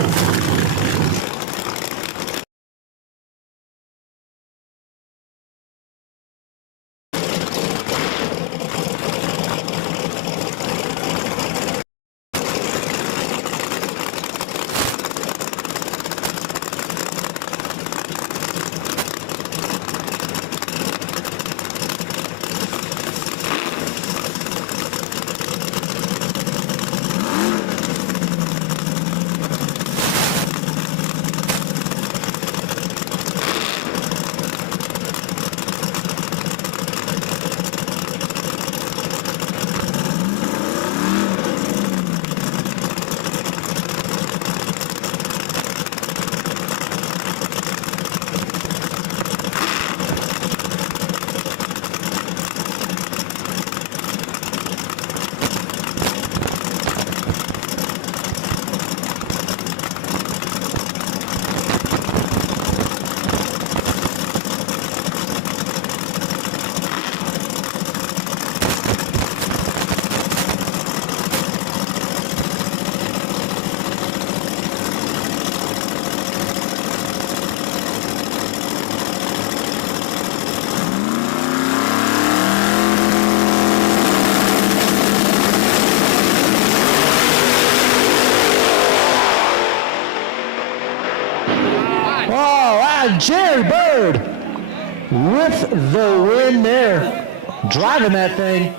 with the win there. Driving that thing.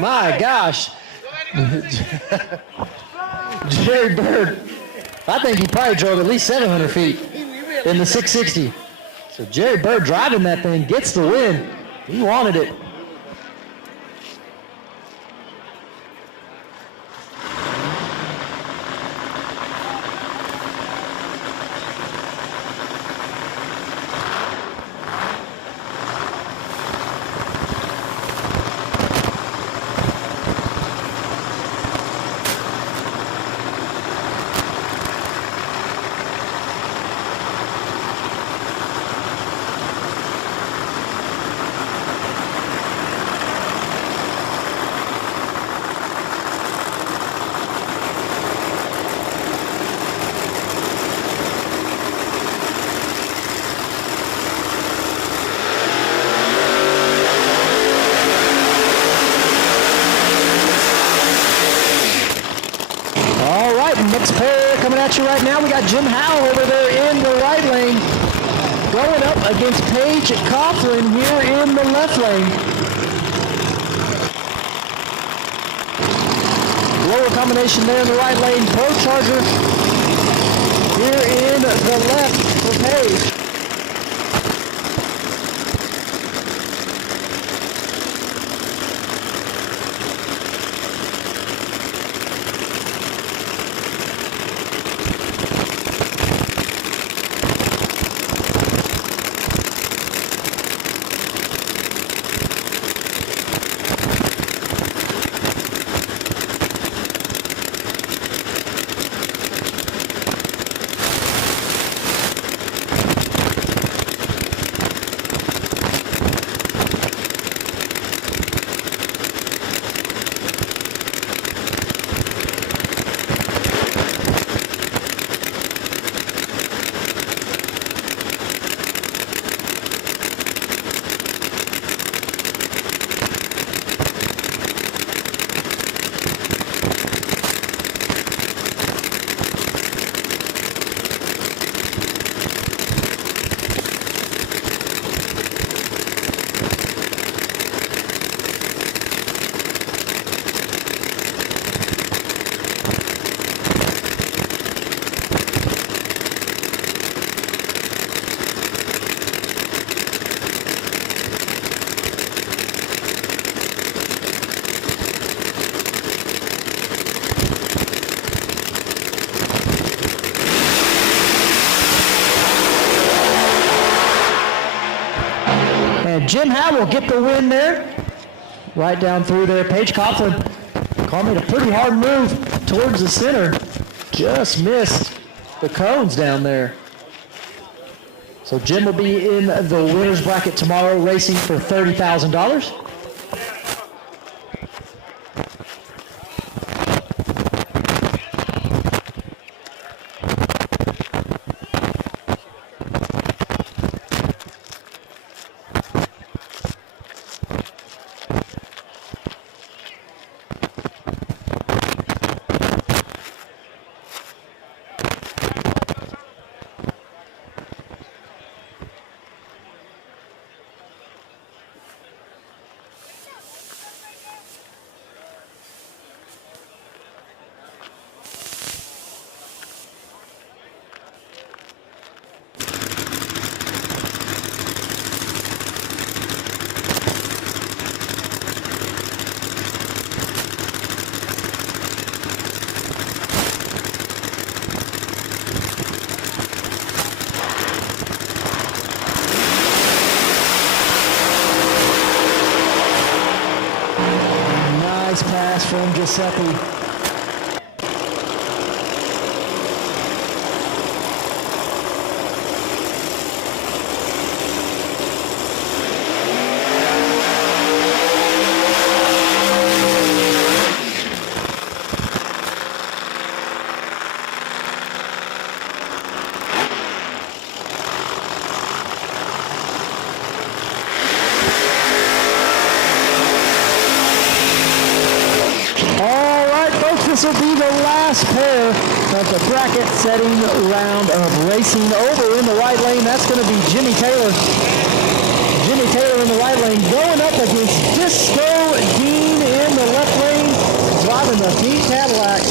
My gosh. Jerry Bird, I think he probably drove at least 700 feet in the 660. So Jerry Bird driving that thing gets the win. He wanted it. Next pair coming at you right now. We got Jim Howell over there in the right lane, going up against Paige Coughlin here in the left lane. Lower combination there in the right lane. Pro Charger here in the left for Paige. Jim Howell get the win there. Right down through there. Paige Coughlin made a pretty hard move towards the center. Just missed the cones down there. So Jim will be in the winner's bracket tomorrow, racing for $30,000. Nice pass from Giuseppe. This will be the last pair of the bracket-setting round of racing. Over in the right lane, that's going to be Jimmy Taylor. in the right lane, going up against Disco Dean in the left lane, driving the Dean Cadillac.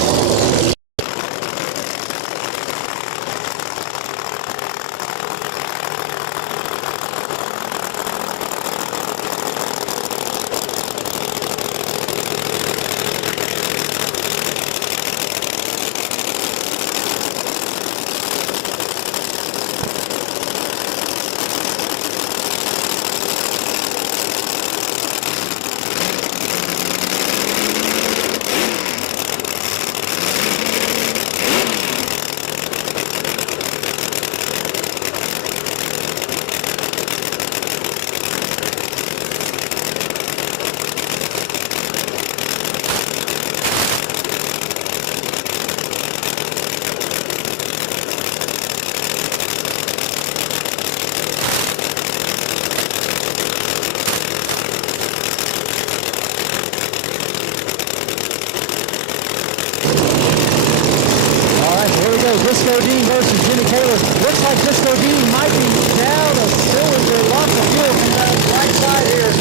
Disco Dean versus Jimmy Taylor. Looks like Disco Dean might be down a cylinder. Lots of fuel from the right side here.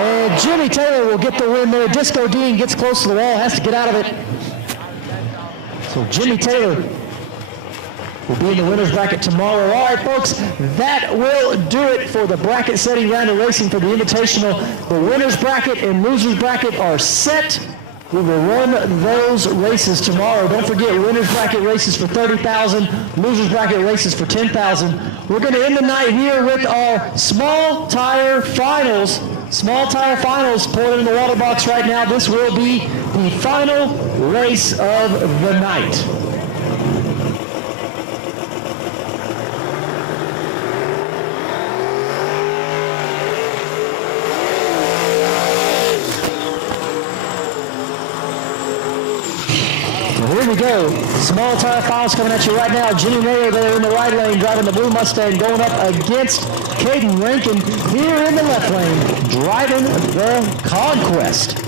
And Jimmy Taylor will get the win there. Disco Dean gets close to the wall, has to get out of it. So Jimmy Taylor will be in the winner's bracket tomorrow. All right, folks, that will do it for the bracket setting round of racing for the Invitational. The winner's bracket and loser's bracket are set. We will run those races tomorrow. Don't forget, winner's bracket races for $30,000, loser's bracket races for $10,000. We're going to end the night here with our small tire finals. Small tire finals poured in the water box right now. This will be the final race of the night. Here we go. Small tire finals coming at you right now. Jimmy Mayer there in the right lane driving the blue Mustang, going up against Caden Rankin here in the left lane driving the Conquest.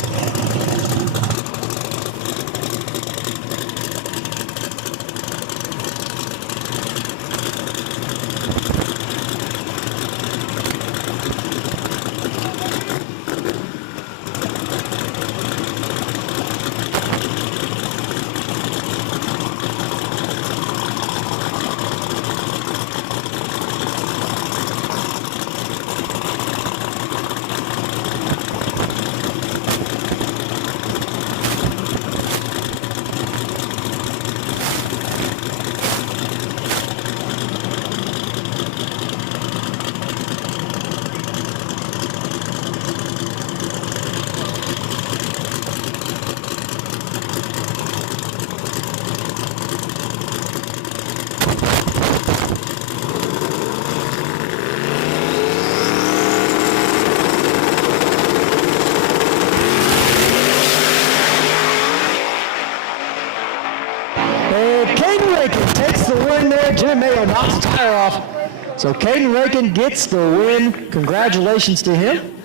Jim Mayo knocks the tire off. So Caden Rankin gets the win. Congratulations to him.